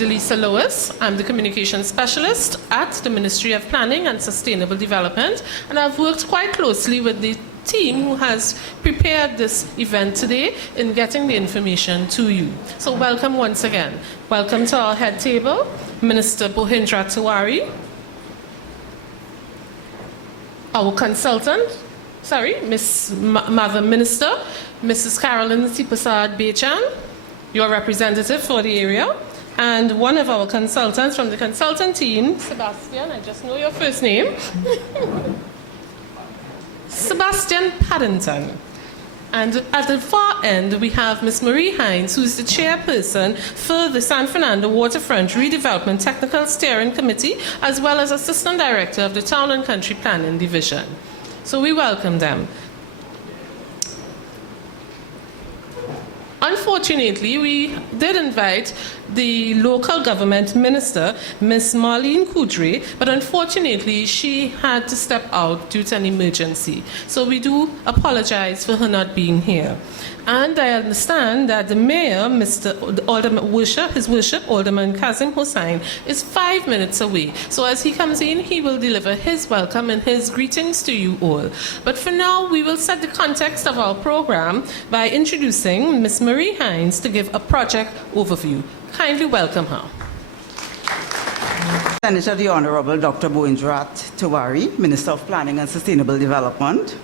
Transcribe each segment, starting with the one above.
Fidelisa Lois. I'm the Communications Specialist at the Ministry of Planning and Sustainable Development, and I've worked quite closely with the team who has prepared this event today in getting the information to you. So welcome once again. Welcome to our head table, Minister Bohindra Tiwari, our consultant, Madam Minister, Mrs. Carolyn Sipasad Bechan, your representative for the area, and one of our consultants from the consultant team, Sebastian, I just know your first name, Sebastian Paddington. And at the far end, we have Ms. Marie Hines, who's the chairperson for the San Fernando Waterfront Redevelopment Technical Steering Committee, as well as Assistant Director of the Town and Country Planning Division. So we welcome them. Unfortunately, we did invite the local government minister, Ms. Marlene Coudray, but unfortunately, she had to step out due to an emergency. So we do apologize for her not being here. And I understand that the mayor, His Worship Alderman Kazim Hussain, is 5 minutes away. So as he comes in, he will deliver his welcome and his greetings to you all. But for now, we will set the context of our program by introducing Ms. Marie Hines to give a project overview. Kindly welcome her. Senator the Honorable Dr. Bohindra Tiwari, Minister of Planning and Sustainable Development.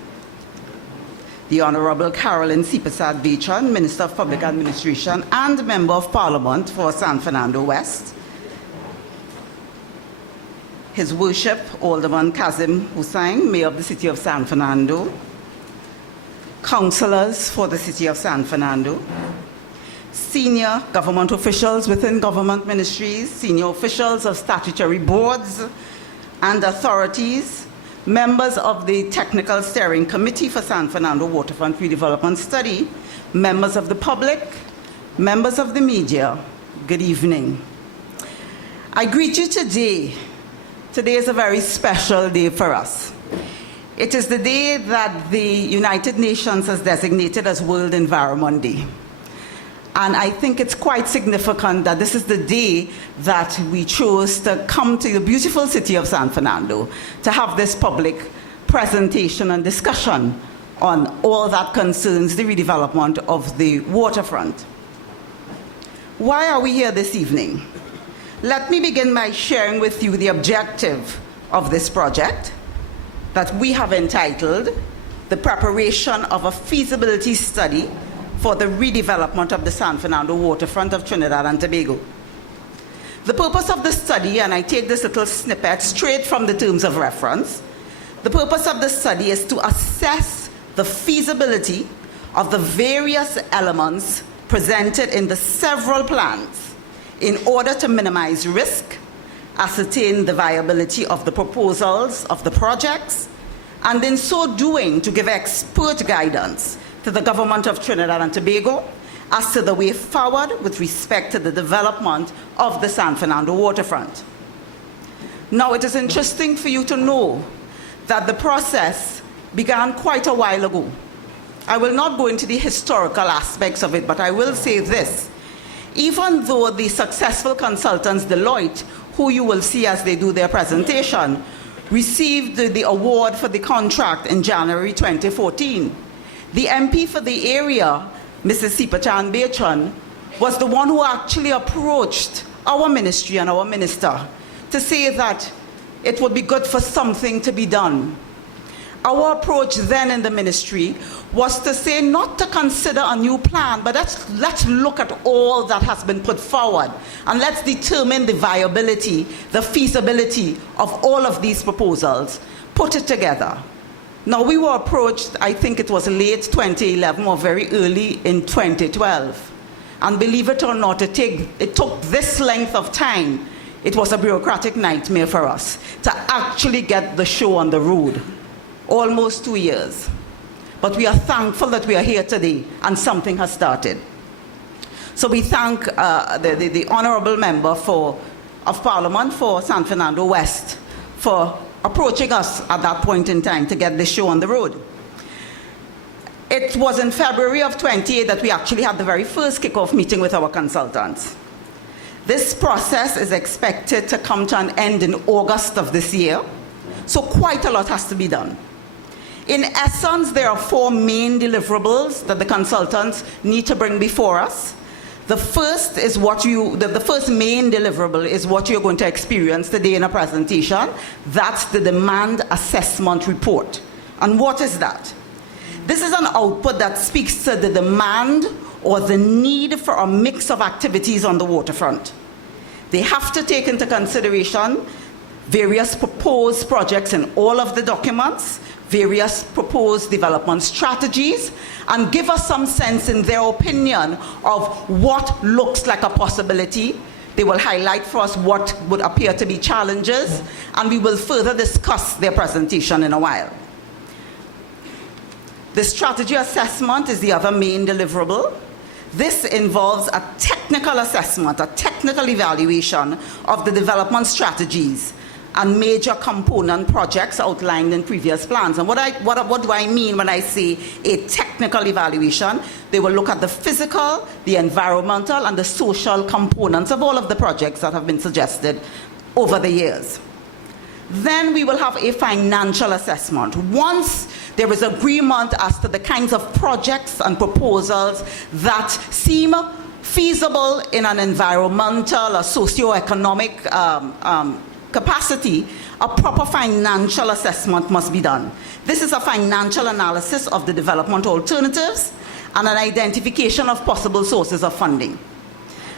The Honorable Carolyn Sipasad Bechan, Minister of Public Administration and Member of Parliament for San Fernando West. His Worship Alderman Kazim Hussain, Mayor of the City of San Fernando. Councillors for the City of San Fernando. Senior government officials within government ministries, senior officials of statutory boards and authorities, members of the Technical Steering Committee for San Fernando Waterfront Redevelopment Study, members of the public, members of the media, good evening. I greet you today. Today is a very special day for us. It is the day that the United Nations has designated as World Environment Day. And I think it's quite significant that this is the day that we chose to come to the beautiful city of San Fernando to have this public presentation and discussion on all that concerns the redevelopment of the waterfront. Why are we here this evening? Let me begin by sharing with you the objective of this project that we have entitled the preparation of a feasibility study for the redevelopment of the San Fernando waterfront of Trinidad and Tobago. The purpose of the study, and I take this little snippet straight from the terms of reference, the purpose of the study is to assess the feasibility of the various elements presented in the several plans in order to minimize risk, ascertain the viability of the proposals of the projects, and in so doing to give expert guidance to the government of Trinidad and Tobago as to the way forward with respect to the development of the San Fernando waterfront. Now, it is interesting for you to know that the process began quite a while ago. I will not go into the historical aspects of it, but I will say this. Even though the successful consultants, Deloitte, who you will see as they do their presentation, received the award for the contract in January 2014, the MP for the area, Mrs. Sipasad Bechan, was the one who actually approached our ministry and our minister to say that it would be good for something to be done. Our approach then in the ministry was to say not to consider a new plan, but let's look at all that has been put forward and let's determine the viability, the feasibility of all of these proposals, put it together. Now, we were approached, I think it was late 2011 or very early in 2012. And believe it or not, it took this length of time. It was a bureaucratic nightmare for us to actually get the show on the road. Almost 2 years. But we are thankful that we are here today and something has started. So we thank the Honorable Member of Parliament for San Fernando West for approaching us at that point in time to get this show on the road. It was in February of 28 that we actually had the very first kickoff meeting with our consultants. This process is expected to come to an end in August of this year, so quite a lot has to be done. In essence, there are 4 main deliverables that the consultants need to bring before us. The first main deliverable is what you're going to experience today in a presentation. That's the demand assessment report. And what is that? This is an output that speaks to the demand or the need for a mix of activities on the waterfront. They have to take into consideration various proposed projects in all of the documents, various proposed development strategies, and give us some sense in their opinion of what looks like a possibility. They will highlight for us what would appear to be challenges, and we will further discuss their presentation in a while. The strategy assessment is the other main deliverable. This involves a technical assessment, a technical evaluation of the development strategies and major component projects outlined in previous plans. And what do I mean when I say a technical evaluation? They will look at the physical, the environmental, and the social components of all of the projects that have been suggested over the years. Then we will have a financial assessment. Once there is agreement as to the kinds of projects and proposals that seem feasible in an environmental or socio-economic capacity, a proper financial assessment must be done. This is a financial analysis of the development alternatives and an identification of possible sources of funding.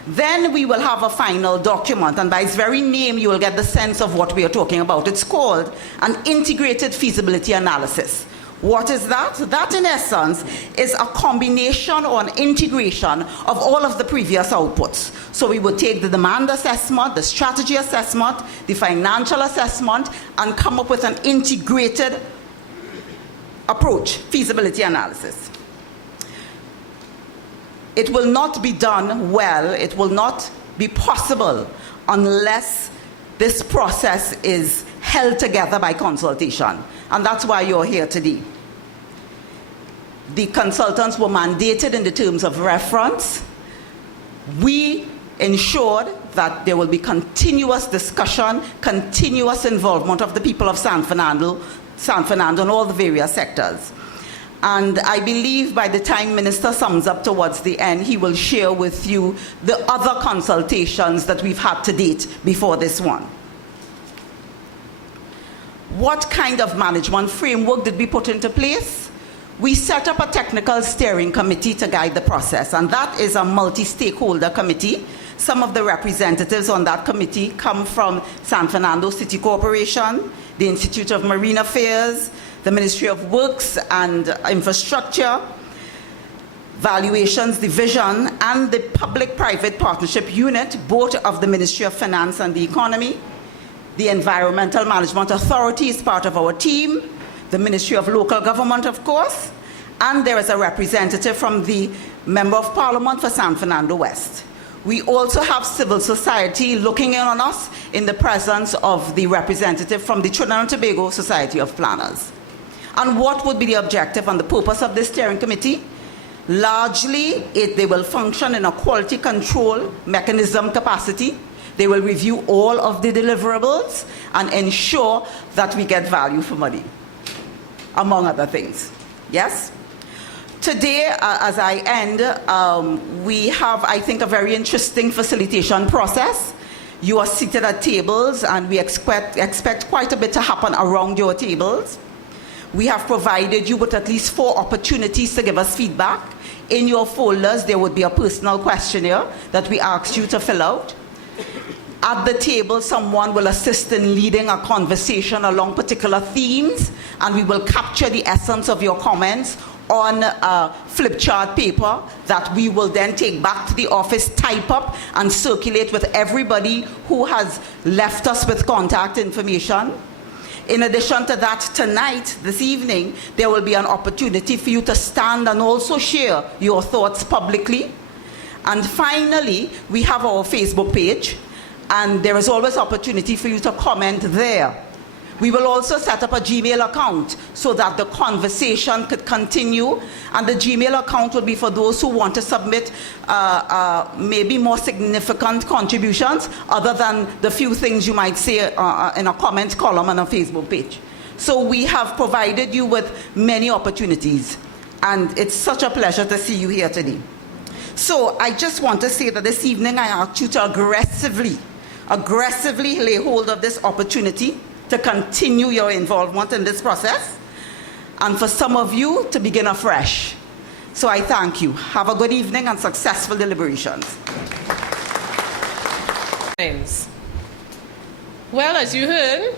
Then we will have a final document, and by its very name you will get the sense of what we are talking about. It's called an integrated feasibility analysis. What is that? That, in essence, is a combination or an integration of all of the previous outputs. So we would take the demand assessment, the strategy assessment, the financial assessment, and come up with an integrated approach, feasibility analysis. It will not be done well, it will not be possible unless this process is held together by consultation. And that's why you're here today. The consultants were mandated in the terms of reference. We ensured that there will be continuous discussion, continuous involvement of the people of San Fernando in all the various sectors. And I believe by the time Minister sums up towards the end, he will share with you the other consultations that we've had to date before this one. What kind of management framework did we put into place? We set up a technical steering committee to guide the process, and that is a multi-stakeholder committee. Some of the representatives on that committee come from San Fernando City Corporation, the Institute of Marine Affairs, the Ministry of Works and Infrastructure, Valuations Division, and the Public-Private Partnership Unit, both of the Ministry of Finance and the Economy. The Environmental Management Authority is part of our team, the Ministry of Local Government, of course, and there is a representative from the Member of Parliament for San Fernando West. We also have civil society looking in on us in the presence of the representative from the Trinidad and Tobago Society of Planners. And what would be the objective and the purpose of this steering committee? Largely, they will function in a quality control mechanism capacity. They will review all of the deliverables and ensure that we get value for money, among other things. Yes? Today, as I end, we have, I think, a very interesting facilitation process. You are seated at tables, and we expect quite a bit to happen around your tables. We have provided you with at least 4 opportunities to give us feedback. In your folders, there would be a personal questionnaire that we ask you to fill out. At the table, someone will assist in leading a conversation along particular themes, and we will capture the essence of your comments on a flip chart paper that we will then take back to the office, type up, and circulate with everybody who has left us with contact information. In addition to that, tonight, this evening, there will be an opportunity for you to stand and also share your thoughts publicly. And finally, we have our Facebook page, and there is always opportunity for you to comment there. We will also set up a Gmail account so that the conversation could continue, and the Gmail account will be for those who want to submit maybe more significant contributions other than the few things you might say in a comment column on a Facebook page. So we have provided you with many opportunities, and it's such a pleasure to see you here today. So I just want to say that this evening I ask you to aggressively lay hold of this opportunity to continue your involvement in this process, and for some of you to begin afresh. So I thank you. Have a good evening and successful deliberations. Well, as you heard,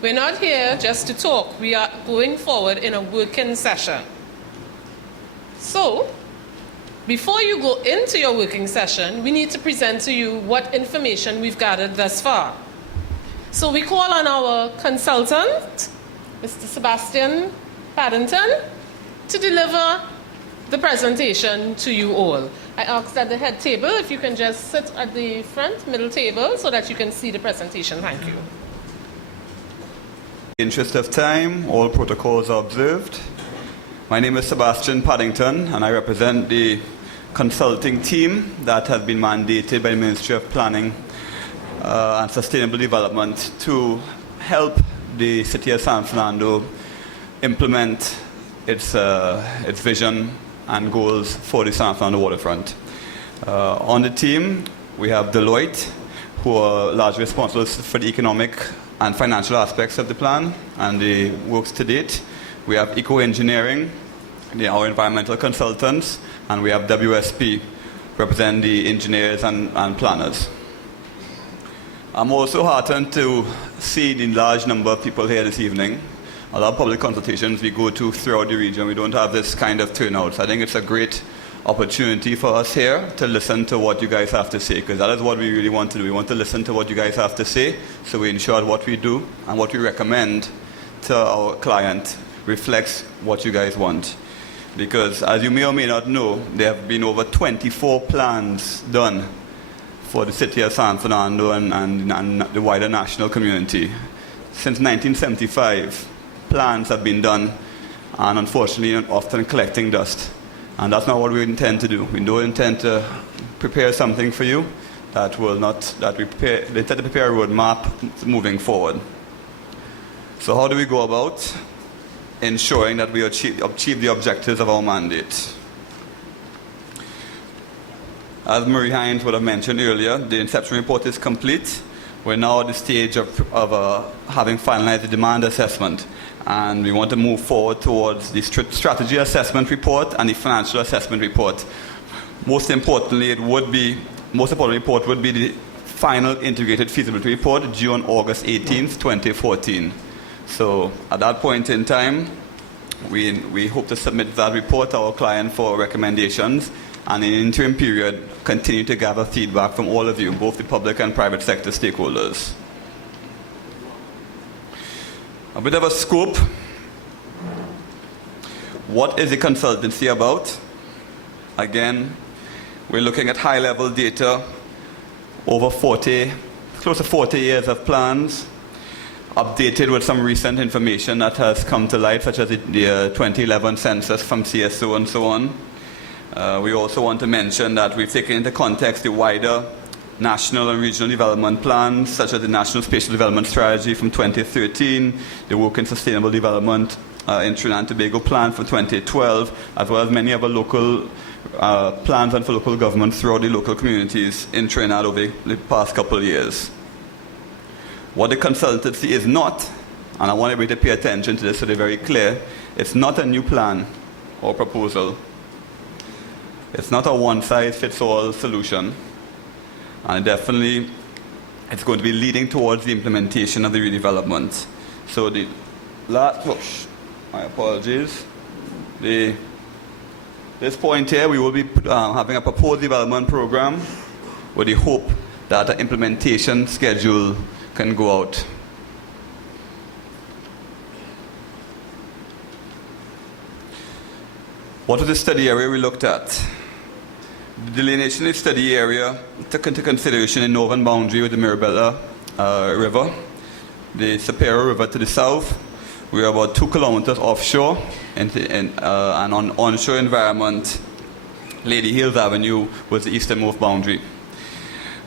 we're not here just to talk. We are going forward in a working session. So, before you go into your working session, we need to present to you what information we've gathered thus far. So we call on our consultant, Mr. Sebastian Paddington, to deliver the presentation to you all. I ask that the head table, if you can just sit at the front, middle table, so that you can see the presentation. Thank you. In the interest of time, all protocols are observed. My name is Sebastian Paddington, and I represent the consulting team that has been mandated by the Ministry of Planning and Sustainable Development to help the city of San Fernando implement its vision and goals for the San Fernando waterfront. On the team, we have Deloitte, who are largely responsible for the economic and financial aspects of the plan and the works to date. We have Eco Engineering, our environmental consultants, and we have WSP, representing the engineers and planners. I'm also heartened to see the large number of people here this evening. A lot of public consultations we go to throughout the region, we don't have this kind of turnout. So I think it's a great opportunity for us here to listen to what you guys have to say, because that is what we really want to do. We want to listen to what you guys have to say, so we ensure what we do and what we recommend to our client reflects what you guys want. Because as you may or may not know, there have been over 24 plans done for the city of San Fernando and the wider national community. Since 1975, plans have been done, and unfortunately often collecting dust. And that's not what we intend to do. We don't intend to prepare something for you that will not, that we intend to prepare a roadmap moving forward. So how do we go about ensuring that we achieve the objectives of our mandate? As Marie Hines would have mentioned earlier, the inception report is complete. We're now at the stage of having finalized the demand assessment, and we want to move forward towards the strategy assessment report and the financial assessment report. Most importantly, report would be the final integrated feasibility report due on August 18th, 2014. So at that point in time, we hope to submit that report to our client for recommendations, and in the interim period, continue to gather feedback from all of you, both the public and private sector stakeholders. A bit of a scope. What is the consultancy about? Again, we're looking at high-level data, over close to 40 years of plans, updated with some recent information that has come to light, such as the 2011 census from CSO and so on. We also want to mention that we've taken into context the wider national and regional development plans, such as the National Spatial Development Strategy from 2013, the Work in Sustainable Development in Trinidad and Tobago plan from 2012, as well as many other local plans and for local government throughout the local communities in Trinidad over the past couple of years. What the consultancy is not, and I want everybody to pay attention to this so they're very clear, it's not a new plan or proposal. It's not a one-size-fits-all solution. And definitely, it's going to be leading towards the implementation of the redevelopment. So the last, my apologies. This point here, we will be having a proposed development program with the hope that an implementation schedule can go out. What was the study area we looked at? The delineation of the study area took into consideration the northern boundary with the Mirabella River, the Superior River to the south. We are about 2 kilometers offshore, and on onshore environment, Lady Hills Avenue was the easternmost boundary.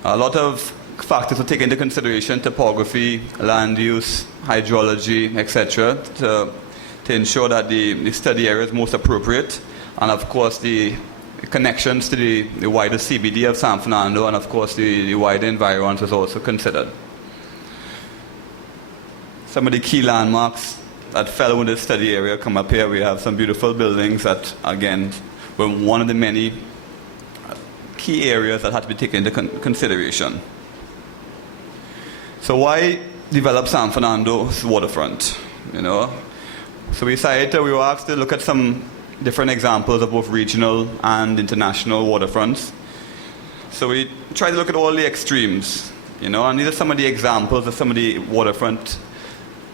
A lot of factors were taken into consideration: topography, land use, hydrology, etc., to ensure that the study area is most appropriate, and of course the connections to the wider CBD of San Fernando, and of course the wider environment was also considered. Some of the key landmarks that fell within the study area come up here. We have some beautiful buildings that, again, were one of the many key areas that had to be taken into consideration. So why develop San Fernando's waterfront? So we were asked to look at some different examples of both regional and international waterfronts. So we tried to look at all the extremes, and these are some of the examples of some of the waterfront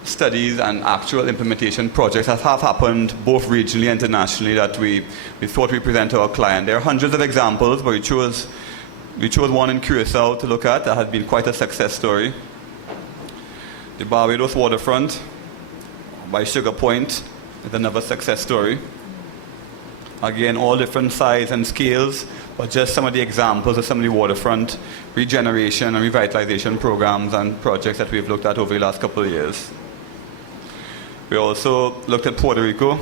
studies and actual implementation projects that have happened both regionally and internationally that we thought we'd present to our client. There are hundreds of examples, but we chose one in Curacao to look at that had been quite a success story. The Barbados waterfront by Sugar Point is another success story. Again, all different size and scales, but just some of the examples of some of the waterfront regeneration and revitalization programs and projects that we've looked at over the last couple of years. We also looked at Puerto Rico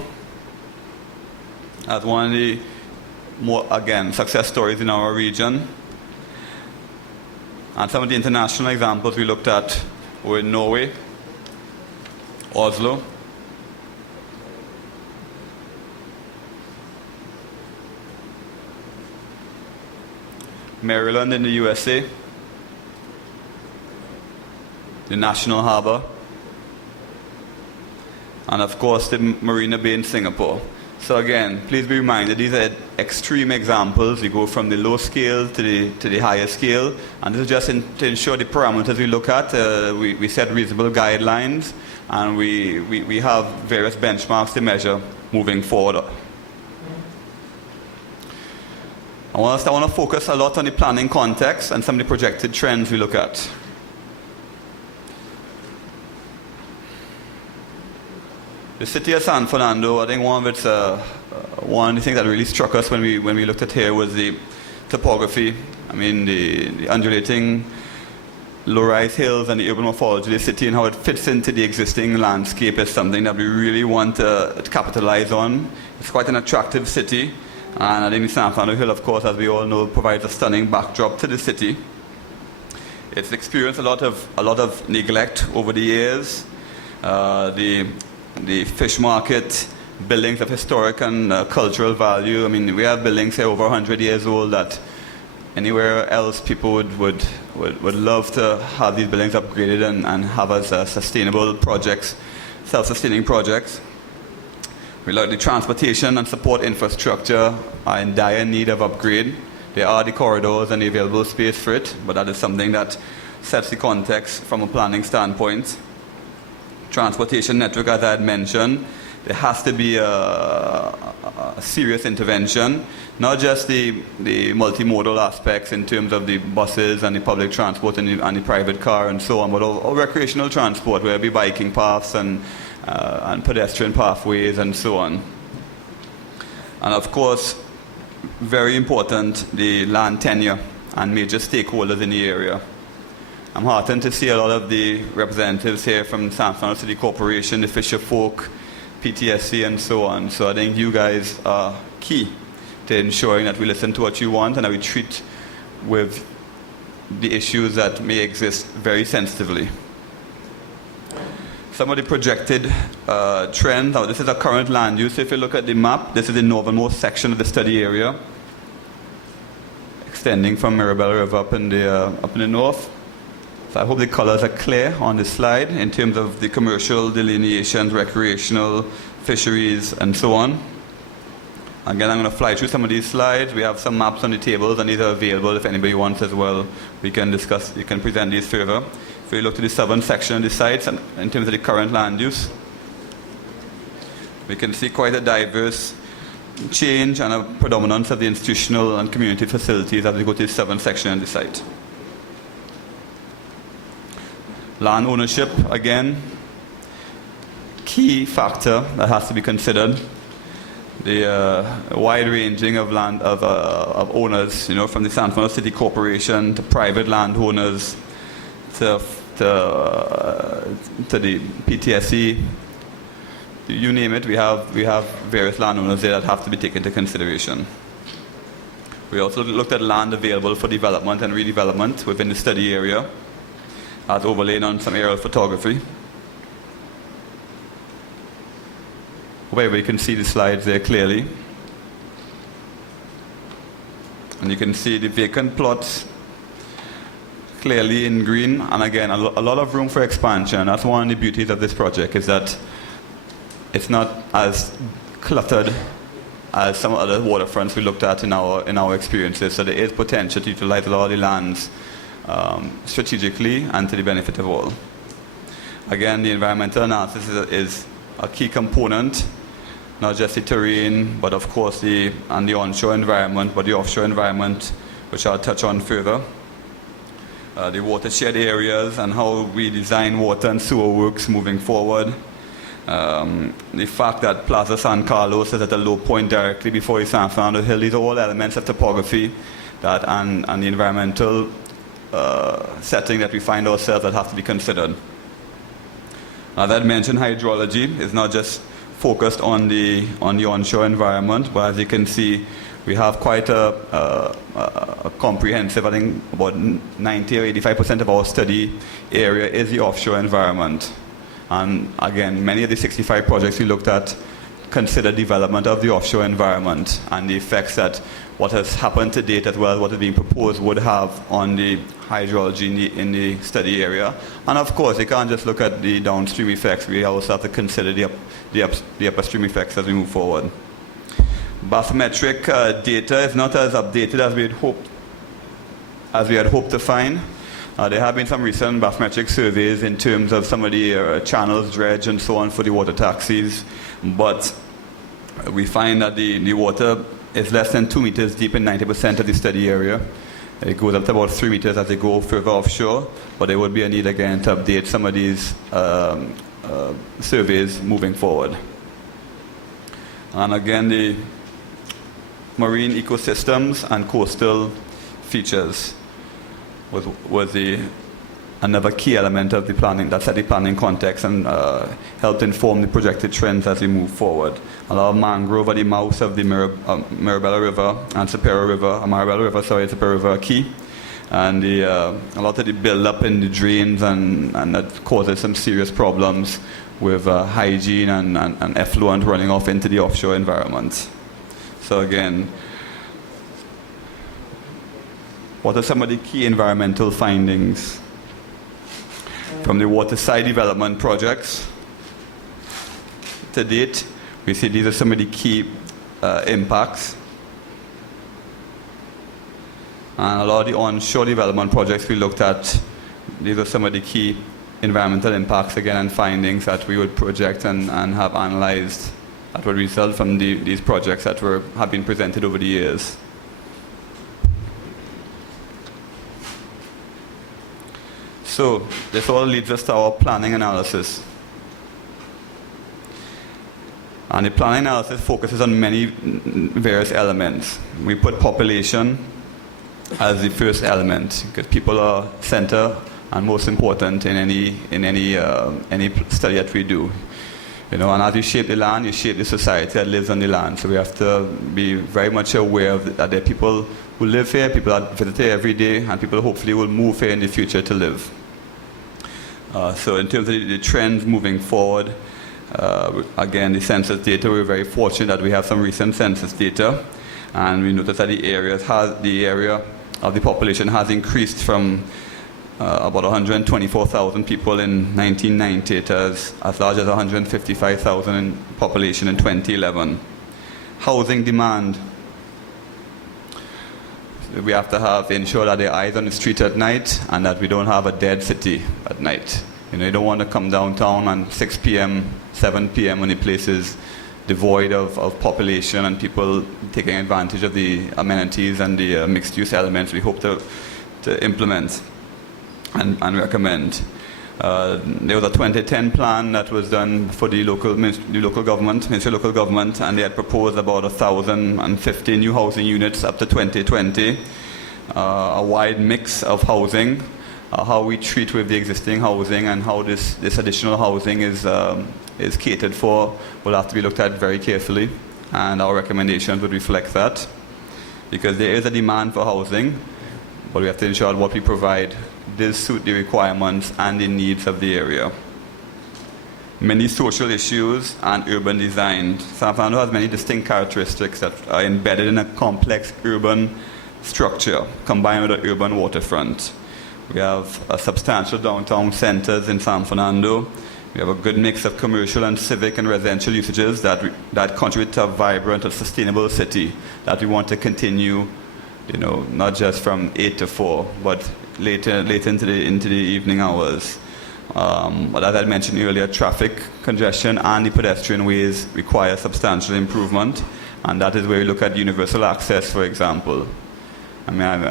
as one of the more, again, success stories in our region. And some of the international examples we looked at were in Norway, Oslo, Maryland in the USA, the National Harbor, and of course the Marina Bay in Singapore. So again, please be reminded, these are extreme examples. We go from the low scale to the higher scale, and this is just to ensure the parameters we look at. We set reasonable guidelines, and we have various benchmarks to measure moving forward. I want to focus a lot on the planning context and some of the projected trends we look at. The city of San Fernando, I think one of the things that really struck us when we looked at here was the topography. I mean, the undulating low-rise hills and the urban morphology of the city and how it fits into the existing landscape is something that we really want to capitalize on. It's quite an attractive city. And I think the San Fernando Hill, of course, as we all know, provides a stunning backdrop to the city. It's experienced a lot of neglect over the years. The fish market, buildings of historic and cultural value. I mean, we have buildings here over 100 years old that anywhere else people would love to have these buildings upgraded and have as sustainable projects, self-sustaining projects. We like the transportation and support infrastructure are in dire need of upgrade. There are the corridors and the available space for it, but that is something that sets the context from a planning standpoint. Transportation network, as I had mentioned, there has to be a serious intervention, not just the multimodal aspects in terms of the buses and the public transport and the private car and so on, but all recreational transport, where there be biking paths and pedestrian pathways and so on. And of course, very important, the land tenure and major stakeholders in the area. I'm heartened to see a lot of the representatives here from San Fernando City Corporation, the Fisher Folk, PTSC and so on. So I think you guys are key to ensuring that we listen to what you want and that we treat with the issues that may exist very sensitively. Some of the projected trends. Now, this is a current land use. If you look at the map, this is the northernmost section of the study area, extending from Mirabel River up in the north. So I hope the colors are clear on this slide in terms of the commercial delineations, recreational, fisheries, and so on. Again, I'm going to fly through some of these slides. We have some maps on the tables, and these are available if anybody wants as well. We can discuss, you can present these further. If we look to the southern section of the sites, and in terms of the current land use, we can see quite a diverse change and a predominance of the institutional and community facilities as we go to the southern section of the site. Land ownership, again, key factor that has to be considered. The wide ranging of land of owners, from the San Fernando City Corporation to private landowners to the PTSE, you name it. We have various landowners there that have to be taken into consideration. We also looked at land available for development and redevelopment within the study area, as overlaid on some aerial photography. Where we can see the slides there clearly. And you can see the vacant plots clearly in green. And again, a lot of room for expansion. That's one of the beauties of this project, is that it's not as cluttered as some other waterfronts we looked at in our experiences. So there is potential to utilize a lot of the lands strategically and to the benefit of all. Again, the environmental analysis is a key component. Not just the terrain, but of course the onshore environment, but the offshore environment, which I'll touch on further. The watershed areas and how we design water and sewer works moving forward. The fact that Plaza San Carlos is at a low point directly before the San Fernando Hill. These are all elements of topography and the environmental setting that we find ourselves that have to be considered. As I mentioned, hydrology is not just focused on the onshore environment, but as you can see, we have quite a comprehensive, I think about 90 or 85% of our study area is the offshore environment. And again, many of the 65 projects we looked at consider development of the offshore environment and the effects that what has happened to date as well as what is being proposed would have on the hydrology in the study area. And of course, you can't just look at the downstream effects. We also have to consider the upstream effects as we move forward. Bathymetric data is not as updated as we had hoped to find. There have been some recent bathymetric surveys in terms of some of the channels, dredge, and so on for the water taxis, but we find that the water is less than 2 meters deep in 90% of the study area. It goes up to about 3 meters as they go further offshore, but there would be a need again to update some of these surveys moving forward. And again, the marine ecosystems and coastal features was another key element of the planning that set the planning context and helped inform the projected trends as we move forward. A lot of mangrove at the mouth of the Marabella River and Sapero River are key. And a lot of the build-up in the drains and that causes some serious problems with hygiene and effluent running off into the offshore environment. So again, what are some of the key environmental findings from the waterside development projects? To date, we see these are some of the key impacts. And a lot of the onshore development projects we looked at, these are some of the key environmental impacts again and findings that we would project and have analyzed that would result from these projects that have been presented over the years. So this all leads us to our planning analysis. And the planning analysis focuses on many various elements. We put population as the first element because people are center and most important in any study that we do. And as you shape the land, you shape the society that lives on the land. So we have to be very much aware that there are people who live here, people that visit here every day, and people hopefully will move here in the future to live. So in terms of the trends moving forward, again, the census data, we're very fortunate that we have some recent census data, and we notice that the area of the population has increased from about 124,000 people in 1990 to as large as 155,000 in population in 2011. Housing demand. We have to ensure that there are eyes on the street at night and that we don't have a dead city at night. You don't want to come downtown at 6 p.m., 7 p.m. when the place is devoid of population and people taking advantage of the amenities and the mixed-use elements we hope to implement and recommend. There was a 2010 plan that was done for the local Ministry of Local Government, and they had proposed about 1,050 new housing units up to 2020. A wide mix of housing, how we treat with the existing housing and how this additional housing is catered for will have to be looked at very carefully, and our recommendations would reflect that, because there is a demand for housing, but we have to ensure what we provide does suit the requirements and the needs of the area. Many social issues and urban design. San Fernando has many distinct characteristics that are embedded in a complex urban structure combined with an urban waterfront. We have a substantial downtown centers in San Fernando. We have a good mix of commercial and civic and residential usages that contribute to a vibrant and sustainable city that we want to continue, not just from 8 to 4, but later into the evening hours. But as I mentioned earlier, traffic congestion and the pedestrian ways require substantial improvement, and that is where we look at universal access, for example. I mean,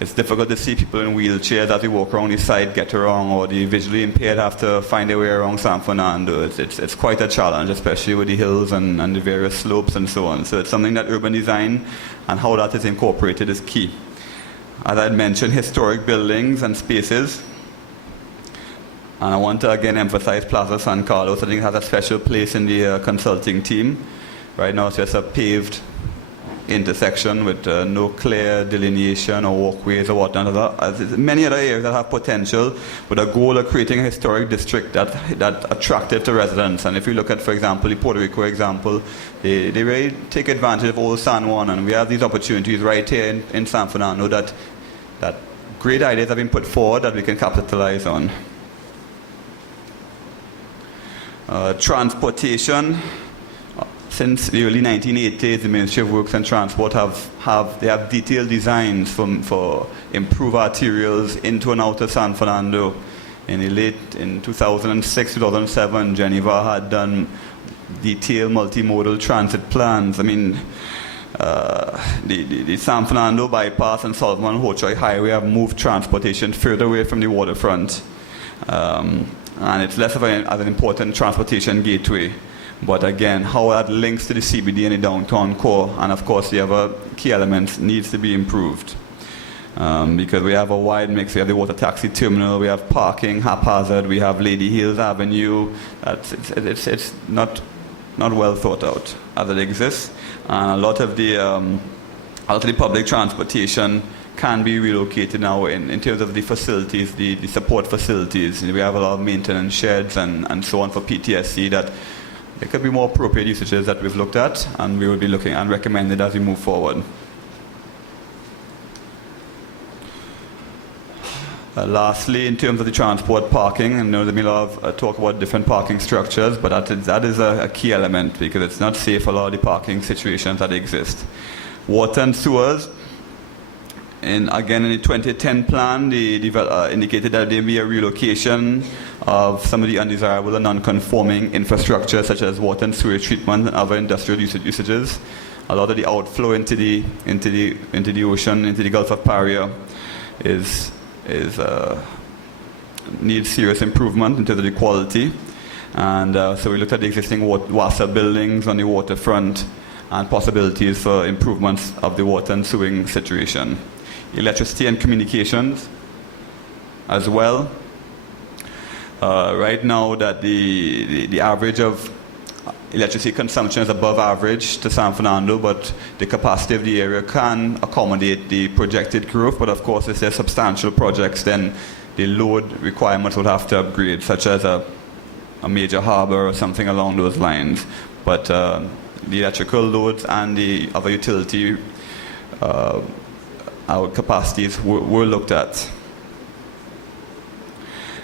it's difficult to see people in wheelchairs as they walk around the side get around, or the visually impaired have to find their way around San Fernando. It's quite a challenge, especially with the hills and the various slopes and so on. So it's something that urban design and how that is incorporated is key. As I mentioned, historic buildings and spaces. And I want to again emphasize Plaza San Carlos. I think it has a special place in the consulting team. Right now it's just a paved intersection with no clear delineation or walkways or whatnot. Many other areas that have potential, with a goal of creating a historic district that attractive to residents. And if you look at, for example, the Puerto Rico example, they really take advantage of old San Juan, and we have these opportunities right here in San Fernando that great ideas have been put forward that we can capitalize on. Transportation. Since the early 1980s, the Ministry of Works and Transport have detailed designs for improved arterials into and out of San Fernando. In 2006, 2007, Geneva had done detailed multimodal transit plans. I mean, the San Fernando bypass and Solomon Hochoy Highway have moved transportation further away from the waterfront, and it's less of an important transportation gateway. But again, how that links to the CBD and the downtown core, and of course the other key elements, needs to be improved. Because we have a wide mix. We have the water taxi terminal, we have parking haphazard, we have Lady Hills Avenue. It's not well thought out as it exists. And a lot of the public transportation can be relocated now in terms of the facilities, the support facilities. We have a lot of maintenance sheds and so on for PTSC that there could be more appropriate usages that we've looked at, and we will be looking and recommended as we move forward. Lastly, in terms of the transport parking, and there's been a lot of talk about different parking structures, but that is a key element, because it's not safe for a lot of the parking situations that exist. Water and sewers. And again, in the 2010 plan, they indicated that there will be a relocation of some of the undesirable and non-conforming infrastructure, such as water and sewage treatment and other industrial usages. A lot of the outflow into the ocean, into the Gulf of Paria, needs serious improvement in terms of the quality. And so we looked at the existing WASA buildings on the waterfront and possibilities for improvements of the water and sewing situation. Electricity and communications as well. Right now that the average of electricity consumption is above average to San Fernando, but the capacity of the area can accommodate the projected growth. But of course, if there's substantial projects, then the load requirements will have to upgrade, such as a major harbor or something along those lines. But the electrical loads and the other utility our capacities were looked at.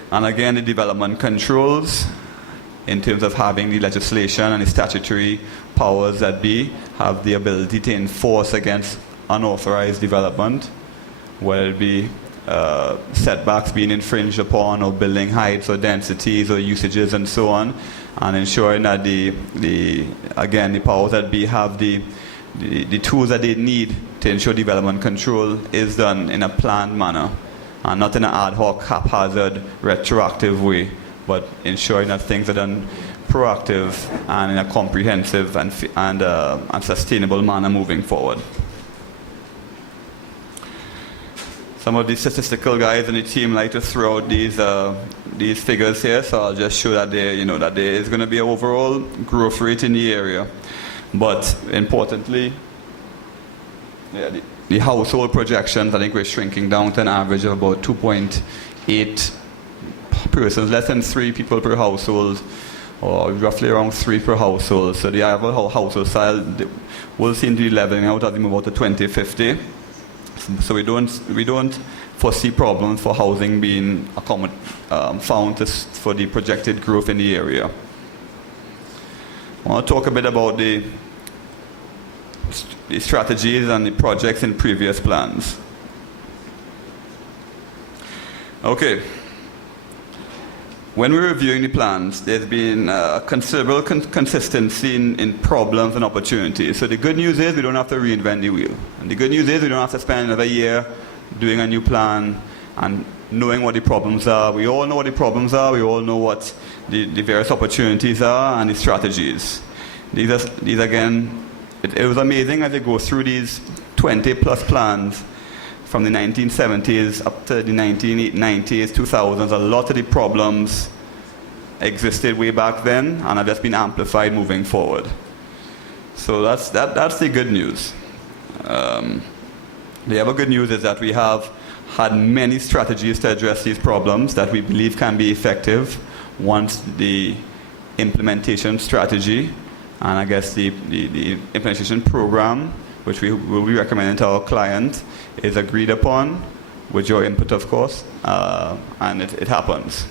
And again, the development controls, in terms of having the legislation and the statutory powers that be, have the ability to enforce against unauthorized development, whether it be setbacks being infringed upon, or building heights or densities or usages and so on, and ensuring that the powers that be have the tools that they need to ensure development control is done in a planned manner. and not in an ad hoc, haphazard, retroactive way, but ensuring that things are done proactive and in a comprehensive and sustainable manner moving forward. Some of the statistical guys in the team like to throw out these figures here, so I'll just show that there is going to be an overall growth rate in the area. But importantly, the household projections, I think we're shrinking down to an average of about 2.8 persons, less than 3 people per household, or roughly around 3 per household. So the average household size will seem to be leveling out as we move out to 2050. So we don't foresee problems for housing being found for the projected growth in the area. I want to talk a bit about the strategies and the projects in previous plans. Okay. When we're reviewing the plans, there's been considerable consistency in problems and opportunities. So the good news is we don't have to reinvent the wheel. And the good news is we don't have to spend another year doing a new plan and knowing what the problems are. We all know what the problems are. We all know what the various opportunities are and the strategies. These again, it was amazing as you go through these 20-plus plans from the 1970s up to the 1990s, 2000s. A lot of the problems existed way back then and have just been amplified moving forward. So that's the good news. The other good news is that we have had many strategies to address these problems that we believe can be effective once the implementation strategy and I guess the implementation program, which we will be recommending to our client, is agreed upon, with your input, of course, and it happens.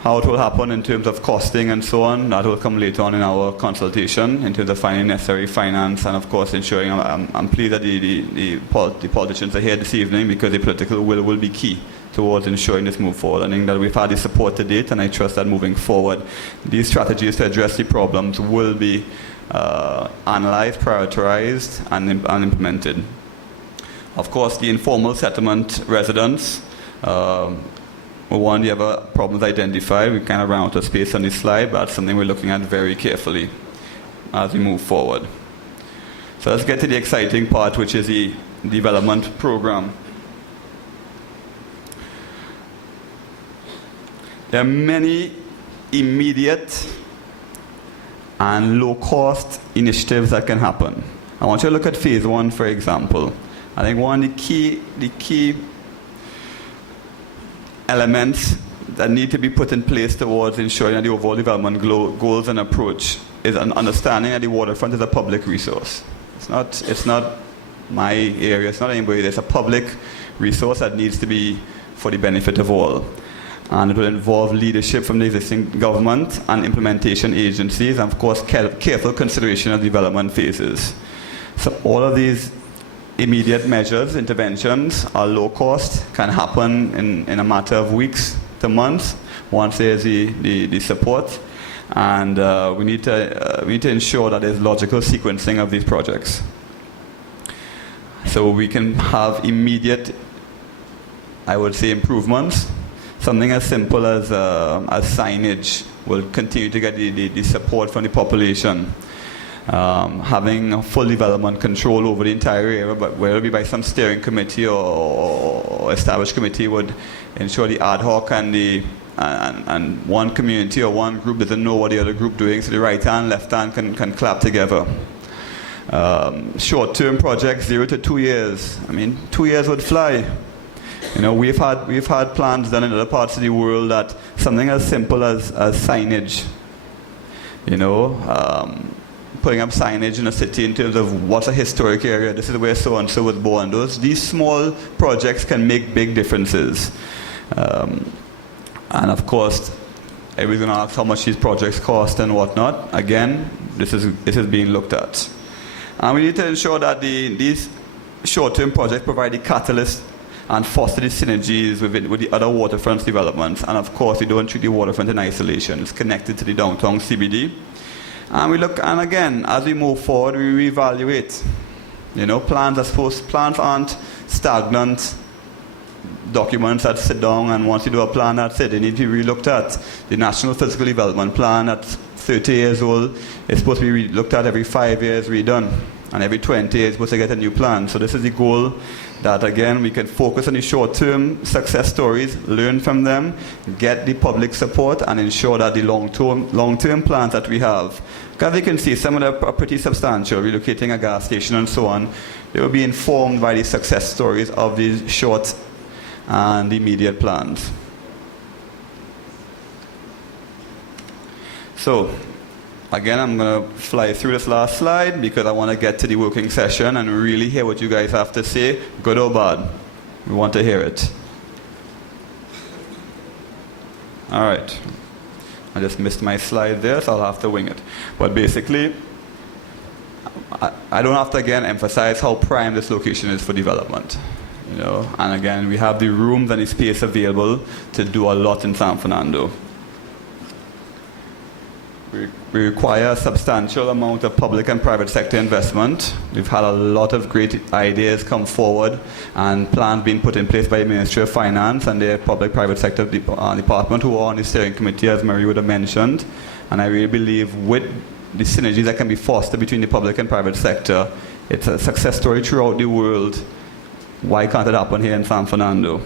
How it will happen in terms of costing and so on, that will come later on in our consultation in terms of finding necessary finance and, of course, ensuring. I'm pleased that the politicians are here this evening because the political will be key towards ensuring this move forward. I think that we've had the support to date, and I trust that moving forward, these strategies to address the problems will be analyzed, prioritized, and implemented. Of course, the informal settlement residents, one of the other problems identified. We kind of ran out of space on this slide, but that's something we're looking at very carefully as we move forward. So let's get to the exciting part, which is the development program. There are many immediate and low-cost initiatives that can happen. I want you to look at phase 1, for example. I think one of the key elements that need to be put in place towards ensuring that the overall development goals and approach is an understanding that the waterfront is a public resource. It's not my area, it's not anybody. It's a public resource that needs to be for the benefit of all. And it will involve leadership from the existing government and implementation agencies, and of course careful consideration of development phases. So all of these immediate measures, interventions, are low cost, can happen in a matter of weeks to months once there's the support. And we need to ensure that there's logical sequencing of these projects. So we can have immediate, I would say, improvements. Something as simple as signage will continue to get the support from the population. Having full development control over the entire area, but whether it be by some steering committee or established committee, would ensure the ad hoc and one community or one group doesn't know what the other group doing, so the right hand, left hand can clap together. Short-term projects, 0 to 2 years. I mean, 2 years would fly. You know, we've had plans done in other parts of the world that something as simple as signage, you know, putting up signage in a city in terms of what's a historic area, this is where so-and-so was born. These small projects can make big differences. And of course, everybody's going to ask how much these projects cost and whatnot. Again, this is being looked at. And we need to ensure that these short-term projects provide the catalyst and foster the synergies with the other waterfront developments. And of course, we don't treat the waterfront in isolation. It's connected to the downtown CBD. And we look, and again, as we move forward, we reevaluate. You know, plans aren't stagnant. documents that sit down, and once you do a plan, that's it. They need to be re-looked at. The National Physical Development Plan, that's 30 years old, it's supposed to be looked at every 5 years, redone. And every 20 years, supposed to get a new plan. So this is the goal, that again, we can focus on the short-term success stories, learn from them, get the public support, and ensure that the long-term plans that we have, because you can see some of them are pretty substantial, relocating a gas station and so on, they will be informed by the success stories of the short and immediate plans. So, again, I'm going to fly through this last slide because I want to get to the working session and really hear what you guys have to say, good or bad. We want to hear it. All right. I just missed my slide there, so I'll have to wing it. But basically, I don't have to, again, emphasize how prime this location is for development. You know? And again, we have the rooms and the space available to do a lot in San Fernando. We require a substantial amount of public and private sector investment. We've had a lot of great ideas come forward and plans being put in place by the Ministry of Finance and their public-private sector department, who are on the steering committee, as Marie would have mentioned. And I really believe with the synergies that can be fostered between the public and private sector, it's a success story throughout the world. Why can't it happen here in San Fernando?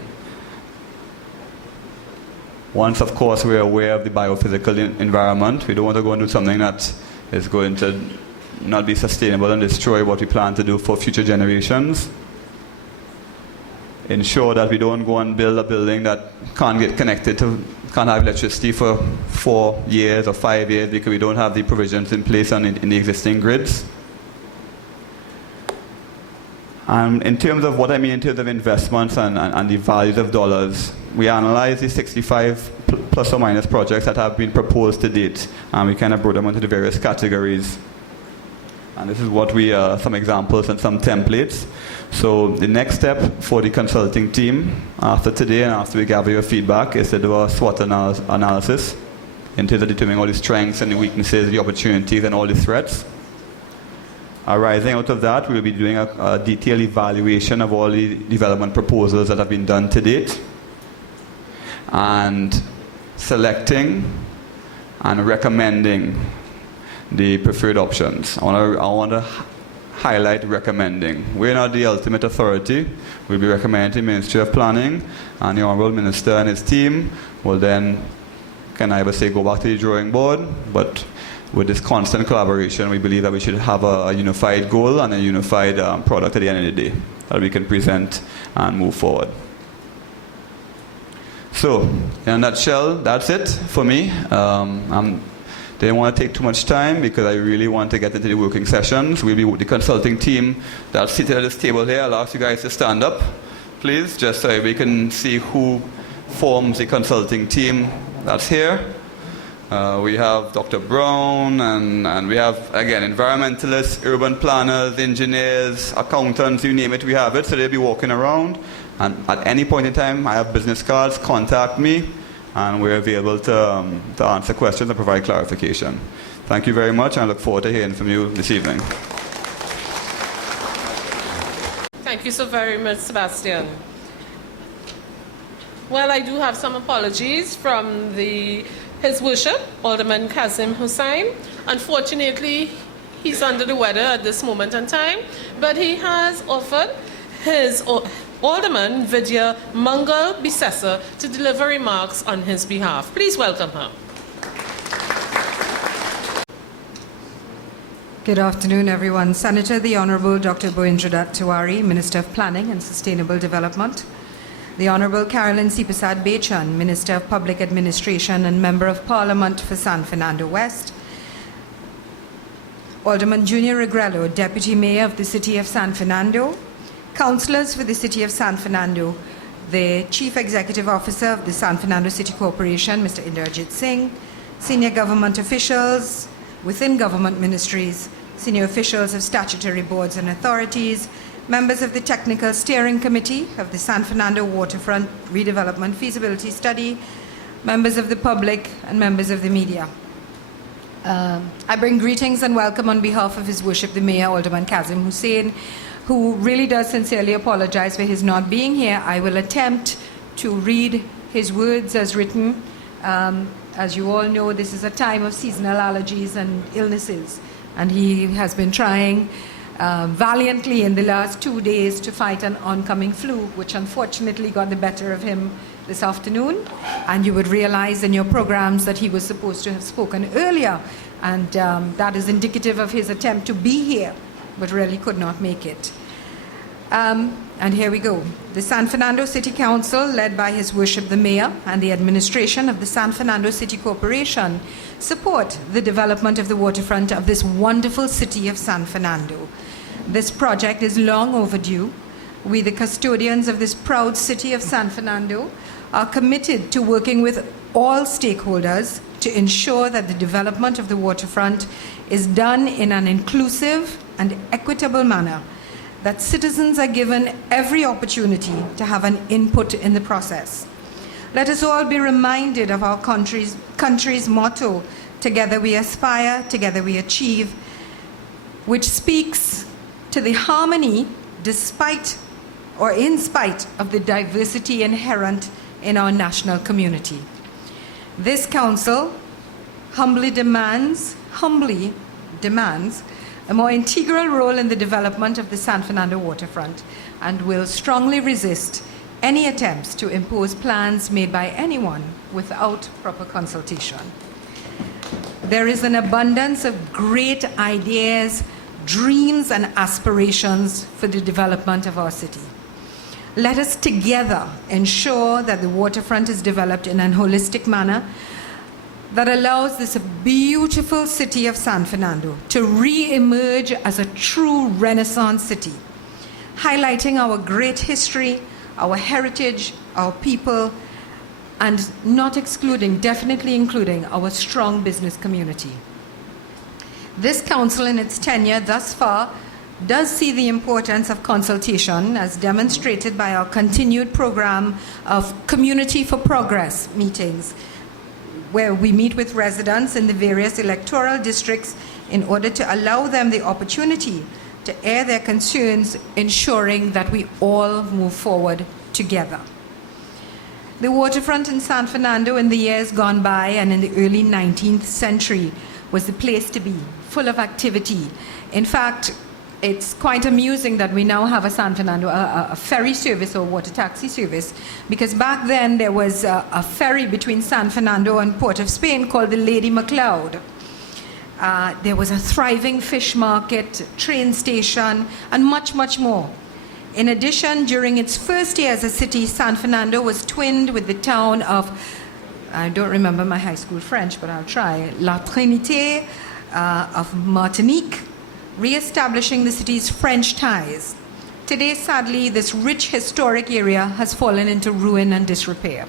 Once, of course, we're aware of the biophysical environment, we don't want to go and do something that is going to not be sustainable and destroy what we plan to do for future generations. Ensure that we don't go and build a building that can't get connected to, can't have electricity for 4 years or 5 years because we don't have the provisions in place in the existing grids. In terms of what I mean in terms of investments and the values of dollars, we analyzed the 65 plus or minus projects that have been proposed to date, and we kind of brought them into the various categories. And this is what we, some examples and some templates. So the next step for the consulting team after today and after we gather your feedback is to do a SWOT analysis in terms of determining all the strengths and the weaknesses, the opportunities and all the threats. Arising out of that, we'll be doing a detailed evaluation of all the development proposals that have been done to date, and selecting and recommending the preferred options. I want to highlight recommending. We're not the ultimate authority. We'll be recommending the Ministry of Planning, and the Honourable Minister and his team will then, can either say go back to the drawing board, but with this constant collaboration, we believe that we should have a unified goal and a unified product at the end of the day that we can present and move forward. So, in a nutshell, that's it for me. I didn't want to take too much time because I really want to get into the working sessions. We'll be with the consulting team that's seated at this table here. I'll ask you guys to stand up, please, just so we can see who forms the consulting team that's here. We have Dr. Brown, and we have, again, environmentalists, urban planners, engineers, accountants, you name it, we have it. So they'll be walking around. And at any point in time, I have business cards, contact me, and we're available to answer questions and provide clarification. Thank you very much, and I look forward to hearing from you this evening. Thank you so very much, Sebastian. Well, I do have some apologies from His Worship, Alderman Kazim Hussain. Unfortunately, he's under the weather at this moment in time, but he has offered his Alderman Vidya Mangal Bisesa to deliver remarks on his behalf. Please welcome her. Good afternoon, everyone. Senator, the Honourable Dr. Boindradat Tiwari, Minister of Planning and Sustainable Development. The Honourable Carolyn Sipasad Bechan, Minister of Public Administration and Member of Parliament for San Fernando West. Alderman Junior Regrello, Deputy Mayor of the City of San Fernando. Councillors for the City of San Fernando. The Chief Executive Officer of the San Fernando City Corporation, Mr. Inderjit Singh. Senior government officials within government ministries. Senior officials of statutory boards and authorities. Members of the Technical Steering Committee of the San Fernando Waterfront Redevelopment Feasibility Study, members of the public, and members of the media. I bring greetings and welcome on behalf of His Worship the Mayor, Alderman Kazim Hussain, who really does sincerely apologize for his not being here. I will attempt to read his words as written. As you all know, this is a time of seasonal allergies and illnesses, and he has been trying valiantly in the last 2 days to fight an oncoming flu, which unfortunately got the better of him this afternoon. And you would realize in your programs that he was supposed to have spoken earlier, and that is indicative of his attempt to be here, but really could not make it. And here we go. The San Fernando City Council, led by His Worship the Mayor and the administration of the San Fernando City Corporation, support the development of the waterfront of this wonderful city of San Fernando. This project is long overdue. We, the custodians of this proud city of San Fernando, are committed to working with all stakeholders to ensure that the development of the waterfront is done in an inclusive and equitable manner, that citizens are given every opportunity to have an input in the process. Let us all be reminded of our country's motto, "Together we aspire, together we achieve," which speaks to the harmony despite or in spite of the diversity inherent in our national community. This council humbly demands a more integral role in the development of the San Fernando waterfront and will strongly resist any attempts to impose plans made by anyone without proper consultation. There is an abundance of great ideas, dreams, and aspirations for the development of our city. Let us together ensure that the waterfront is developed in a holistic manner that allows this beautiful city of San Fernando to re-emerge as a true Renaissance city, highlighting our great history, our heritage, our people, and not excluding, definitely including, our strong business community. This council in its tenure thus far does see the importance of consultation as demonstrated by our continued program of Community for Progress meetings, where we meet with residents in the various electoral districts in order to allow them the opportunity to air their concerns, ensuring that we all move forward together. The waterfront in San Fernando in the years gone by and in the early 19th century was the place to be, full of activity. In fact, it's quite amusing that we now have a San Fernando, a ferry service or water taxi service, because back then there was a ferry between San Fernando and Port of Spain called the Lady MacLeod. There was a thriving fish market, train station, and much, much more. In addition, during its first year as a city, San Fernando was twinned with the town of, I don't remember my high school French, but I'll try, La Trinité of Martinique, re-establishing the city's French ties. Today, sadly, this rich historic area has fallen into ruin and disrepair.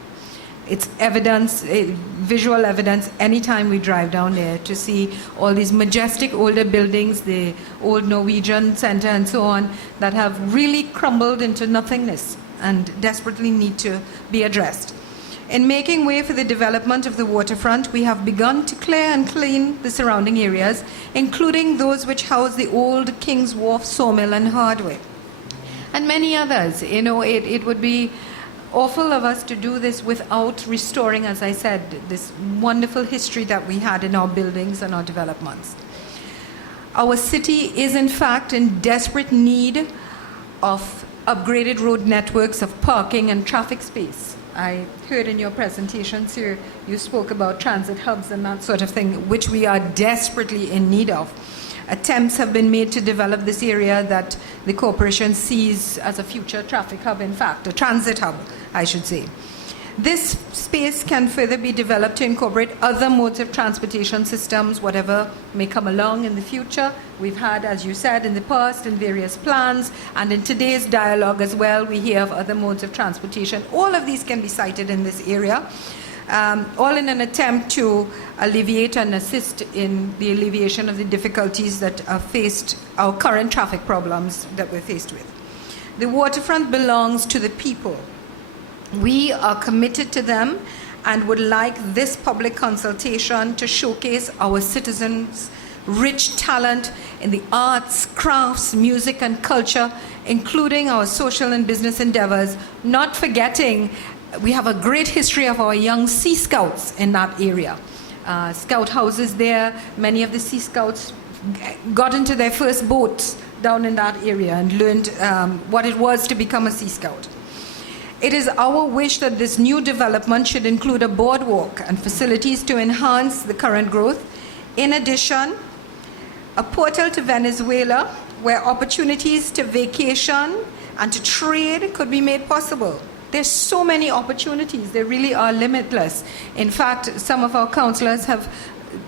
It's evidence, visual evidence, anytime we drive down there to see all these majestic older buildings, the old Norwegian Center and so on, that have really crumbled into nothingness and desperately need to be addressed. In making way for the development of the waterfront, we have begun to clear and clean the surrounding areas, including those which house the old King's Wharf sawmill and hardware, and many others. You know, it would be awful of us to do this without restoring, as I said, this wonderful history that we had in our buildings and our developments. Our city is, in fact, in desperate need of upgraded road networks, of parking and traffic space. I heard in your presentation, sir, you spoke about transit hubs and that sort of thing, which we are desperately in need of. Attempts have been made to develop this area that the corporation sees as a future traffic hub, in fact, a transit hub, I should say. This space can further be developed to incorporate other modes of transportation systems, whatever may come along in the future. We've had, as you said, in the past, in various plans, and in today's dialogue as well, we hear of other modes of transportation. All of these can be cited in this area, all in an attempt to alleviate and assist in the alleviation of the difficulties that are faced, our current traffic problems that we're faced with. The waterfront belongs to the people. We are committed to them and would like this public consultation to showcase our citizens' rich talent in the arts, crafts, music, and culture, including our social and business endeavors, not forgetting We have a great history of our young Sea Scouts in that area. Scout houses there. Many of the Sea Scouts got into their first boats down in that area and learned what it was to become a Sea Scout. It is our wish that this new development should include a boardwalk and facilities to enhance the current growth. In addition, a portal to Venezuela where opportunities to vacation and to trade could be made possible. There's so many opportunities, they really are limitless. In fact, some of our councillors have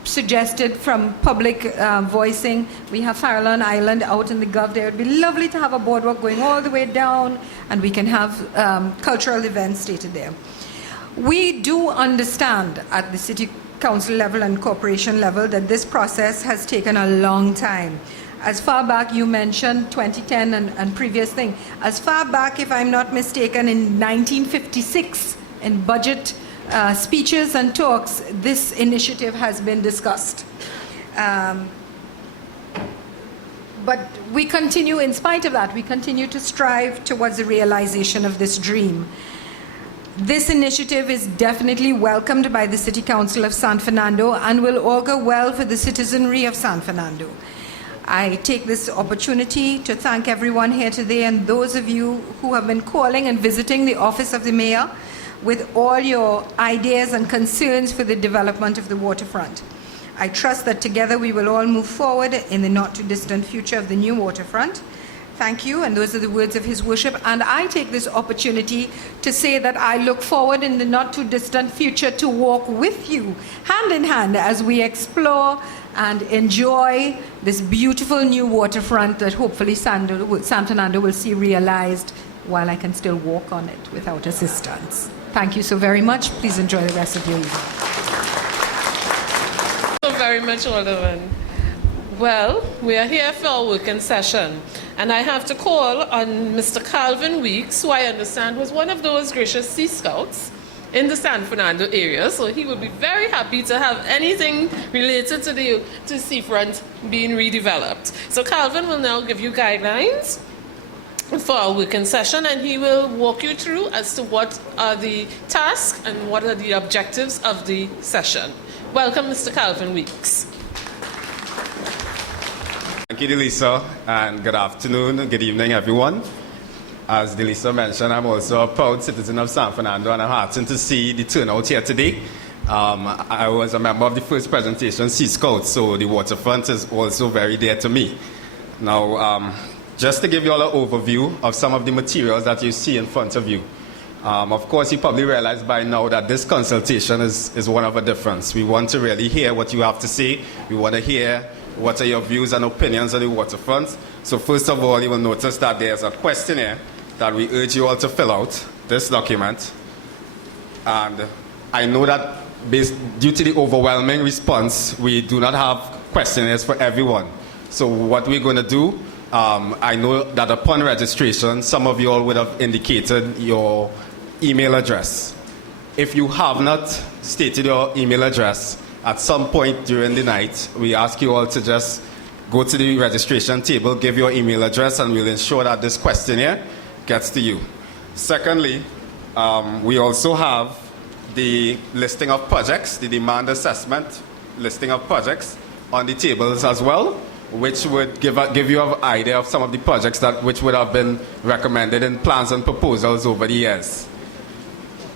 suggested from public voicing, we have Farallon Island out in the Gulf there. It would be lovely to have a boardwalk going all the way down, and we can have cultural events stated there. We do understand at the City Council level and corporation level that this process has taken a long time. As far back, you mentioned 2010 and previous thing. As far back, if I'm not mistaken, in 1956, in budget speeches and talks, this initiative has been discussed. But we continue, in spite of that, we continue to strive towards the realization of this dream. This initiative is definitely welcomed by the City Council of San Fernando and will augur well for the citizenry of San Fernando. I take this opportunity to thank everyone here today and those of you who have been calling and visiting the office of the mayor with all your ideas and concerns for the development of the waterfront. I trust that together we will all move forward in the not too distant future of the new waterfront. Thank you, and those are the words of His Worship. And I take this opportunity to say that I look forward in the not too distant future to walk with you, hand in hand, as we explore and enjoy this beautiful new waterfront that hopefully San Fernando will see realized while I can still walk on it without assistance. Thank you so very much. Please enjoy the rest of your evening. So very much, Alderman. Well, we are here for our working session, and I have to call on Mr. Calvin Weeks, who I understand was one of those gracious Sea Scouts in the San Fernando area, so he will be very happy to have anything related to the seafront being redeveloped. So Calvin will now give you guidelines for our working session, and he will walk you through as to what are the tasks and what are the objectives of the session. Welcome, Mr. Calvin Weeks. Thank you, Delisa, and good afternoon and good evening, everyone. As Delisa mentioned, I'm also a proud citizen of San Fernando, and I'm heartened to see the turnout here today. I was a member of the first presentation, Sea Scouts, so the waterfront is also very dear to me. Now, just to give you all an overview of some of the materials that you see in front of you. Of course, you probably realize by now that this consultation is one of a difference. We want to really hear what you have to say. We want to hear what are your views and opinions on the waterfront. So first of all, you will notice that there's a questionnaire that we urge you all to fill out, this document. And I know that due to the overwhelming response, we do not have questionnaires for everyone. So what we're going to do, I know that upon registration, some of you all would have indicated your email address. If you have not stated your email address, at some point during the night, we ask you all to just go to the registration table, give your email address, and we'll ensure that this questionnaire gets to you. Secondly, we also have the listing of projects, the demand assessment listing of projects on the tables as well, which would give you an idea of some of the projects which would have been recommended in plans and proposals over the years.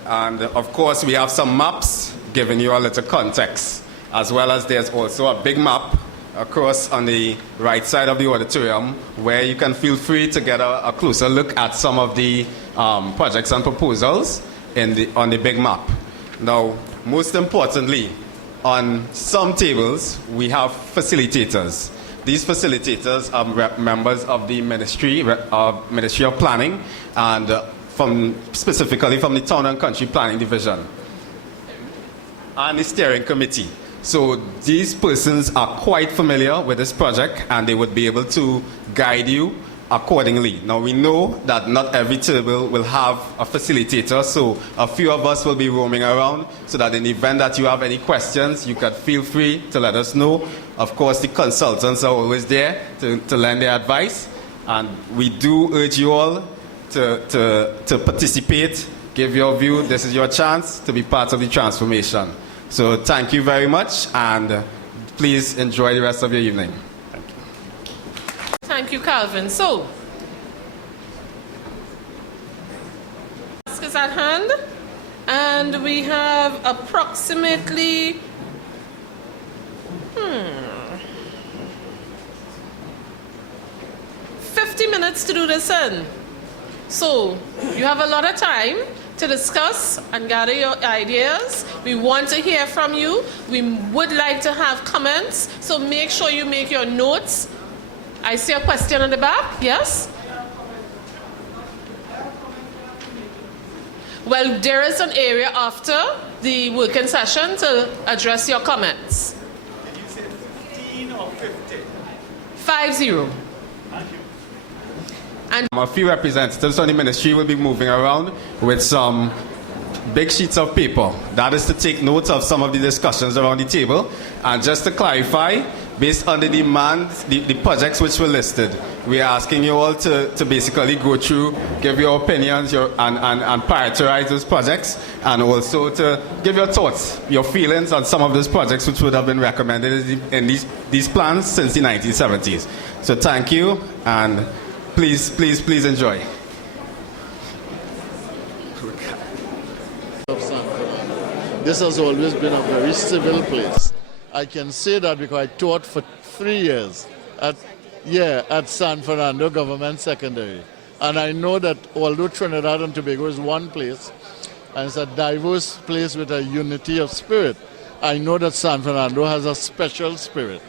And of course, we have some maps giving you a little context, as well as there's also a big map across on the right side of the auditorium where you can feel free to get a closer look at some of the projects and proposals on the big map. Now, most importantly, on some tables, we have facilitators. These facilitators are members of the Ministry of Planning and specifically from the Town and Country Planning Division and the Steering Committee. So these persons are quite familiar with this project and they would be able to guide you accordingly. Now we know that not every table will have a facilitator, so a few of us will be roaming around so that in the event that you have any questions, you can feel free to let us know. Of course, the consultants are always there to lend their advice, and we do urge you all to participate, give your view. This is your chance to be part of the transformation. So thank you very much, and please enjoy the rest of your evening. Thank you, Calvin. So, task is at hand, and we have approximately 50 minutes to do this in. So, you have a lot of time to discuss and gather your ideas. We want to hear from you. We would like to have comments, so make sure you make your notes. I see a question on the back, yes? Well, there is an area after the working session to address your comments. Did you say 15 or 50? 50. A few representatives from the ministry will be moving around with some big sheets of paper. That is to take note of some of the discussions around the table. And just to clarify, based on the demand, the projects which were listed, we are asking you all to basically go through, give your opinions and prioritize those projects, and also to give your thoughts, your feelings on some of those projects which would have been recommended in these plans since the 1970s. So thank you, and please enjoy. This has always been a very civil place. I can say that because I taught for 3 years at San Fernando Government Secondary. And I know that although Trinidad and Tobago is one place, and it's a diverse place with a unity of spirit, I know that San Fernando has a special spirit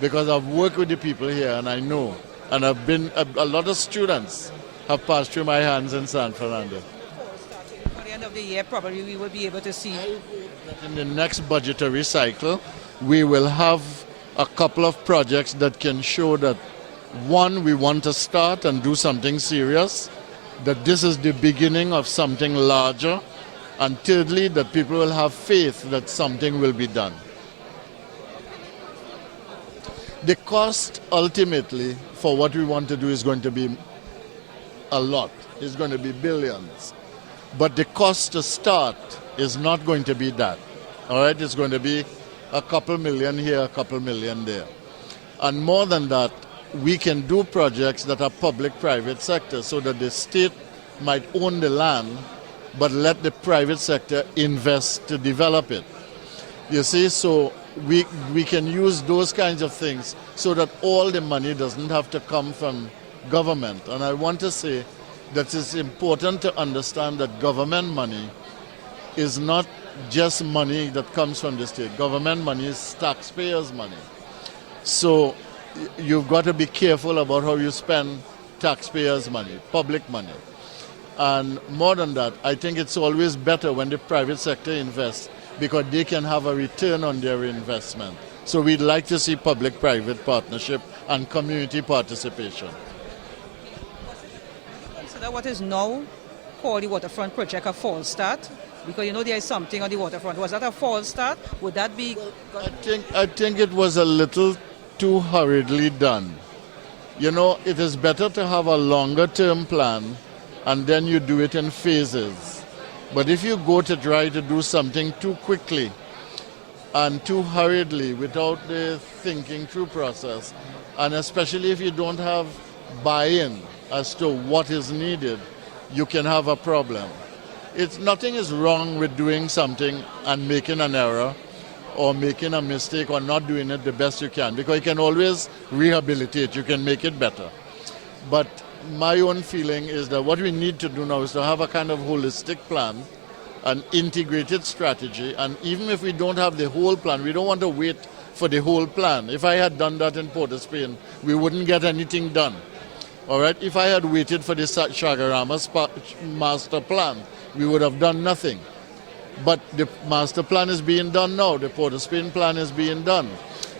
because I've worked with the people here and I know. And I've been, a lot of students have passed through my hands in San Fernando. By the end of the year, probably we will be able to see. In the next budgetary cycle, we will have a couple of projects that can show that, one, we want to start and do something serious, that this is the beginning of something larger, and thirdly, that people will have faith that something will be done. The cost ultimately for what we want to do is going to be a lot. It's going to be billions. But the cost to start is not going to be that. All right, it's going to be a couple million here, a couple million there. And more than that, we can do projects that are public-private sector so that the state might own the land, but let the private sector invest to develop it. You see, so we can use those kinds of things so that all the money doesn't have to come from government. And I want to say that it's important to understand that government money is not just money that comes from the state. Government money is taxpayers' money. So you've got to be careful about how you spend taxpayers' money, public money. And more than that, I think it's always better when the private sector invests because they can have a return on their investment. So we'd like to see public-private partnership and community participation. Consider what is now called the Waterfront project a false start? Because you know there is something on the waterfront. Was that a false start? Would that be? I think it was a little too hurriedly done. You know, it is better to have a longer-term plan and then you do it in phases. But if you go to try to do something too quickly and too hurriedly without the thinking through process, and especially if you don't have buy-in as to what is needed, you can have a problem. Nothing is wrong with doing something and making an error or making a mistake or not doing it the best you can, because you can always rehabilitate, you can make it better. But my own feeling is that what we need to do now is to have a kind of holistic plan, an integrated strategy, and even if we don't have the whole plan, we don't want to wait for the whole plan. If I had done that in Port of Spain, we wouldn't get anything done. All right? If I had waited for the Chagarama master plan, we would have done nothing. But the master plan is being done now. The Port of Spain plan is being done.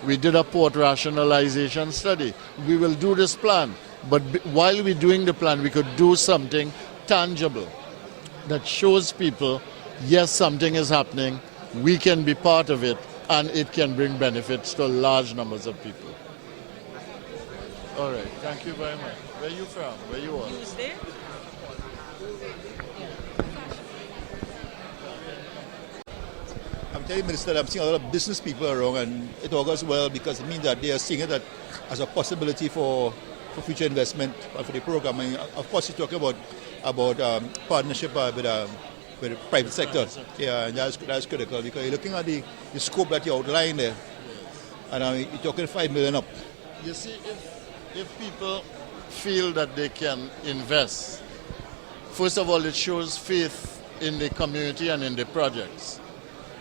We did a port rationalization study. We will do this plan. But while we're doing the plan, we could do something tangible that shows people, yes, something is happening, we can be part of it, and it can bring benefits to large numbers of people. All right, thank you very much. Where are you from? Where you are? Tuesday? telling the Minister that I'm seeing a lot of business people around, and it augurs well because it means that they are seeing it as a possibility for future investment for the program. And of course, you're talking about partnership with the private sector. Yeah, and that's critical because you're looking at the scope that you outlined there, and you're talking 5 million up. You see, if people feel that they can invest, first of all, it shows faith in the community and in the projects.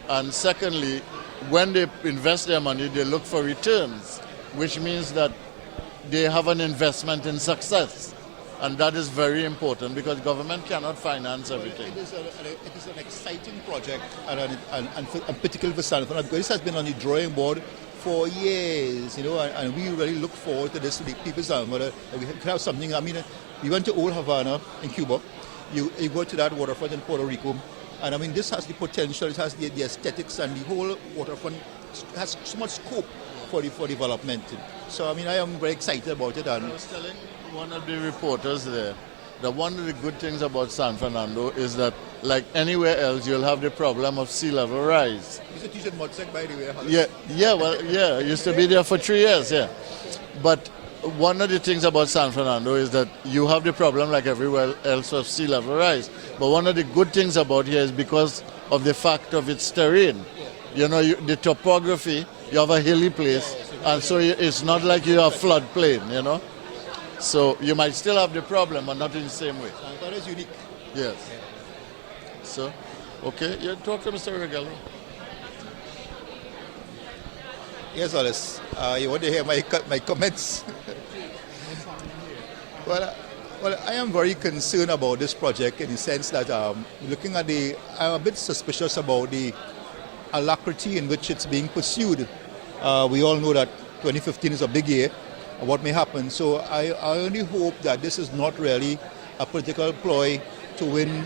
And secondly, when they invest their money, they look for returns, which means that they have an investment in success. And that is very important because government cannot finance everything. It is an exciting project, and particularly for San Fernando, because this has been on the drawing board for years, and we really look forward to this, to the people's San Fernando. We could have something. I mean, we went to Old Havana in Cuba. You go to that waterfront in Puerto Rico, and I mean, this has the potential, it has the aesthetics, and the whole waterfront has so much scope for development. So, I mean, I am very excited about it. And I was telling one of the reporters there that one of the good things about San Fernando is that, like anywhere else, you'll have the problem of sea level rise. You used to teach at Modsec, by the way, Hollis. I used to be there for 3 years, yeah. But one of the things about San Fernando is that you have the problem like everywhere else of sea level rise. But one of the good things about here is because of the fact of its terrain. The topography, you have a hilly place, and so it's not like you have floodplain, So you might still have the problem, but not in the same way. San Fernando is unique. Yes. So, okay, you talk to Mr. Regalo. Yes, Hollis. You want to hear my comments? Well, I am very concerned about this project in the sense that looking at I'm a bit suspicious about the alacrity in which it's being pursued. We all know that 2015 is a big year, what may happen. So I only hope that this is not really a political ploy to win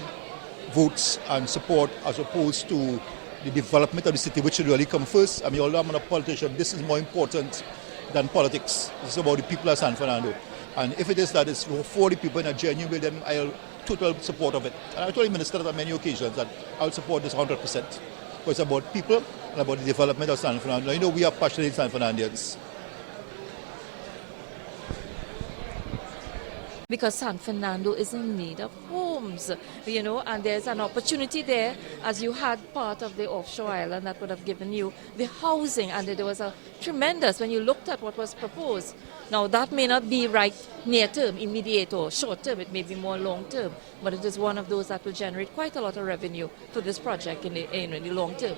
votes and support as opposed to the development of the city, which should really come first. I mean, although I'm not a politician, this is more important than politics. This is about the people of San Fernando. And if it is that it's for the people in a genuine way, then I'll total support of it. And I told the minister on many occasions that I'll support this 100%. Because it's about people and about the development of San Fernando. We are passionate San Fernandians. Because San Fernando is in need of homes, and there's an opportunity there, as you had part of the offshore island that would have given you the housing, and there was a tremendous, when you looked at what was proposed. Now, that may not be right near term, immediate or short term, it may be more long term, but it is one of those that will generate quite a lot of revenue for this project in the long term.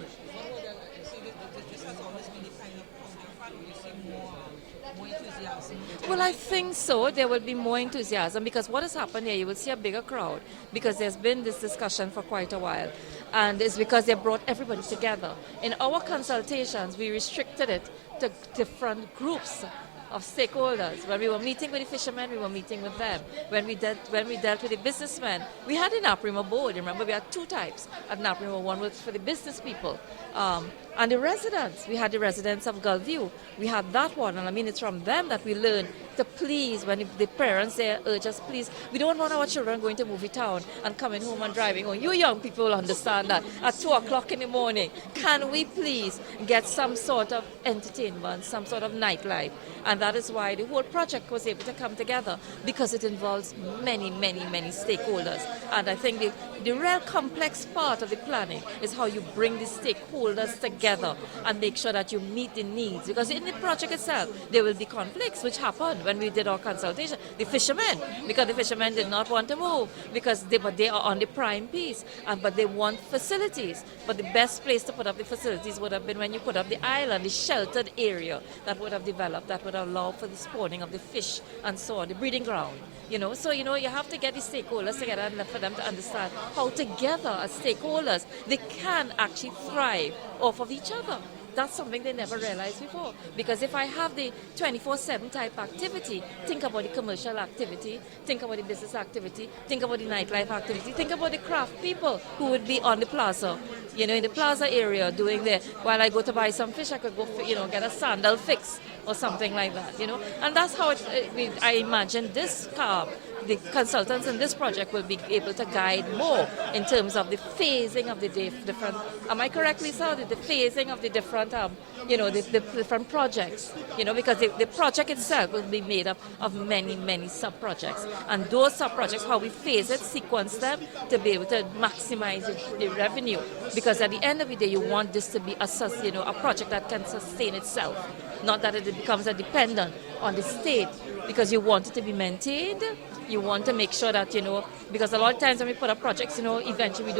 Well, I think so. There will be more enthusiasm because what has happened here, you will see a bigger crowd because there's been this discussion for quite a while. And it's because they brought everybody together. In our consultations, we restricted it to different groups of stakeholders. When we were meeting with the fishermen, we were meeting with them. When we dealt with the businessmen, we had an NAPRIMA board. Remember, we had two types at NAPRIMA. One was for the business people. And the residents, we had the residents of Gulfview. We had that one, and I mean, it's from them that we learn to please, when the parents there urge us, please, we don't want our children going to movie town and coming home and driving home. You young people will understand that. At 2 o'clock in the morning, can we please get some sort of entertainment, some sort of nightlife? And that is why the whole project was able to come together, because it involves many, many, many stakeholders. And I think the real complex part of the planning is how you bring the stakeholders together and make sure that you meet the needs. Because in the project itself, there will be conflicts, which happened when we did our consultation. The fishermen, because the fishermen did not want to move, because they are on the prime piece, but they want facilities. But the best place to put up the facilities would have been when you put up the island, the sheltered area that would have developed, that would allow for the spawning of the fish and so on, the breeding ground. So you have to get the stakeholders together and for them to understand how together as stakeholders they can actually thrive off of each other. That's something they never realized before. Because if I have the 24/7 type activity, think about the commercial activity, think about the business activity, think about the nightlife activity, think about the craft people who would be on the plaza, in the plaza area doing there. While I go to buy some fish, I could go, get a sandal fix or something like that, And that's how I imagine this the consultants in this project will be able to guide more in terms of the phasing of the different. Am I correct, Lisa? The phasing of the different, the different projects. Because the project itself will be made up of many sub-projects, and those sub-projects, how we phase it, sequence them to be able to maximize the revenue. Because at the end of the day, you want this to be a project that can sustain itself, not that it becomes a dependent on the state, because you want it to be maintained. You want to make sure that, because a lot of times when we put up projects, eventually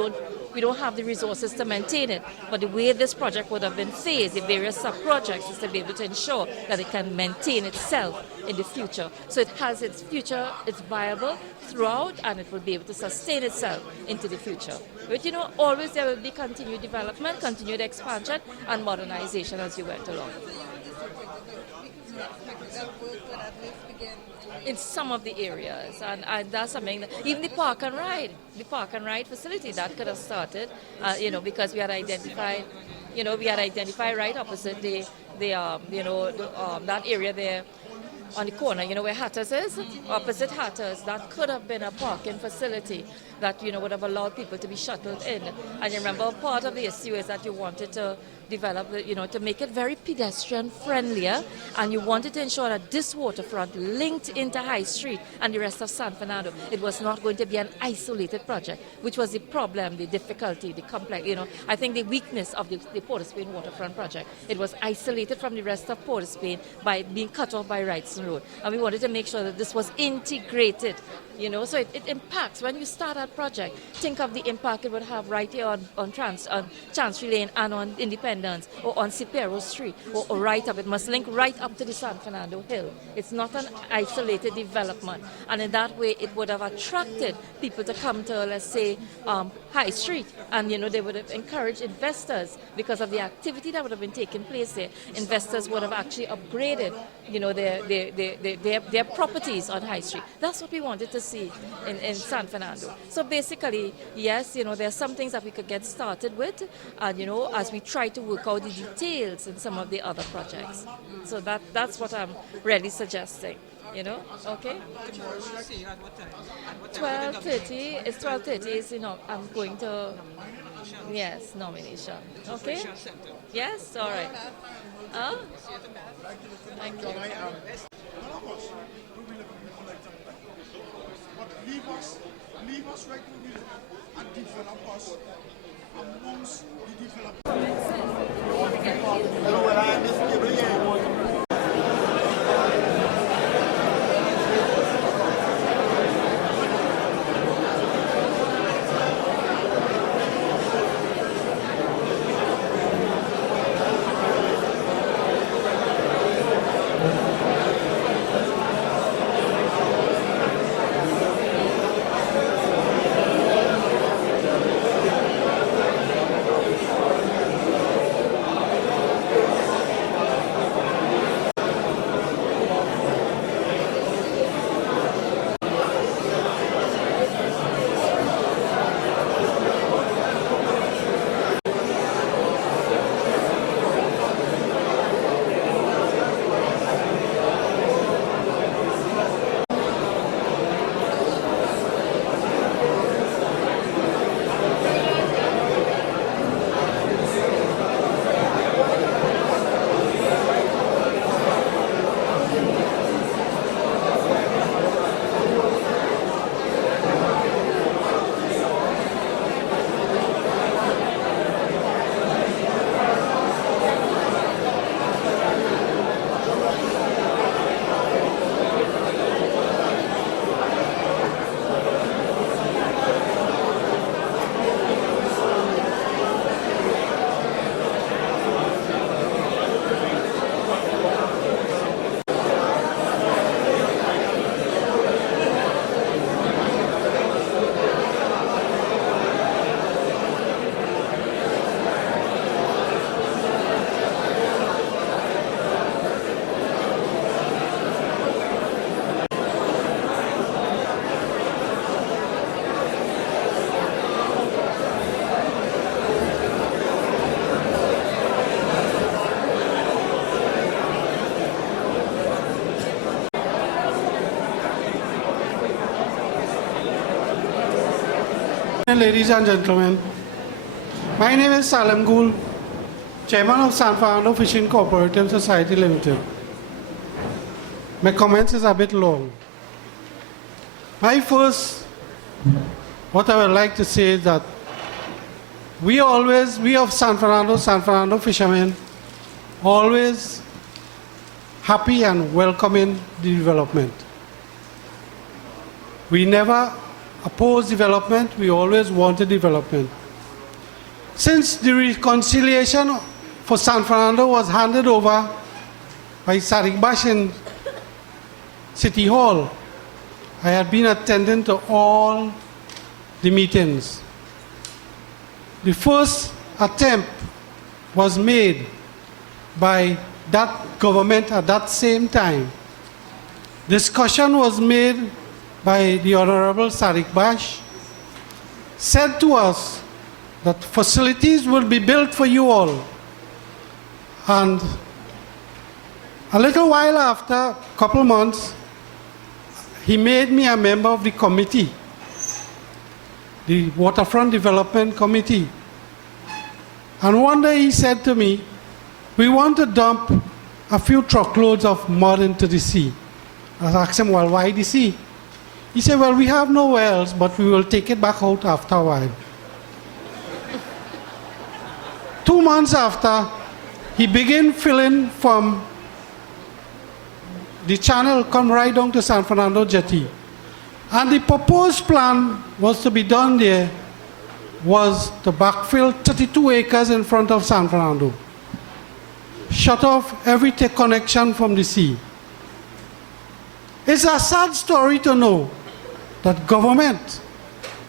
we don't have the resources to maintain it. But the way this project would have been phased, the various sub-projects, is to be able to ensure that it can maintain itself in the future. So it has its future, it's viable throughout, and it will be able to sustain itself into the future. But, always there will be continued development, continued expansion, and modernization as you went along. In some of the areas, and that's something that, even the park and ride facility that could have started, because we had identified right opposite that area there on the corner, where Hatters is, opposite Hatters, that could have been a parking facility that, would have allowed people to be shuttled in. And you remember part of the issue is that you wanted to develop, to make it very pedestrian friendlier, and you wanted to ensure that this waterfront linked into High Street and the rest of San Fernando. It was not going to be an isolated project, which was the problem, the difficulty, the complex, I think the weakness of the Port of Spain waterfront project. It was isolated from the rest of Port of Spain by being cut off by Wrightson Road, and we wanted to make sure that this was integrated. So it impacts. When you start that project, think of the impact it would have right here on Chancery Lane and on Independence, or on Cipero Street, or right up. It must link right up to the San Fernando Hill. It's not an isolated development. And in that way, it would have attracted people to come to, let's say, High Street. And, they would have encouraged investors because of the activity that would have been taking place there. Investors would have actually upgraded, their properties on High Street. That's what we wanted to see in San Fernando. So basically, yes, there are some things that we could get started with, and, as we try to work out the details in some of the other projects. So that's what I'm really suggesting. Okay? 12:30. It's 12:30. I'm going to. Yes, nomination. Okay. Yes. All right. Thank you. Leave us right where and develop us amongst the developers. Ladies and gentlemen, my name is Salem Goul, Chairman of San Fernando Fishing Cooperative Society Limited. My comments is a bit long. What I would like to say is that we of San Fernando fishermen, always happy and welcoming the development. We never oppose development, we always wanted development. Since the reconciliation for San Fernando was handed over by Sarikbash in City Hall, I had been attending to all the meetings. The first attempt was made by that government at that same time. Discussion was made by the Honorable Sarikbash, said to us that facilities will be built for you all. And a little while after, a couple months, he made me a member of the committee, the Waterfront Development Committee. And one day he said to me, we want to dump a few truckloads of mud into the sea. I asked him, well, why the sea? He said, well, we have no wells, but we will take it back out after a while. 2 months after, he began filling from the channel, come right down to San Fernando Jetty. And the proposed plan was to be done there was to backfill 32 acres in front of San Fernando. Shut off every connection from the sea. It's a sad story to know that government,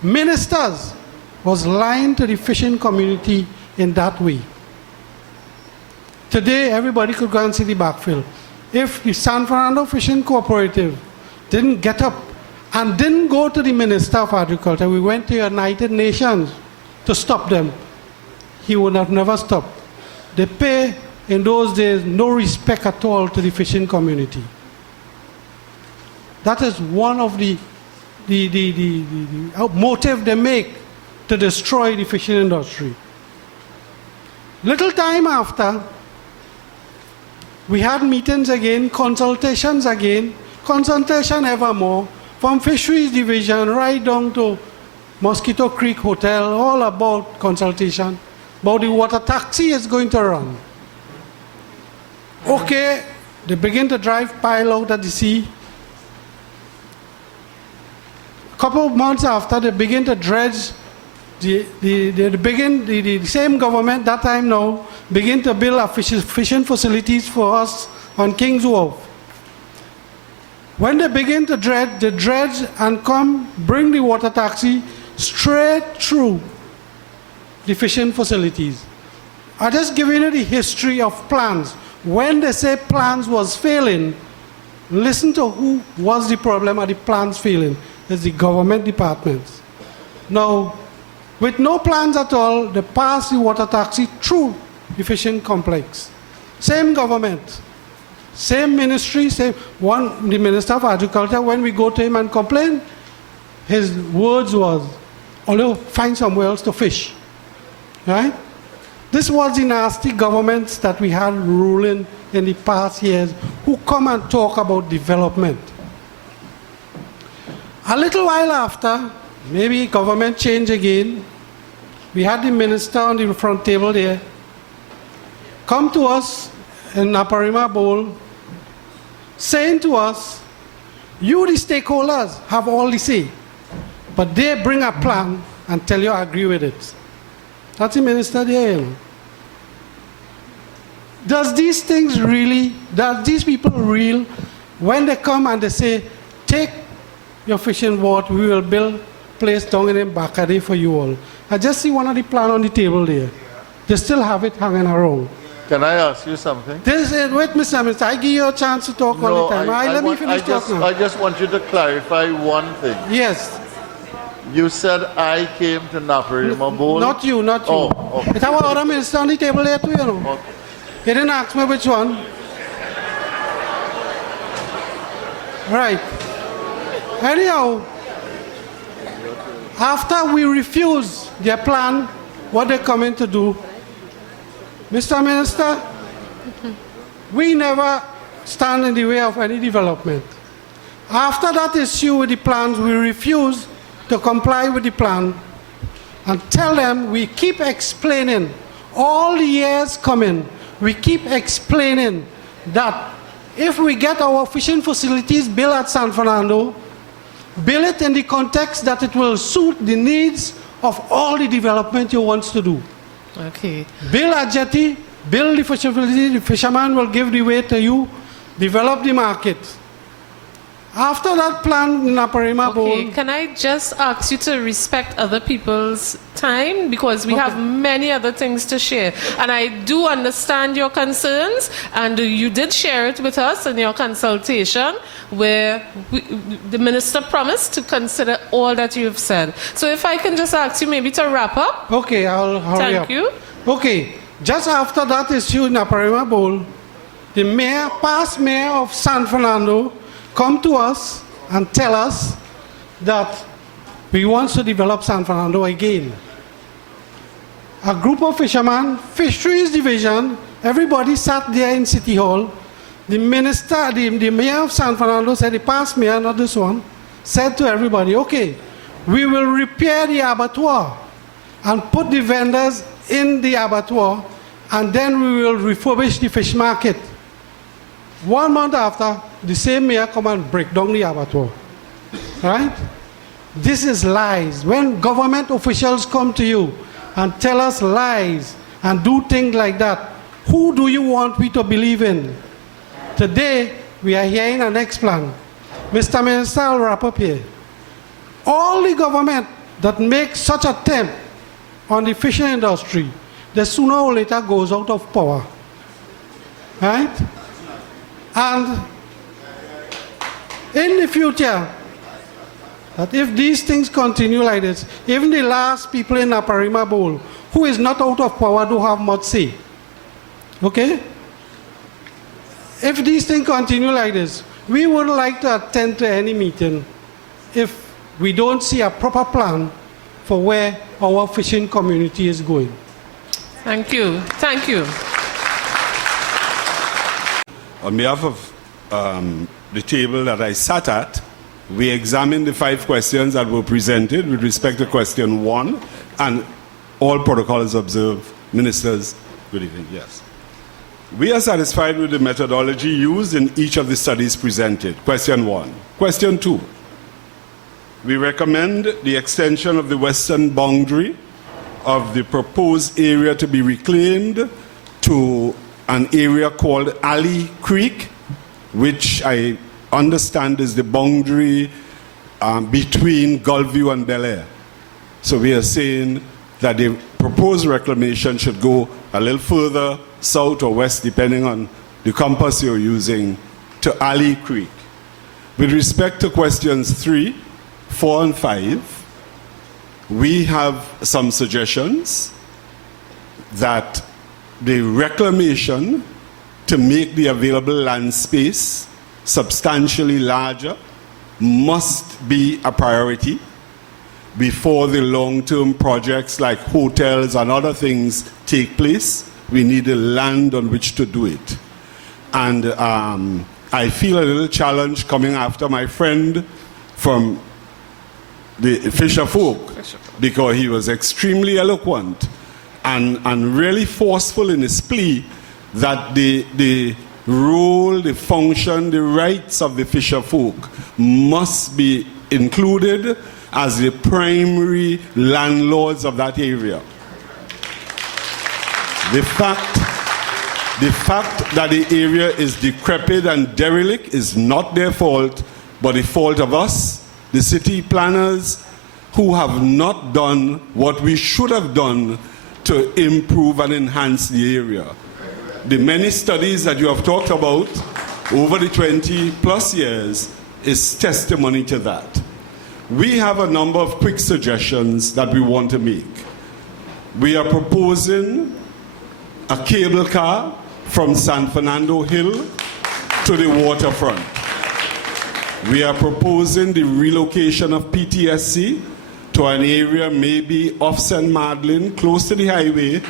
ministers, was lying to the fishing community in that way. Today, everybody could go and see the backfill. If the San Fernando Fishing Cooperative didn't get up and didn't go to the Minister of Agriculture, we went to the United Nations to stop them, he would have never stopped. They pay, in those days, no respect at all to the fishing community. That is one of the motive they make to destroy the fishing industry. Little time after, we had meetings again, consultations again, consultation evermore, from Fisheries Division right down to Mosquito Creek Hotel, all about consultation, about the water taxi is going to run. Okay, they begin to drive pile out at the sea. A couple of months after, they begin to dredge. The same government, that time now, begin to build a fishing facilities for us on King's Wharf. When they begin to dredge, they dredge and come, bring the water taxi straight through the fishing facilities. I just giving you the history of plans. When they say plans was failing, listen to who was the problem of the plans failing. It's the government departments. Now, with no plans at all, they pass the water taxi through the fishing complex. Same government, same ministry, the Minister of Agriculture, when we go to him and complain, his words was, although find somewhere else to fish. Right? This was the nasty governments that we had ruling in the past years who come and talk about development. A little while after, maybe government change again, we had the minister on the front table there come to us in Naparima Bowl saying to us, you the stakeholders have all the say, but they bring a plan and tell you I agree with it. That's the minister there. You know. Does these people real, when they come and they say, take your fishing boat, we will build place down in Bakade for you all. I just see one of the plan on the table there. They still have it hanging around. Can I ask you something? Wait, Mr. Minister, I give you a chance to talk all the time. Let me finish talking. I just want you to clarify one thing. Yes. You said I came to Naparima Bowl? Not you. Oh, okay. It's our other minister on the table there too, you know. Okay. He didn't ask me which one. Right. Anyhow, After we refuse their plan, what they're coming to do, Mr. Minister, we never stand in the way of any development. After that issue with the plans, we refuse to comply with the plan and tell them we keep explaining, all the years coming, we keep explaining that if we get our fishing facilities built at San Fernando, build it in the context that it will suit the needs of all the development you want to do. Okay. Build a jetty, build the fishing facility, the fisherman will give the way to you, develop the market. After that plan in Aparima Bowl... Can I just ask you to respect other people's time? Because we have many other things to share. And I do understand your concerns, and you did share it with us in your consultation, where the minister promised to consider all that you've said. So if I can just ask you maybe to wrap up. Okay, I'll hurry up. Thank you. Okay, just after that issue in Aparima Bowl, the mayor, past mayor of San Fernando, come to us and tell us that we want to develop San Fernando again. A group of fishermen, fisheries division, everybody sat there in City Hall. The minister, the mayor of San Fernando said, the past mayor, not this one, said to everybody, okay, we will repair the abattoir and put the vendors in the abattoir, and then we will refurbish the fish market. 1 month after, the same mayor come and break down the abattoir. Right? This is lies. When government officials come to you and tell us lies and do things like that, who do you want we to believe in? Today, we are hearing an next plan. Mr. Minister, I'll wrap up here. All the government that makes such an attempt on the fishing industry, the sooner or later goes out of power. Right? And in the future, that if these things continue like this, even the last people in Aparima Bowl, who is not out of power, do have much say. Okay? If these things continue like this, we wouldn't like to attend to any meeting if we don't see a proper plan for where our fishing community is going. Thank you. Thank you. On behalf of the table that I sat at, we examined the 5 questions that were presented with respect to question 1, and all protocols observed. Ministers, good evening, yes. We are satisfied with the methodology used in each of the studies presented. Question 1. Question 2. We recommend the extension of the western boundary of the proposed area to be reclaimed to an area called Alley Creek, which I understand is the boundary between Gulfview and Bel Air. So we are saying that the proposed reclamation should go a little further south or west, depending on the compass you're using, to Alley Creek. With respect to questions 3, 4, and 5, we have some suggestions that the reclamation to make the available land space substantially larger must be a priority before the long-term projects like hotels and other things take place. We need the land on which to do it. And I feel a little challenge coming after my friend from the fisher folk, because he was extremely eloquent and really forceful in his plea that the role, the function, the rights of the fisher folk must be included as the primary landlords of that area. The fact that the area is decrepit and derelict is not their fault, but the fault of us, the city planners, who have not done what we should have done to improve and enhance the area. The many studies that you have talked about over the 20 plus years is testimony to that. We have a number of quick suggestions that we want to make. We are proposing a cable car from San Fernando Hill to the waterfront. We are proposing the relocation of PTSC to an area maybe off St. Madeleine, close to the highway,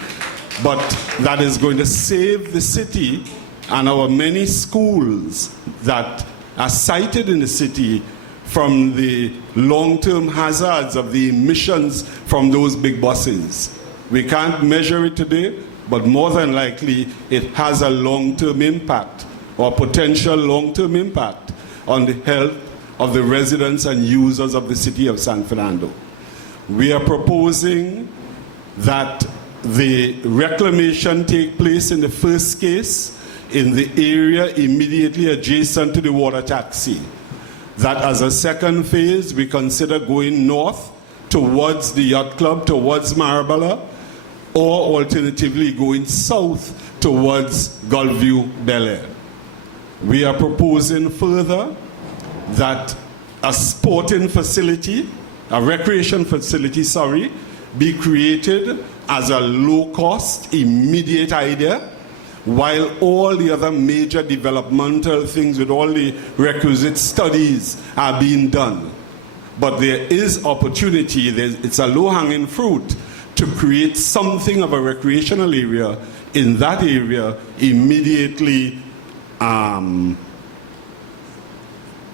but that is going to save the city and our many schools that are sited in the city from the long-term hazards of the emissions from those big buses. We can't measure it today, but more than likely it has a long-term impact or potential long-term impact on the health of the residents and users of the city of San Fernando. We are proposing that the reclamation take place in the first case in the area immediately adjacent to the water taxi. That as a second phase, we consider going north towards the yacht club, towards Marabella, or alternatively going south towards Gulfview Bel Air. We are proposing further that a sporting facility, a recreation facility, be created as a low-cost, immediate idea, while all the other major developmental things with all the requisite studies are being done. But there is opportunity, it's a low-hanging fruit to create something of a recreational area in that area immediately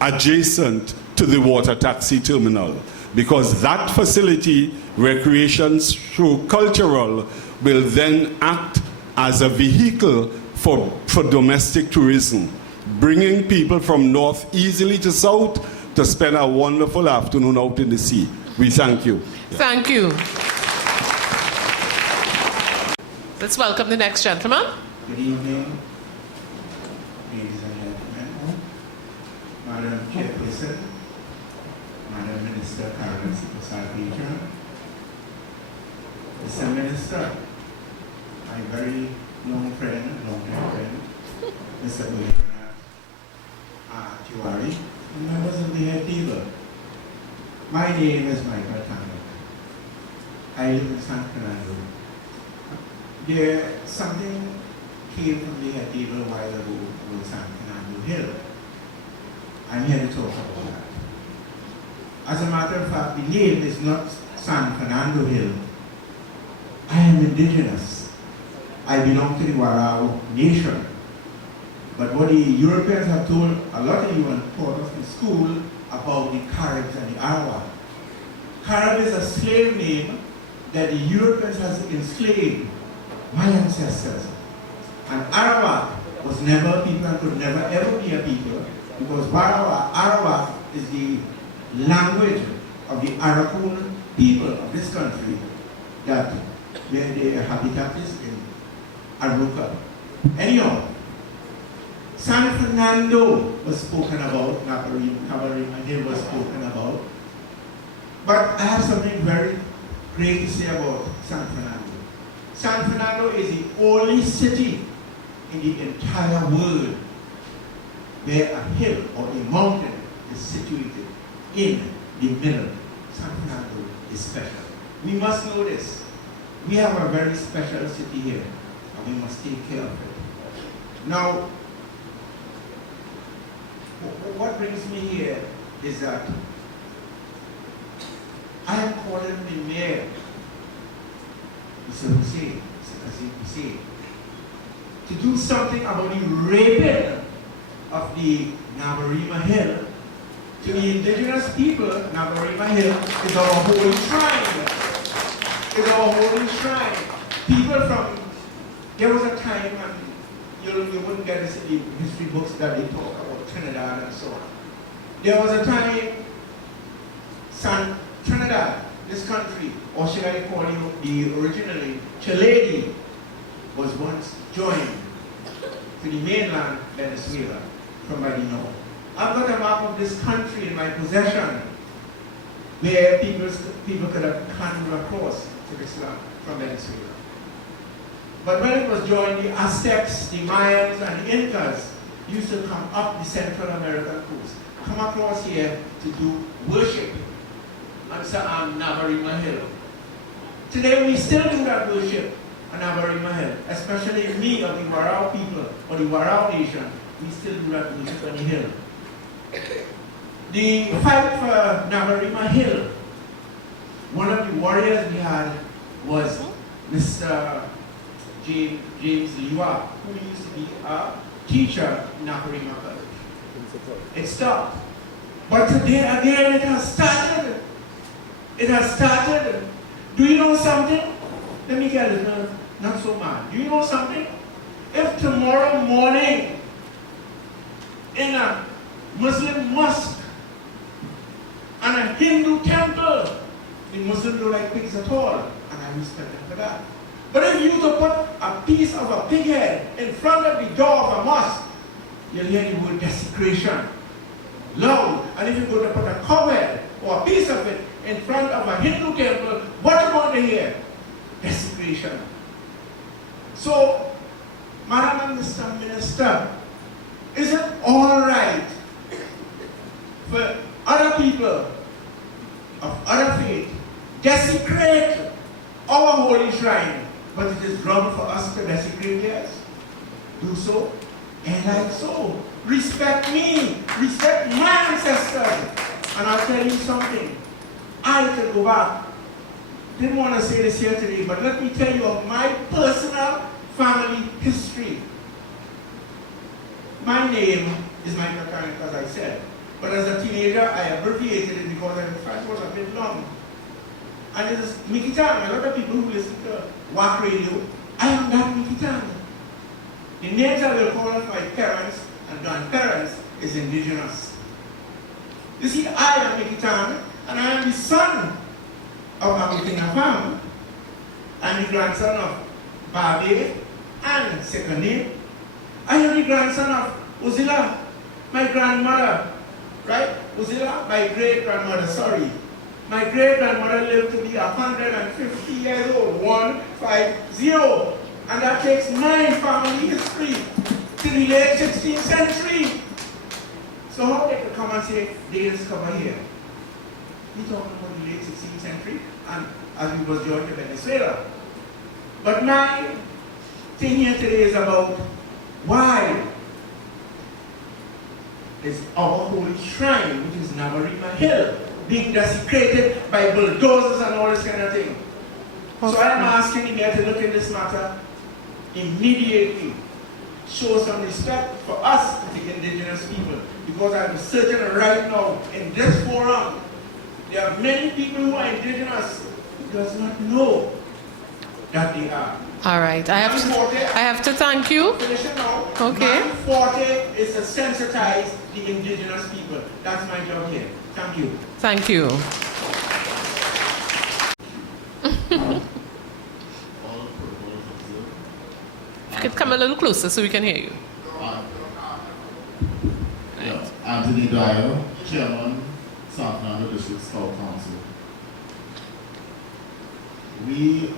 adjacent to the water taxi terminal. Because that facility, recreation through cultural, will then act as a vehicle for domestic tourism, bringing people from north easily to south to spend a wonderful afternoon out in the sea. We thank you. Thank you. Let's welcome the next gentleman. Good evening, ladies and gentlemen. Madam Chairperson, Madam Minister Karen Siposal-Peter, Mr. Minister, my very long-time friend, Mr. Tiwari, and members of the head table. My name is Michael Tanner. I live in San Fernando. Something came from the head table a while ago with San Fernando Hill. I'm here to talk about that. As a matter of fact, the name is not San Fernando Hill. I am indigenous. I belong to the Warao nation. But what the Europeans have told a lot of you and taught us in school about the Caribs and the Arawak. Carib is a slave name that the Europeans has enslaved my ancestors. And Arawak was never a people and could never ever be a people, because Arawak is the language of the Arakan people of this country, that where their habitat is in Aruca. Anyhow, San Fernando was spoken about, Navarima Hill was spoken about, but I have something very great to say about San Fernando. San Fernando is the only city in the entire world where a hill or a mountain is situated in the middle. San Fernando is special. We must know this. We have a very special city here, and we must take care of it. Now, what brings me here is that I am calling the mayor, Mr. Hussein, to do something about the raping of the Navarima Hill. To the indigenous people, Navarima Hill is our holy shrine. It's our holy shrine. People from, there was a time when you wouldn't get this in the history books that they talk about Trinidad and so on. There was a time, Trinidad, this country, or should I call you the originally, Chile, was once joined to the mainland Venezuela from by the north. I've got a map of this country in my possession where people could have canoed across to this land from Venezuela. But when it was joined, the Aztecs, the Mayans, and the Incas used to come up the Central American coast, come across here to do worship on Navarima Hill. Today we still do that worship on Navarima Hill, especially me of the Warao people or the Warao nation. We still do that worship on the hill. The fight for Navarima Hill One of the warriors we had was Mr. James Liwa, who used to be a teacher in Naparima College. It stopped. But today again it has started. It has started. Do you know something? Let me get it, not so mad. Do you know something? If tomorrow morning in a Muslim mosque and a Hindu temple, the Muslims don't like pigs at all, and I respect them for that. But if you to put a piece of a pig head in front of the door of a mosque, you'll hear the word desecration loud. And if you go to put a cow head or a piece of it in front of a Hindu temple, what are you going to hear? Desecration. So, Madam and Mr. Minister, is it all right for other people of other faith desecrate our holy shrine, but it is wrong for us to desecrate theirs? Do so, and like so. Respect me, respect my ancestors. And I'll tell you something. I could go back. Didn't want to say this here today, but let me tell you of my personal family history. My name is Michael Karen, as I said. But as a teenager, I abbreviated it because I thought it was a bit long. And it is Mickey Tang. A lot of people who listen to WAC radio, I am that Mickey Tang. The names I will call of my parents and grandparents is indigenous. You see, I am Mickey Tang, and I am the son of Abutina Pham, and the grandson of Babe and second name. I am the grandson of Uzila, my grandmother, right? Uzila, my great-grandmother, sorry. My great-grandmother lived to be 150 years old, 150. And that takes my family history to the late 16th century. So how they could come and say they discover here? We're talking about the late 16th century, and as we was joined in Venezuela. But my thing here today is about why is our holy shrine, which is Namarima Hill, being desecrated by bulldozers and all this kind of thing. Okay. So I am asking the mayor to look in this matter immediately. Show some respect for us, the indigenous people, because I'm certain right now in this forum, there are many people who are indigenous who does not know that they are. All right, I have to thank you. Okay. My forte is to sensitize the indigenous people. That's my job here. Thank you. Thank you. You could come a little closer so we can hear you. Anthony Dyer, Chairman, San Fernando District Scout Council. We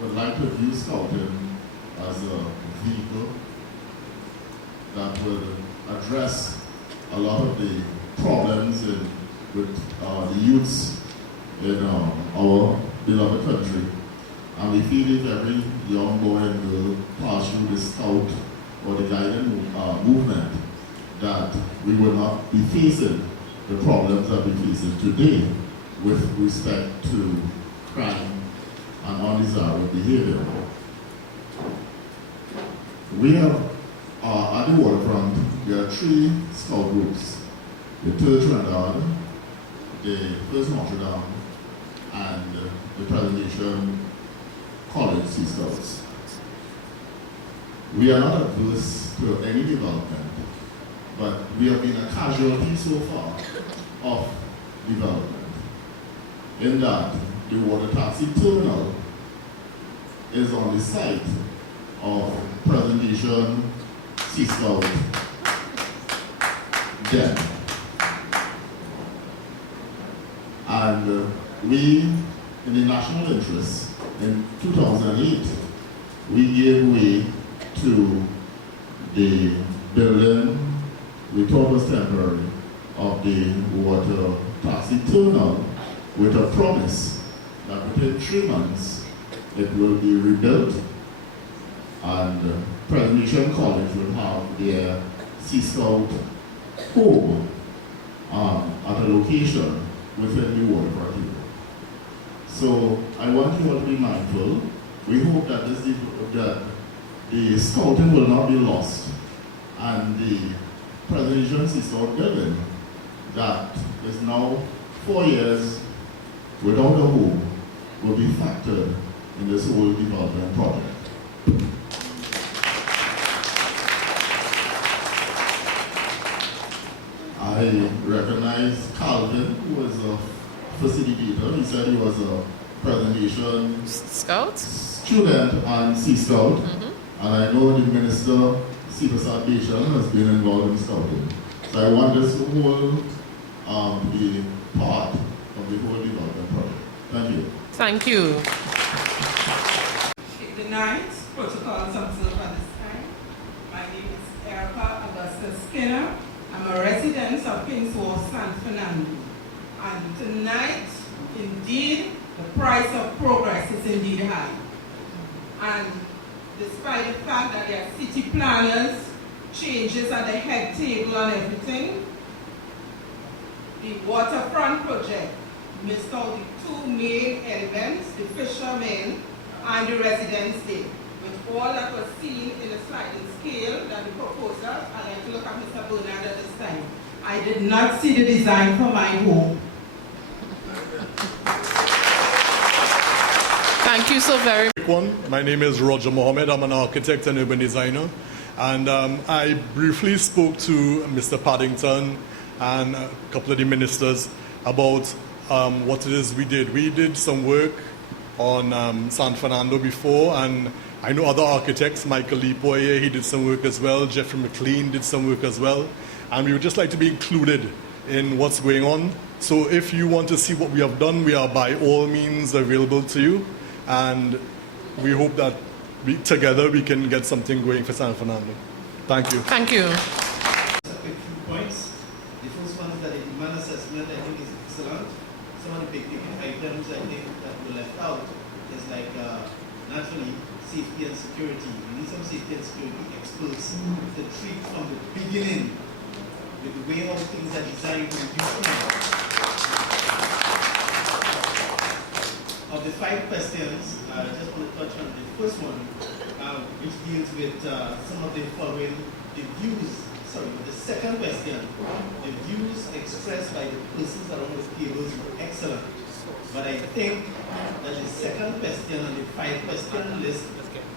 would like to view Scouting as a vehicle that would address a lot of the problems with the youths in our beloved country. And we feel if every young boy and girl pass through the Scout or the guiding movement, that we will not be facing the problems that we're facing today with respect to crime and undesirable behavior. We have, at the Waterfront, there are 3 Scout groups: the 3rd Trinidad, the 1st Notre Dame, and the Presentation College Sea Scouts. We are not adverse to any development, but we have been a casualty so far of development, in that the water taxi terminal is on the site of Presentation Sea Scout Den. And we, in the national interest, in 2008, we gave way to the building, we thought was temporary, of the water taxi terminal with a promise that within 3 months it will be rebuilt and Presentation College will have their Sea Scout home at a location within the Waterfront. So I want you all to be mindful. We hope that that the scouting will not be lost, and the President Seaside building that is now 4 years without a home will be factored in this whole development project. I recognize Calvin, who was a facilitator. He said he was a presentation Scout? student and Sea Scout. And I know the Minister, Sibasat Bisham, has been involved in scouting. So I want this whole be part of the whole development project. Thank you. Thank you. The ninth protocols observed at this time. My name is Erica Augusta Skinner. I'm a resident of Kings Wharf, San Fernando. And tonight, indeed, the price of progress is indeed high. And despite the fact that there are city planners, changes at the head table and everything, the Waterfront project missed out the two main elements, the fishermen and the residence day. With all that was seen in the sliding scale that the proposer, I'd like to look at Mr. Bernard at this time. I did not see the design for my home. Thank you so very much. My name is Roger Mohammed. I'm an architect and urban designer. And I briefly spoke to Mr. Paddington and a couple of the ministers about what it is we did. We did some work on San Fernando before, and I know other architects, Michael Lipoye, he did some work as well, Jeffrey McLean did some work as well, and we would just like to be included in what's going on. So if you want to see what we have done, we are by all means available to you, and we hope that together we can get something going for San Fernando. Thank you. Thank you. A quick few points. The first one is that the demand assessment, I think, is excellent. Some of the big ticket items, I think, that were left out is like, naturally, safety and security. We need some safety and security experts to treat from the beginning with the way how things are designed to reduce crime. Of the 5 questions, I just want to touch on the first one, which deals with some of the following, the second question, the views expressed by the persons around the tables were excellent. But I think that the second question on the 5-question list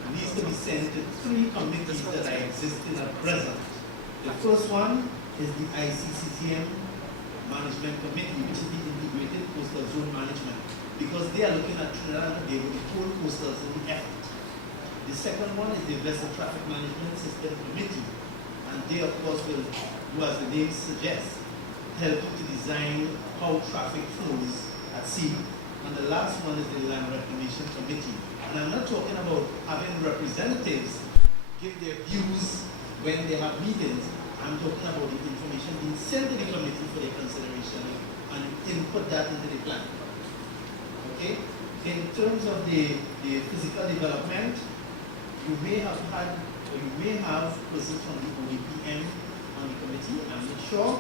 needs to be sent to 3 committees that are existing at present. The first one is the ICCCM Management Committee, which is the Integrated Coastal Zone Management, because they are looking at Trinidad and Tobago, the whole coastals in the effort. The second one is the Vessel Traffic Management System Committee, and they, of course, will, as the name suggests, help to design how traffic flows at sea. And the last one is the Land Reclamation Committee. And I'm not talking about having representatives give their views when they have meetings. I'm talking about the information being sent to the committee for their consideration and input that into the plan. Okay? In terms of the physical development, you may have had, or you may have persons from the ODPM on the committee, I'm not sure,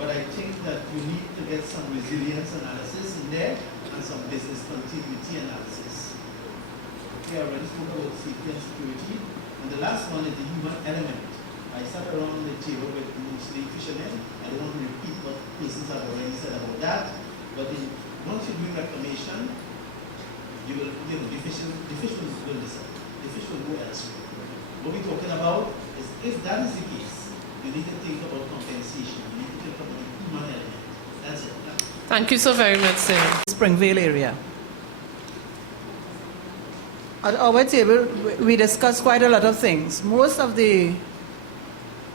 but I think that you need to get some resilience analysis in there and some business continuity analysis. Okay, I already spoke about safety and security. And the last one is the human element. I sat around the table with mostly fishermen. I don't want to repeat what persons have already said about that, but once you do reclamation, you will, the fish will decide. The fish will go elsewhere. What we're talking about is, if that is the case, you need to think about compensation. You need to think about the human element. That's it. Thank you so very much, sir. Springvale area. At our table, we discussed quite a lot of things. Most of the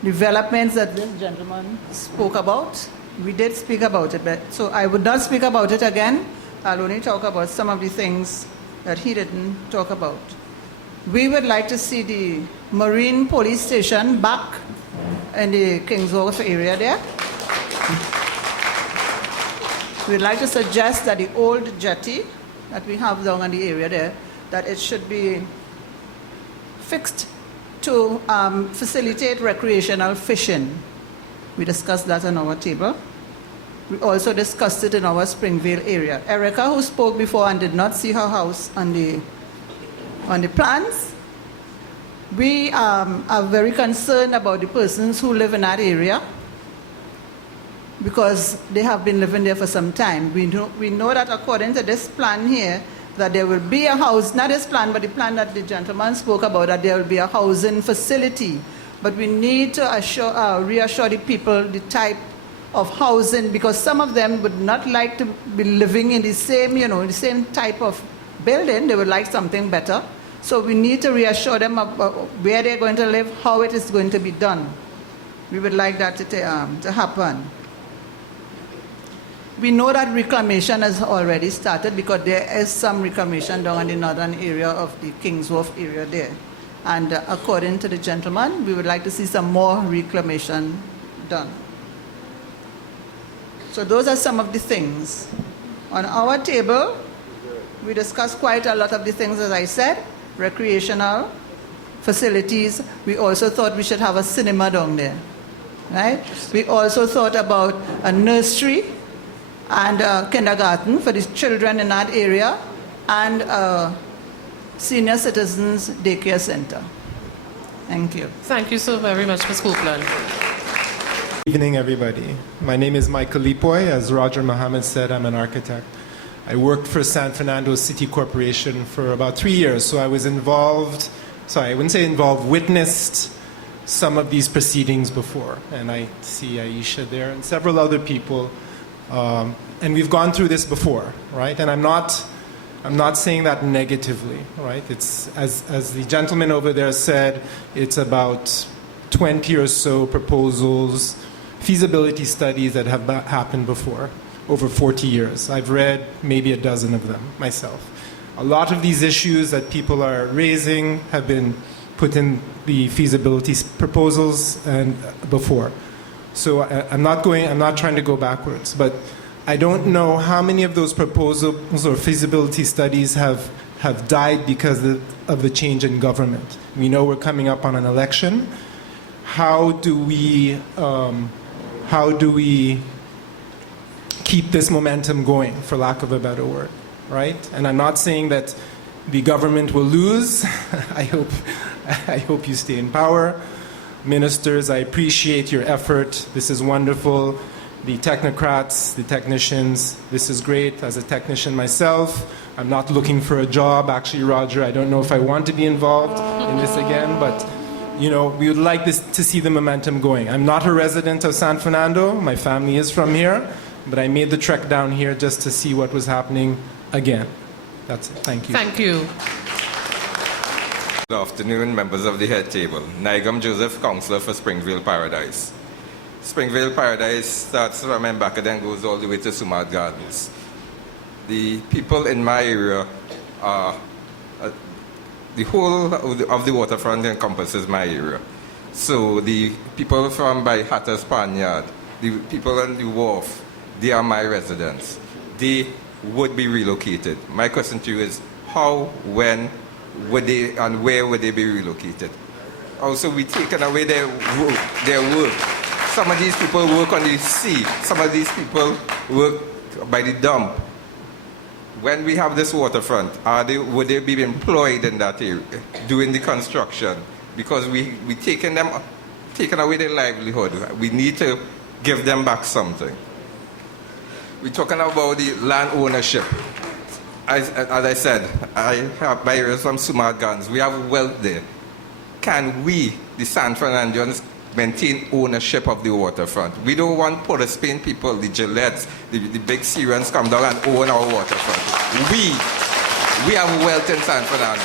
developments that this gentleman spoke about, we did speak about it, but so I would not speak about it again. I'll only talk about some of the things that he didn't talk about. We would like to see the Marine Police Station back in the Kings Wharf area there. We'd like to suggest that the old jetty that we have down in the area there, that it should be fixed to facilitate recreational fishing. We discussed that on our table. We also discussed it in our Springvale area. Erica, who spoke before and did not see her house on the plans, we are very concerned about the persons who live in that area because they have been living there for some time. We know that according to this plan here, that there will be a house, not this plan, but the plan that the gentleman spoke about, that there will be a housing facility. But we need to reassure the people the type of housing, because some of them would not like to be living in the same, the same type of building. They would like something better. So we need to reassure them about where they're going to live, how it is going to be done. We would like that to happen. We know that reclamation has already started because there is some reclamation down in the northern area of the Kings Wharf area there. And according to the gentleman, we would like to see some more reclamation done. So those are some of the things. On our table, we discussed quite a lot of the things, as I said, recreational facilities. We also thought we should have a cinema down there, right? We also thought about a nursery and a kindergarten for the children in that area, and a senior citizens daycare center. Thank you. Thank you so very much, Ms. Copeland. Good evening, everybody. My name is Michael Lipoy. As Roger Mohammed said, I'm an architect. I worked for San Fernando City Corporation for about 3 years, so I was involved, I wouldn't say involved, witnessed some of these proceedings before. And I see Aisha there and several other people. And we've gone through this before, right? And I'm not saying that negatively, right? It's, as the gentleman over there said, it's about 20 or so proposals, feasibility studies that have happened before, over 40 years. I've read maybe a dozen of them myself. A lot of these issues that people are raising have been put in the feasibility proposals and before. So I'm not trying to go backwards, but I don't know how many of those proposals or feasibility studies have died because of the change in government. We know we're coming up on an election. How do we keep this momentum going, for lack of a better word, right? And I'm not saying that the government will lose. I hope you stay in power. Ministers, I appreciate your effort. This is wonderful. The technocrats, the technicians, this is great. As a technician myself, I'm not looking for a job. Actually, Roger, I don't know if I want to be involved in this again, but we would like to see the momentum going. I'm not a resident of San Fernando. My family is from here, but I made the trek down here just to see what was happening again. That's it. Thank you. Thank you. Good afternoon, members of the head table. Naigam Joseph, Councillor for Springvale Paradise. Springvale Paradise starts from Mbaka and goes all the way to Sumad Gardens. The people in my area are, the whole of the waterfront encompasses my area. So the people from by Hatter's Panyard, the people on the wharf, they are my residents. They would be relocated. My question to you is how, when would they, and where would they be relocated? Also, we taken away their work. Some of these people work on the sea. Some of these people work by the dump. When we have this waterfront, would they be employed in that area doing the construction? Because we taken away their livelihood. We need to give them back something. We're talking about the land ownership. As I said, I have my areas from Sumad Gardens. We have wealth there. Can we, the San Fernandans, maintain ownership of the waterfront? We don't want Port of Spain people, the Gillettes, the big Syrians come down and own our waterfront. We have wealth in San Fernando.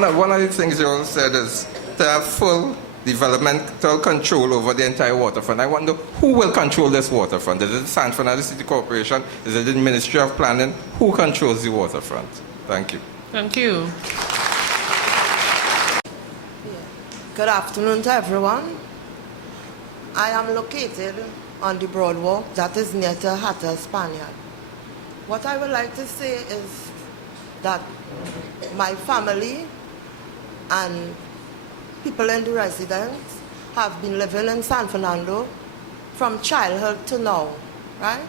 And one of the things you all said is to have full developmental control over the entire waterfront. I wonder who will control this waterfront? Is it the San Fernando City Corporation? Is it the Ministry of Planning? Who controls the waterfront? Thank you. Thank you. Good afternoon to everyone. I am located on the Broadwalk that is near to Hatter's Spaniard. What I would like to say is that my family and people in the residence have been living in San Fernando from childhood to now, right?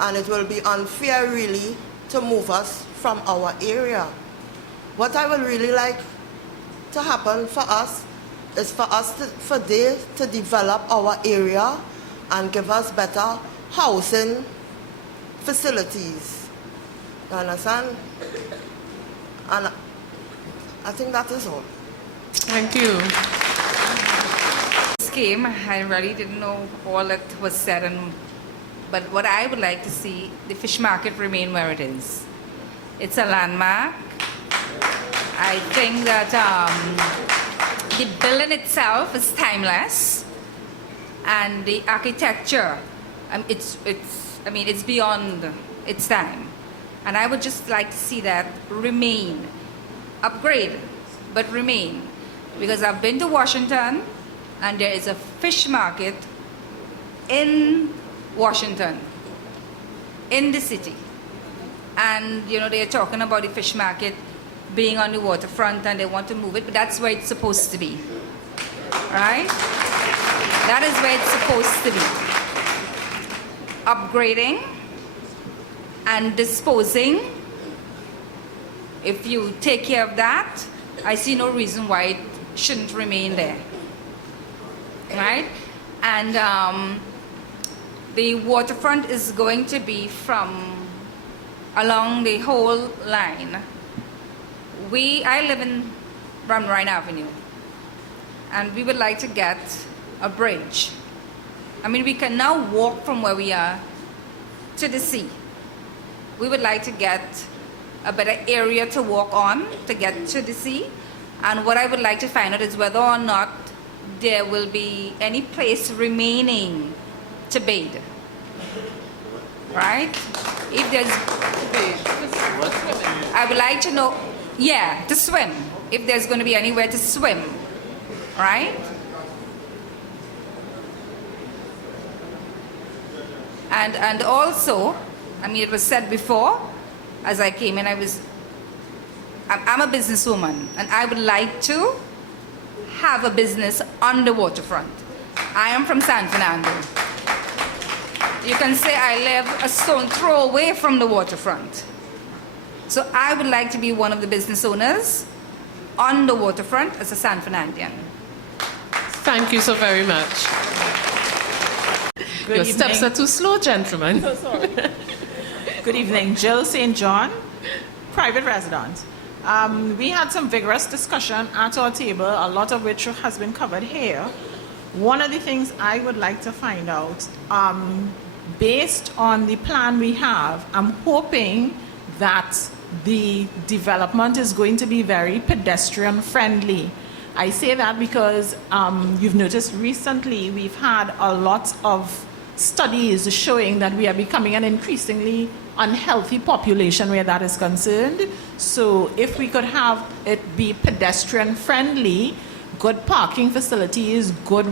And it will be unfair really to move us from our area. What I would really like to happen for us is for they to develop our area and give us better housing facilities. You understand? And I think that is all. Thank you. Scheme, I really didn't know all that was said, but what I would like to see, the fish market remain where it is. It's a landmark. I think that the building itself is timeless, and the architecture, it's beyond its time. And I would just like to see that remain, upgrade, but remain. Because I've been to Washington, and there is a fish market in Washington, in the city. And, they're talking about the fish market being on the waterfront, and they want to move it, but that's where it's supposed to be, right? That is where it's supposed to be. Upgrading and disposing. If you take care of that, I see no reason why it shouldn't remain there, right? And the waterfront is going to be from along the whole line. I live in Bramrine Avenue, and we would like to get a bridge. We can now walk from where we are to the sea. We would like to get a better area to walk on to get to the sea. And what I would like to find out is whether or not there will be any place remaining to bathe. Right? If there's... I would like to know, to swim. If there's going to be anywhere to swim. Right? And also, it was said before, as I came in, I'm a businesswoman, and I would like to have a business on the waterfront. I am from San Fernando. You can say I live a stone throw away from the waterfront. So I would like to be one of the business owners on the waterfront as a San Fernandian. Thank you so very much. Your steps are too slow, gentlemen. So sorry. Good evening. Jill St. John, private resident. We had some vigorous discussion at our table, a lot of which has been covered here. One of the things I would like to find out, based on the plan we have, I'm hoping that the development is going to be very pedestrian friendly. I say that because you've noticed recently we've had a lot of studies showing that we are becoming an increasingly unhealthy population where that is concerned. So if we could have it be pedestrian friendly, good parking facilities, good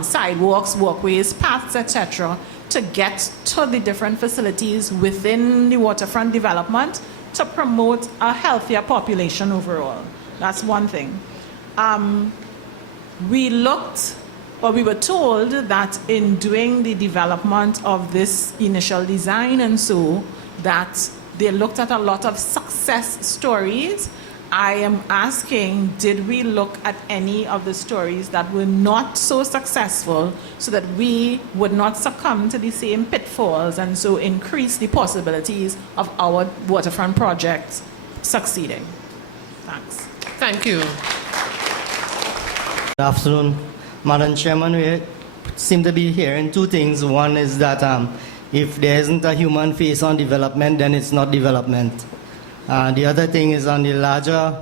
sidewalks, walkways, paths, etc., to get to the different facilities within the waterfront development to promote a healthier population overall. That's one thing. We were told that in doing the development of this initial design and so, that they looked at a lot of success stories. I am asking, did we look at any of the stories that were not so successful so that we would not succumb to the same pitfalls and so increase the possibilities of our waterfront projects succeeding? Thanks. Thank you. Good afternoon, Madam Chairman. We seem to be hearing two things. One is that if there isn't a human face on development, then it's not development. The other thing is on the larger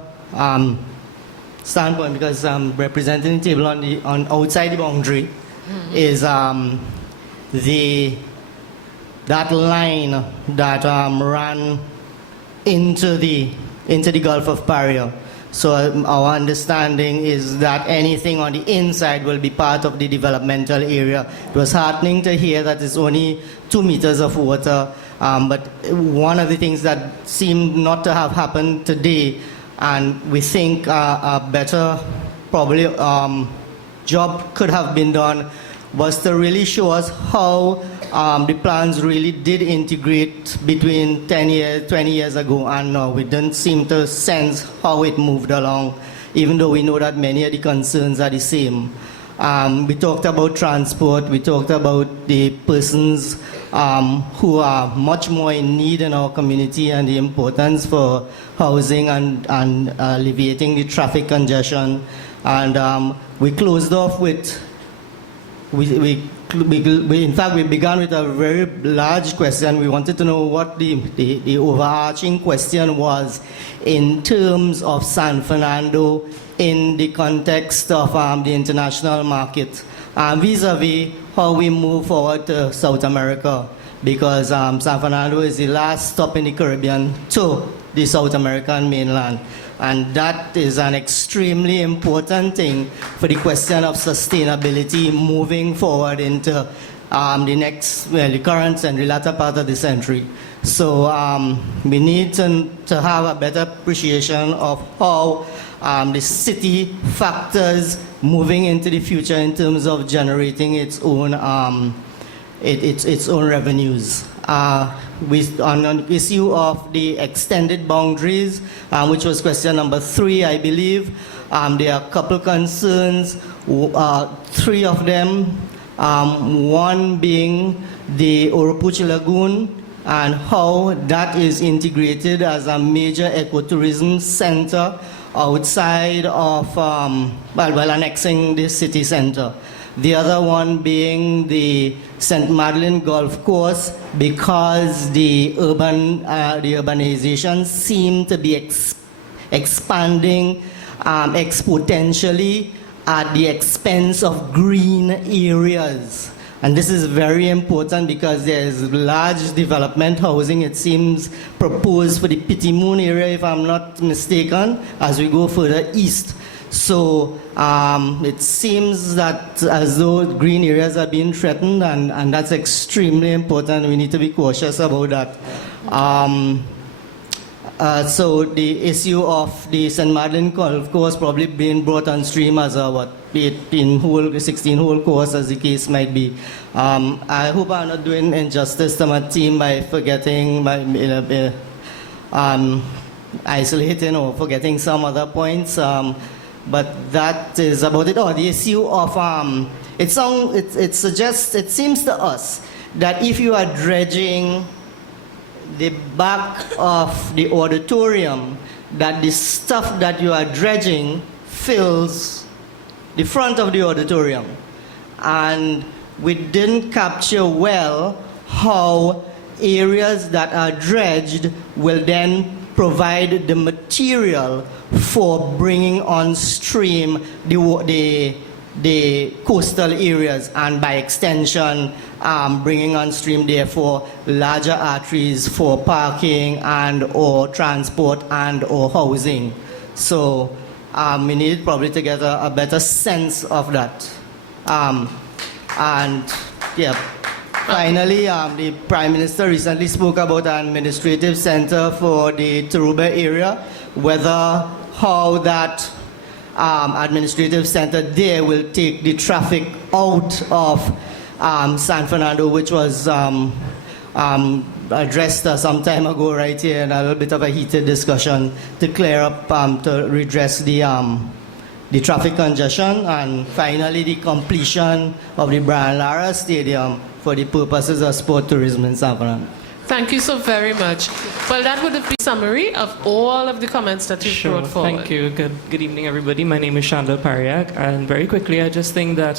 standpoint, because representing the table on outside the boundary is that line that ran into the Gulf of Paria. So our understanding is that anything on the inside will be part of the developmental area. It was heartening to hear that it's only 2 meters of water, but one of the things that seemed not to have happened today, and we think a better probably job could have been done was to really show us how the plans really did integrate between 10 years, 20 years ago and now. We didn't seem to sense how it moved along, even though we know that many of the concerns are the same. We talked about transport, we talked about the persons who are much more in need in our community and the importance for housing and alleviating the traffic congestion. And we closed off with, in fact, we began with a very large question. We wanted to know what the overarching question was in terms of San Fernando in the context of the international market, vis-a-vis how we move forward to South America, because San Fernando is the last stop in the Caribbean to the South American mainland. And that is an extremely important thing for the question of sustainability moving forward into the current and the latter part of the century. So we need to have a better appreciation of how the city factors moving into the future in terms of generating its own revenues. On the issue of the extended boundaries, which was question number 3, I believe, there are a couple concerns, 3 of them, one being the Oropuchi Lagoon and how that is integrated as a major ecotourism center outside of, annexing the city center. The other one being the St. Madeleine Golf Course, because the urbanization seemed to be expanding exponentially at the expense of green areas. And this is very important because there is large development housing, it seems, proposed for the Petit Moon area, if I'm not mistaken, as we go further east. So it seems that as though green areas are being threatened, and that's extremely important. We need to be cautious about that. So the issue of the St. Madeleine Golf Course probably being brought on stream as a 18-hole, 16-hole course, as the case might be. I hope I'm not doing injustice to my team by forgetting, isolating or forgetting some other points. But that is about it. The issue of it seems to us that if you are dredging the back of the auditorium, that the stuff that you are dredging fills the front of the auditorium. And we didn't capture well how areas that are dredged will then provide the material for bringing on stream the coastal areas, and by extension bringing on stream therefore larger arteries for parking and or transport and or housing. So we need probably to get a better sense of that. And yeah, finally, the Prime Minister recently spoke about an administrative center for the Turuba area, whether how that administrative center there will take the traffic out of San Fernando, which was addressed some time ago right here in a little bit of a heated discussion to clear up, to redress the traffic congestion, and finally the completion of the Brian Lara Stadium for the purposes of sport tourism in San Fernando. Thank you so very much. Well, that would have been a summary of all of the comments that you brought forward. Thank you. Good evening, everybody. My name is Chandler Pariak, and very quickly, I just think that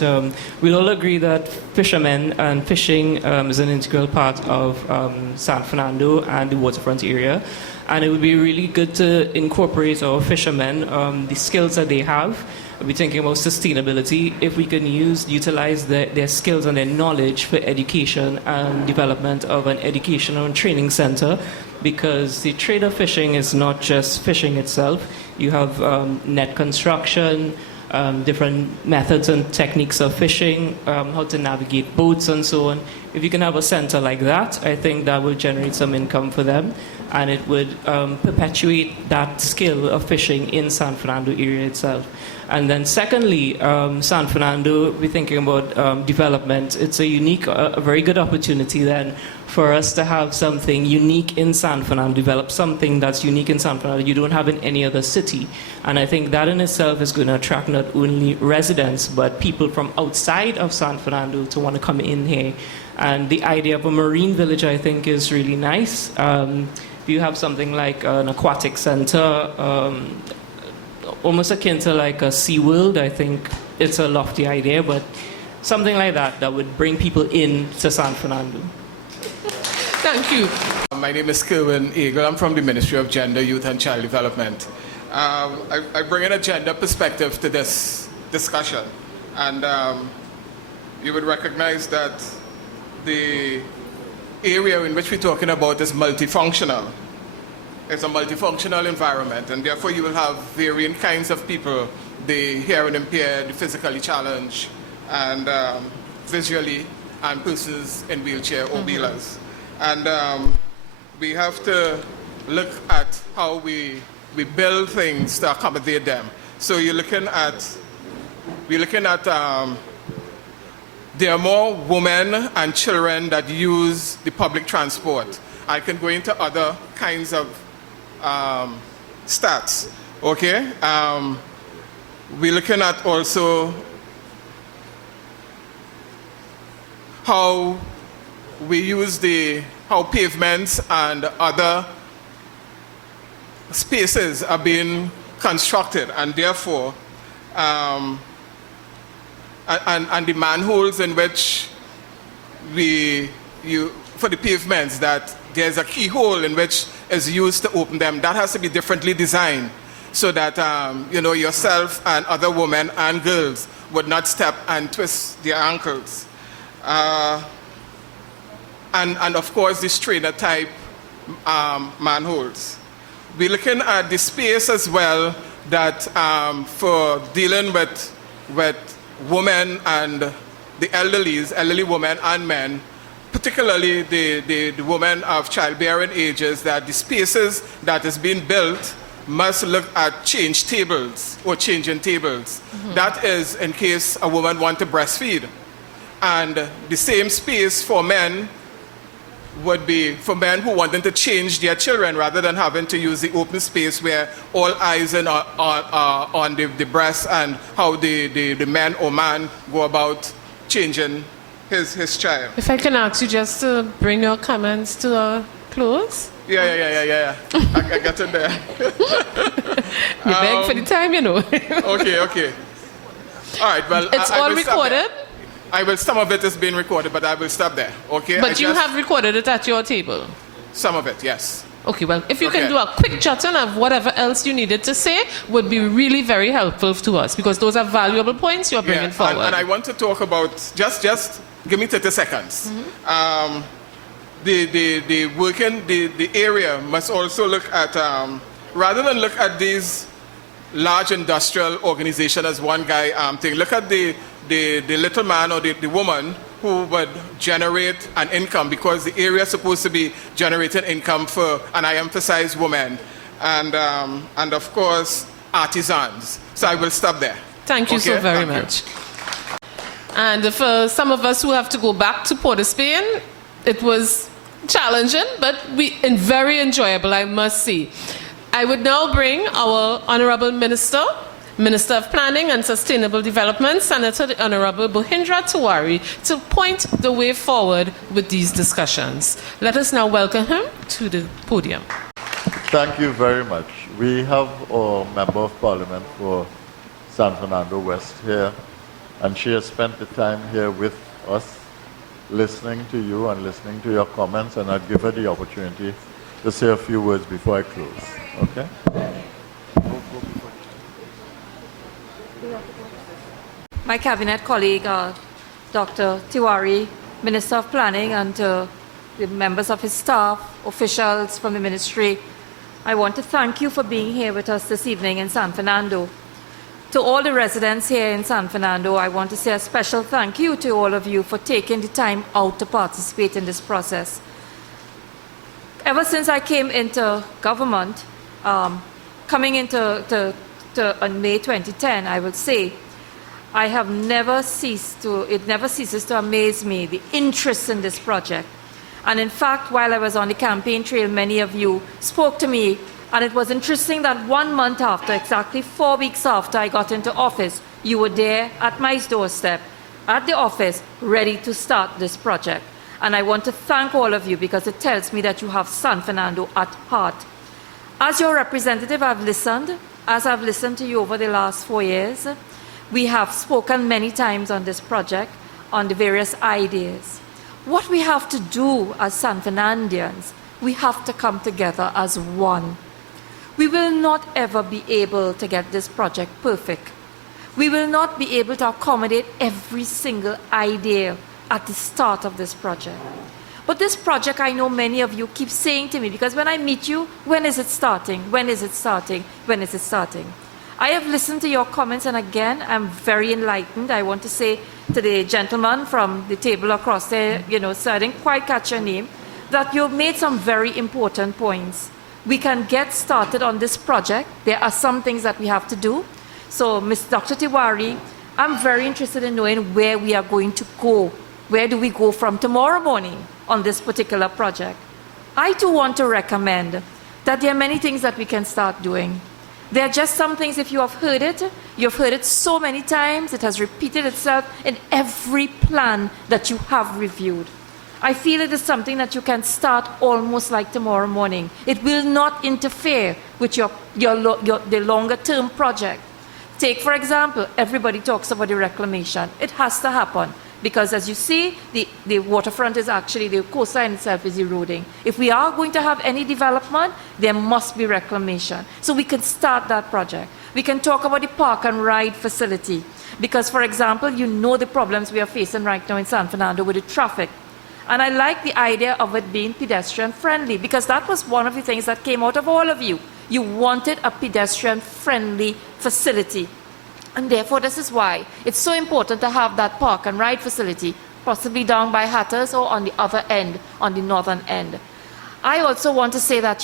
we'll all agree that fishermen and fishing is an integral part of San Fernando and the waterfront area. And it would be really good to incorporate our fishermen, the skills that they have. We're thinking about sustainability. If we can utilize their skills and their knowledge for education and development of an educational and training center, because the trade of fishing is not just fishing itself. You have net construction, different methods and techniques of fishing, how to navigate boats and so on. If you can have a center like that, I think that will generate some income for them, and it would perpetuate that skill of fishing in San Fernando area itself. And then secondly, San Fernando, we're thinking about development. It's a very good opportunity then for us to have something unique in San Fernando, develop something that's unique in San Fernando you don't have in any other city. And I think that in itself is going to attract not only residents, but people from outside of San Fernando to want to come in here. And the idea of a marine village, I think, is really nice. If you have something like an aquatic center, almost akin to like a SeaWorld, I think it's a lofty idea, but something like that would bring people in to San Fernando. Thank you. My name is Kerwin Eagle. I'm from the Ministry of Gender, Youth and Child Development. I bring in a gender perspective to this discussion, and you would recognize that the area in which we're talking about is multifunctional. It's a multifunctional environment, and therefore you will have varying kinds of people, the hearing impaired, the physically challenged, and visually, and persons in wheelchair or wheelers. And we have to look at how we build things to accommodate them. So we're looking at there are more women and children that use the public transport. I can go into other kinds of stats, okay? We're looking at also how we use how pavements and other spaces are being constructed, and therefore, and the manholes in which for the pavements, that there's a keyhole in which is used to open them. That has to be differently designed so that yourself and other women and girls would not step and twist their ankles. And of course, the strainer type manholes. We're looking at the space as well that for dealing with women and the elderly women and men, particularly the women of childbearing ages, that the spaces that is being built must look at change tables or changing tables. Mm-hmm. That is in case a woman wants to breastfeed. And the same space for men would be for men who wanted to change their children rather than having to use the open space where all eyes are on the breast and how the man or man go about changing his child. If I can ask you just to bring your comments to a close. Yeah. I got in there. You beg for the time, you know. Okay. All right, well, it's all recorded. Some of it is being recorded, but I will stop there, okay? But you have recorded it at your table? Some of it, yes. Okay, well, if you can do a quick jotting of whatever else you needed to say, would be really very helpful to us, because those are valuable points you're bringing forward. And I want to talk about, just give me 30 seconds. Mm-hmm. The area must also look at, rather than look at these large industrial organizations as one guy thing, look at the little man or the woman who would generate an income, because the area is supposed to be generating income for, and I emphasize women, and of course artisans. So I will stop there. Thank you so very much. And for some of us who have to go back to Port of Spain, it was challenging, but very enjoyable, I must say. I would now bring our Honorable Minister of Planning and Sustainable Development, Senator the Honorable Bohindra Tiwari, to point the way forward with these discussions. Let us now welcome him to the podium. Thank you very much. We have our Member of Parliament for San Fernando West here, and she has spent the time here with us, listening to you and listening to your comments, and I'd give her the opportunity to say a few words before I close. Okay? My cabinet colleague, Dr. Tiwari, Minister of Planning, and the members of his staff, officials from the ministry, I want to thank you for being here with us this evening in San Fernando. To all the residents here in San Fernando, I want to say a special thank you to all of you for taking the time out to participate in this process. Ever since I came into government, coming into on May 2010, I would say, I have never ceased to, it never ceases to amaze me, the interest in this project. And in fact, while I was on the campaign trail, many of you spoke to me. And it was interesting that 1 month after, exactly 4 weeks after I got into office, you were there at my doorstep, at the office, ready to start this project. And I want to thank all of you because it tells me that you have San Fernando at heart. As your representative, I've listened, as I've listened to you over the last 4 years. We have spoken many times on this project, on the various ideas. What we have to do as San Fernandians, we have to come together as one. We will not ever be able to get this project perfect. We will not be able to accommodate every single idea at the start of this project. But this project, I know many of you keep saying to me, because when I meet you, when is it starting? When is it starting? When is it starting? I have listened to your comments, and again, I'm very enlightened. I want to say to the gentleman from the table across there, so I didn't quite catch your name, that you've made some very important points. We can get started on this project. There are some things that we have to do. So, Dr. Tiwari, I'm very interested in knowing where we are going to go. Where do we go from tomorrow morning on this particular project? I too want to recommend that there are many things that we can start doing. There are just some things, if you have heard it, you've heard it so many times, it has repeated itself in every plan that you have reviewed. I feel it is something that you can start almost like tomorrow morning. It will not interfere with the longer-term project. Take, for example, everybody talks about the reclamation. It has to happen because, as you see, the waterfront is actually, the coastline itself is eroding. If we are going to have any development, there must be reclamation. So we can start that project. We can talk about the park and ride facility because, for example, you know the problems we are facing right now in San Fernando with the traffic. And I like the idea of it being pedestrian-friendly because that was one of the things that came out of all of you. You wanted a pedestrian-friendly facility. And therefore, this is why it's so important to have that park and ride facility, possibly down by Hatters or on the other end, on the northern end. I also want to say that,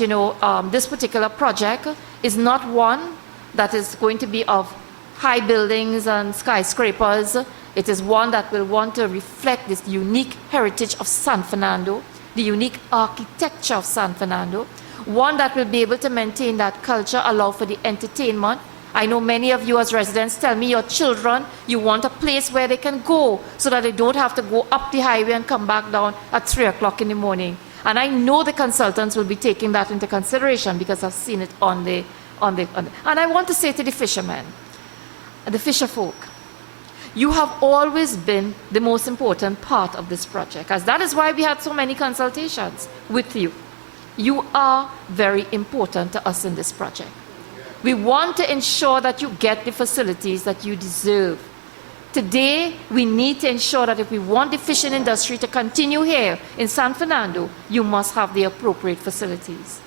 this particular project is not one that is going to be of high buildings and skyscrapers. It is one that will want to reflect this unique heritage of San Fernando, the unique architecture of San Fernando, one that will be able to maintain that culture, allow for the entertainment. I know many of you as residents tell me your children, you want a place where they can go so that they don't have to go up the highway and come back down at 3 o'clock in the morning. And I know the consultants will be taking that into consideration because I've seen it on the. And I want to say to the fishermen, the fisher folk, you have always been the most important part of this project, as that is why we had so many consultations with you. You are very important to us in this project. We want to ensure that you get the facilities that you deserve. Today, we need to ensure that if we want the fishing industry to continue here in San Fernando, you must have the appropriate facilities.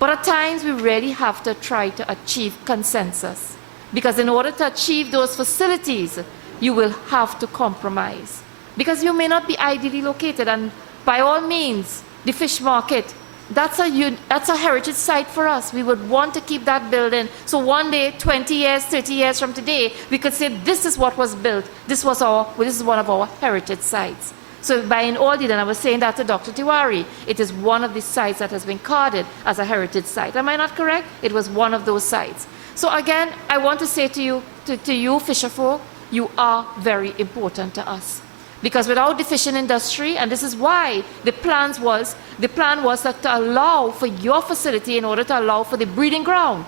But at times, we really have to try to achieve consensus. Because in order to achieve those facilities, you will have to compromise. Because you may not be ideally located, and by all means, the fish market, that's a heritage site for us. We would want to keep that building. So one day, 20 years, 30 years from today, we could say this is what was built. This is one of our heritage sites. So by in order, and I was saying that to Dr. Tiwari, it is one of the sites that has been carded as a heritage site. Am I not correct? It was one of those sites. So again, I want to say to you, fisherfolk, you are very important to us. Because without the fishing industry, and this is why the plan was that to allow for your facility in order to allow for the breeding ground.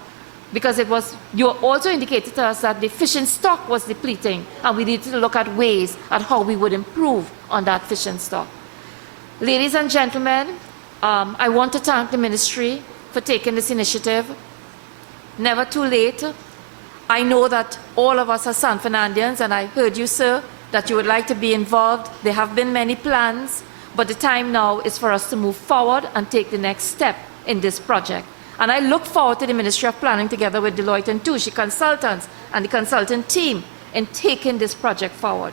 Because you also indicated to us that the fishing stock was depleting, and we needed to look at ways at how we would improve on that fishing stock. Ladies and gentlemen, I want to thank the ministry for taking this initiative. Never too late. I know that all of us are San Fernandians, and I heard you, sir, that you would like to be involved. There have been many plans, but the time now is for us to move forward and take the next step in this project. And I look forward to the Ministry of Planning together with Deloitte and Touche consultants and the consultant team in taking this project forward.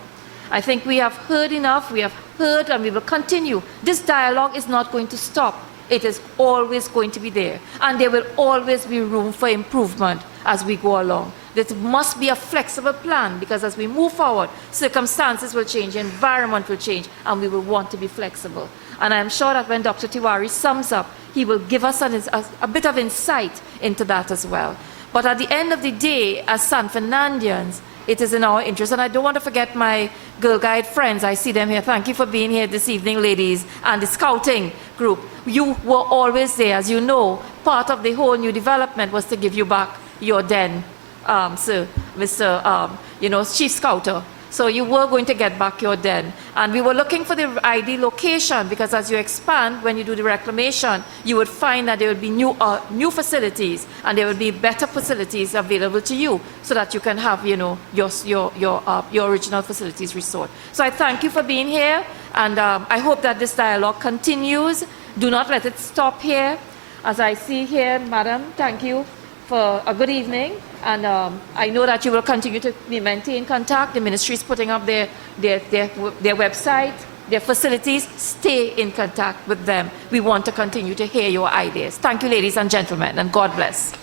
I think we have heard enough, we have heard, and we will continue. This dialogue is not going to stop. It is always going to be there. And there will always be room for improvement as we go along. There must be a flexible plan, because as we move forward, circumstances will change, environment will change, and we will want to be flexible. And I am sure that when Dr. Tiwari sums up, he will give us a bit of insight into that as well. But at the end of the day, as San Fernandians, it is in our interest. And I don't want to forget my Girl Guide friends. I see them here. Thank you for being here this evening, ladies, and the scouting group. You were always there. As you know, part of the whole new development was to give you back your den, Sir, Mr. Chief Scouter. So you were going to get back your den. And we were looking for the ideal location, because as you expand, when you do the reclamation, you would find that there would be new facilities, and there would be better facilities available to you, so that you can have, your original facilities restored. So I thank you for being here, and I hope that this dialogue continues. Do not let it stop here. As I see here, Madam, thank you for a good evening. And I know that you will continue to maintain contact. The ministry is putting up their website, their facilities. Stay in contact with them. We want to continue to hear your ideas. Thank you, ladies and gentlemen, and God bless.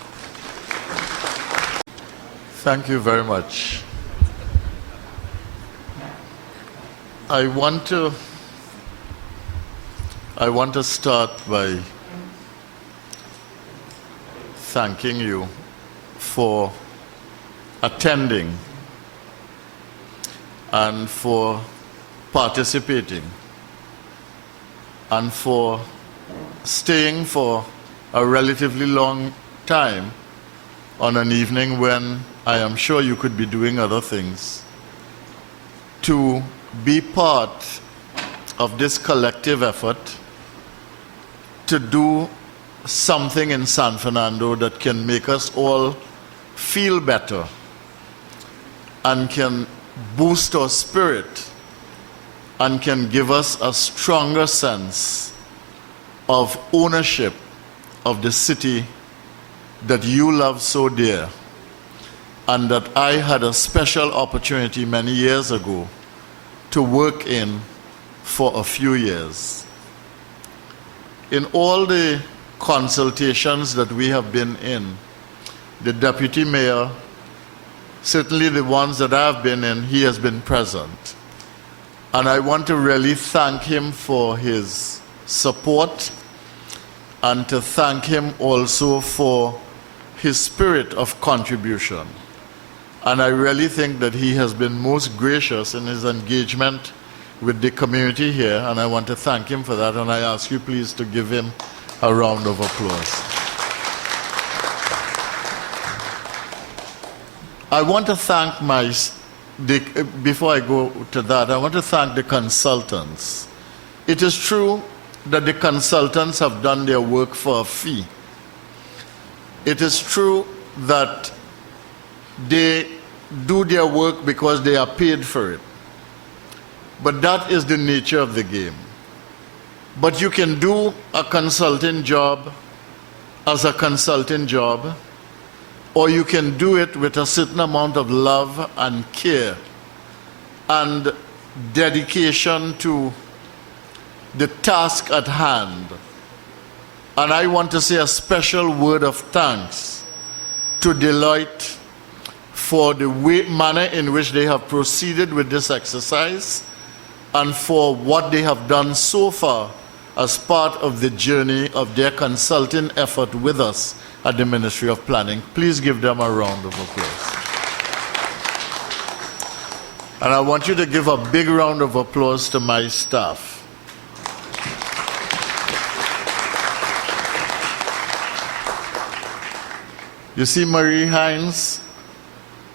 Thank you very much. I want to start by thanking you for attending and for participating and for staying for a relatively long time on an evening when I am sure you could be doing other things, to be part of this collective effort to do something in San Fernando that can make us all feel better and can boost our spirit and can give us a stronger sense of ownership of the city that you love so dear, and that I had a special opportunity many years ago to work in for a few years. In all the consultations that we have been in, the deputy mayor, certainly the ones that I've been in, he has been present. And I want to really thank him for his support, and to thank him also for his spirit of contribution. And I really think that he has been most gracious in his engagement with the community here, and I want to thank him for that, and I ask you please to give him a round of applause. I want to thank before I go to that, I want to thank the consultants. It is true that the consultants have done their work for a fee. It is true that they do their work because they are paid for it. But that is the nature of the game. But you can do a consulting job as a consulting job, or you can do it with a certain amount of love and care and dedication to the task at hand. And I want to say a special word of thanks to Deloitte for the manner in which they have proceeded with this exercise, and for what they have done so far as part of the journey of their consulting effort with us at the Ministry of Planning. Please give them a round of applause. And I want you to give a big round of applause to my staff. You see Marie Hines,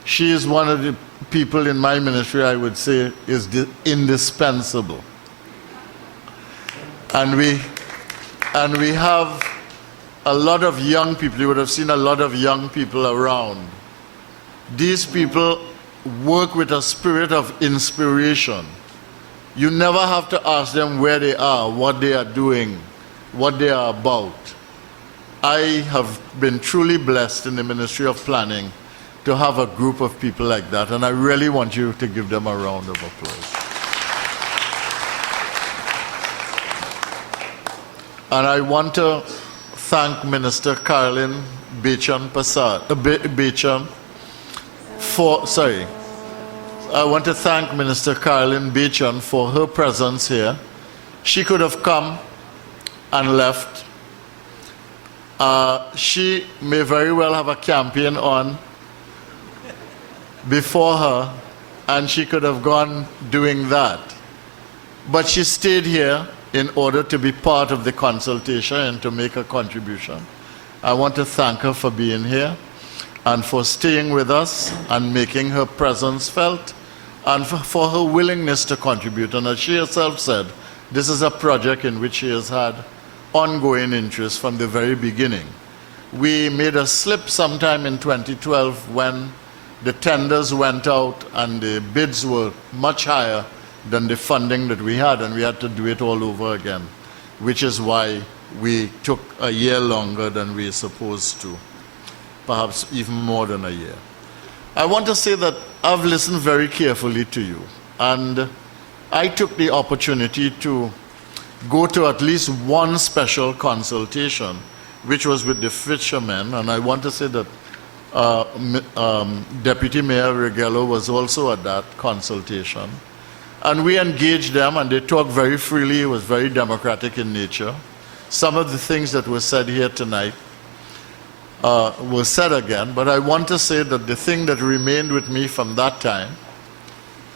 she is one of the people in my ministry I would say is indispensable. And we have a lot of young people. You would have seen a lot of young people around. These people work with a spirit of inspiration. You never have to ask them where they are, what they are doing, what they are about. I have been truly blessed in the Ministry of Planning to have a group of people like that, and I really want you to give them a round of applause. And I want to thank Minister Carolyn Beecham I want to thank Minister Carolyn Beecham for her presence here. She could have come and left. She may very well have a campaign on before her, and she could have gone doing that. But she stayed here in order to be part of the consultation and to make a contribution. I want to thank her for being here and for staying with us and making her presence felt, and for her willingness to contribute. And as she herself said, this is a project in which she has had ongoing interest from the very beginning. We made a slip sometime in 2012 when the tenders went out and the bids were much higher than the funding that we had, and we had to do it all over again, which is why we took a year longer than we were supposed to, perhaps even more than a year. I want to say that I've listened very carefully to you, and I took the opportunity to go to at least one special consultation, which was with the fishermen, and I want to say that Deputy Mayor Regello was also at that consultation. And we engaged them, and they talked very freely. It was very democratic in nature. Some of the things that were said here tonight were said again, but I want to say that the thing that remained with me from that time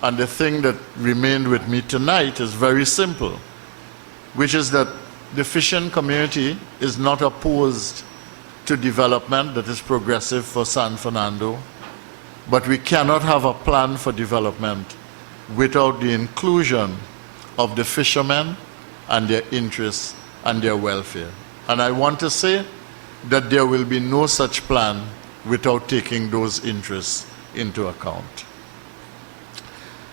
and the thing that remained with me tonight is very simple, which is that the fishing community is not opposed to development that is progressive for San Fernando, but we cannot have a plan for development without the inclusion of the fishermen and their interests and their welfare. And I want to say that there will be no such plan without taking those interests into account.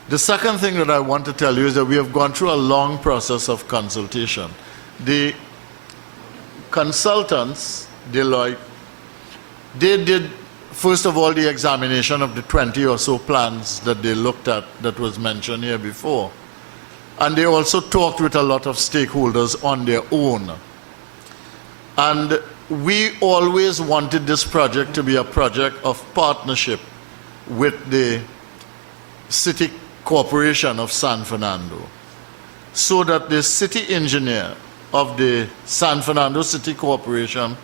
The second thing that I want to tell you is that we have gone through a long process of consultation. The consultants, Deloitte, they did, first of all, the examination of the 20 or so plans that they looked at that was mentioned here before. And they also talked with a lot of stakeholders on their own. And we always wanted this project to be a project of partnership with the City Corporation of San Fernando, so that the city engineer of the San Fernando City Corporation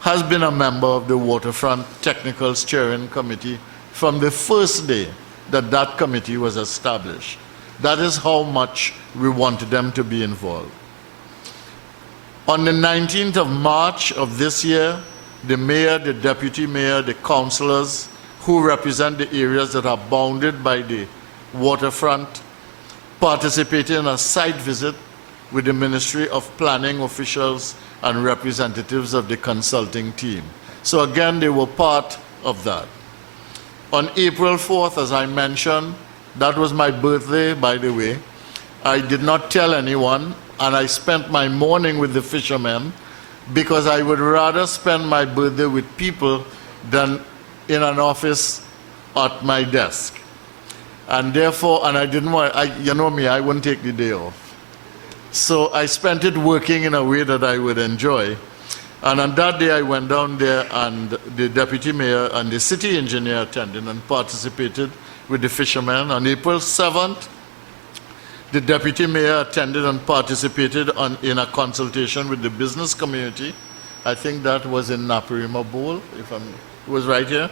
has been a member of the Waterfront Technical Steering Committee from the first day that that committee was established. That is how much we wanted them to be involved. On the 19th of March of this year, the mayor, the deputy mayor, the councillors who represent the areas that are bounded by the waterfront participated in a site visit with the Ministry of Planning officials and representatives of the consulting team. So again, they were part of that. On April 4th, as I mentioned, that was my birthday, by the way. I did not tell anyone, and I spent my morning with the fishermen because I would rather spend my birthday with people than in an office at my desk. And therefore, and I didn't want, you know me, I wouldn't take the day off. So I spent it working in a way that I would enjoy. And on that day, I went down there, and the deputy mayor and the city engineer attended and participated with the fishermen. On April 7th, the deputy mayor attended and participated in a consultation with the business community. I think that was in Naparima Bowl, it was right here.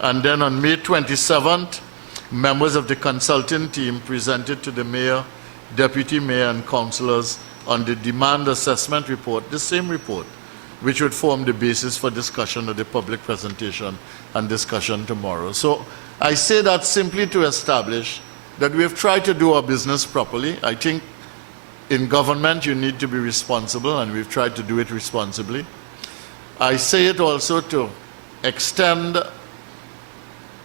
And then on May 27th, members of the consulting team presented to the mayor, deputy mayor, and councillors on the demand assessment report, the same report, which would form the basis for discussion of the public presentation and discussion tomorrow. So I say that simply to establish that we have tried to do our business properly. I think in government you need to be responsible, and we've tried to do it responsibly. I say it also to extend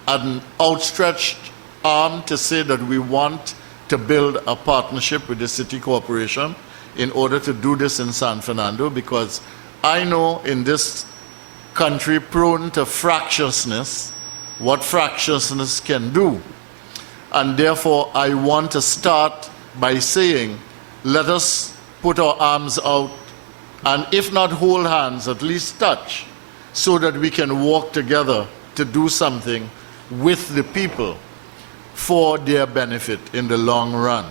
an outstretched arm to say that we want to build a partnership with the City Corporation in order to do this in San Fernando, because I know in this country prone to fractiousness, what fractiousness can do. And therefore, I want to start by saying, let us put our arms out and if not hold hands, at least touch, so that we can walk together to do something with the people for their benefit in the long run.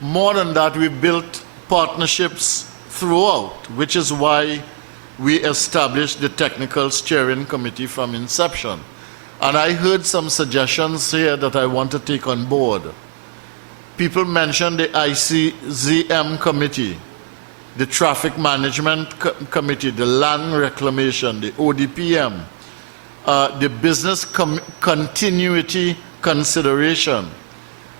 More than that, we built partnerships throughout, which is why we established the Technical Steering Committee from inception. And I heard some suggestions here that I want to take on board. People mentioned the ICZM committee, the Traffic Management Committee, the Land Reclamation, the ODPM, the Business Continuity Consideration,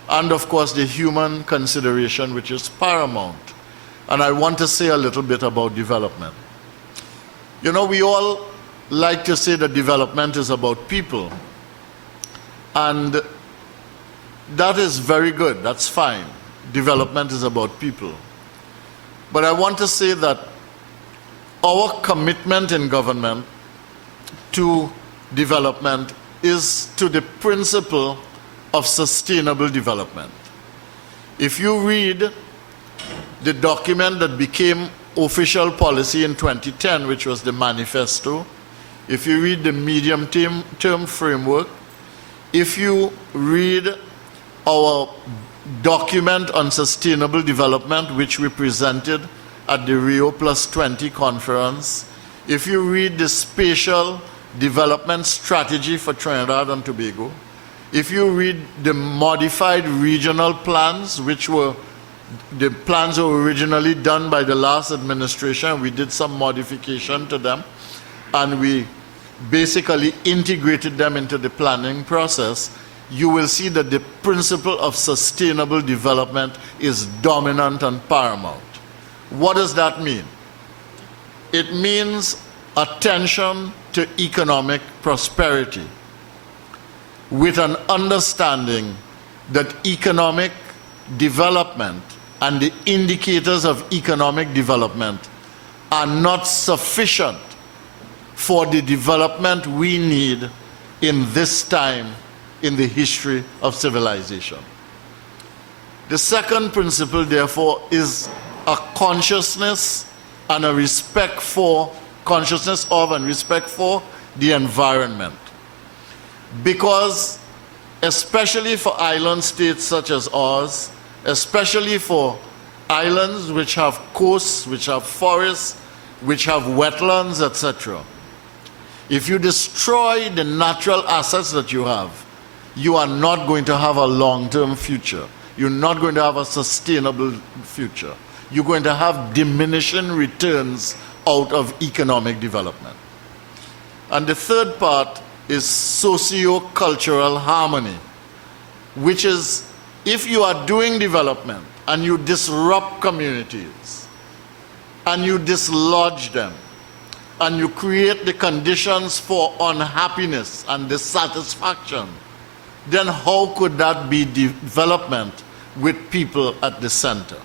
and of course the human consideration, which is paramount. And I want to say a little bit about development. You know, we all like to say that development is about people. And that is very good, that's fine. Development is about people. But I want to say that our commitment in government to development is to the principle of sustainable development. If you read the document that became official policy in 2010, which was the manifesto, if you read the medium-term framework, if you read our document on sustainable development, which we presented at the Rio Plus 20 conference, if you read the spatial development strategy for Trinidad and Tobago, if you read the modified regional plans, which were the plans were originally done by the last administration, we did some modification to them, and we basically integrated them into the planning process, you will see that the principle of sustainable development is dominant and paramount. What does that mean? It means attention to economic prosperity with an understanding that economic development and the indicators of economic development are not sufficient for the development we need in this time in the history of civilization. The second principle, therefore, is a consciousness and a respect for, consciousness of and respect for the environment. Because especially for island states such as ours, especially for islands which have coasts, which have forests, which have wetlands, etc., if you destroy the natural assets that you have, you are not going to have a long-term future. You're not going to have a sustainable future. You're going to have diminishing returns out of economic development. And the third part is socio-cultural harmony, which is if you are doing development and you disrupt communities and you dislodge them and you create the conditions for unhappiness and dissatisfaction, then how could that be development with people at the center?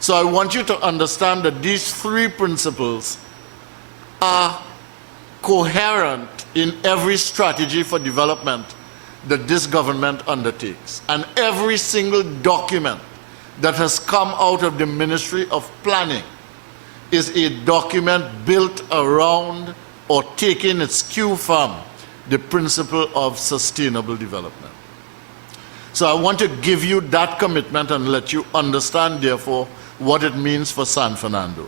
So I want you to understand that these three principles are coherent in every strategy for development that this government undertakes. And every single document that has come out of the Ministry of Planning is a document built around or taking its cue from the principle of sustainable development. So I want to give you that commitment and let you understand, therefore, what it means for San Fernando.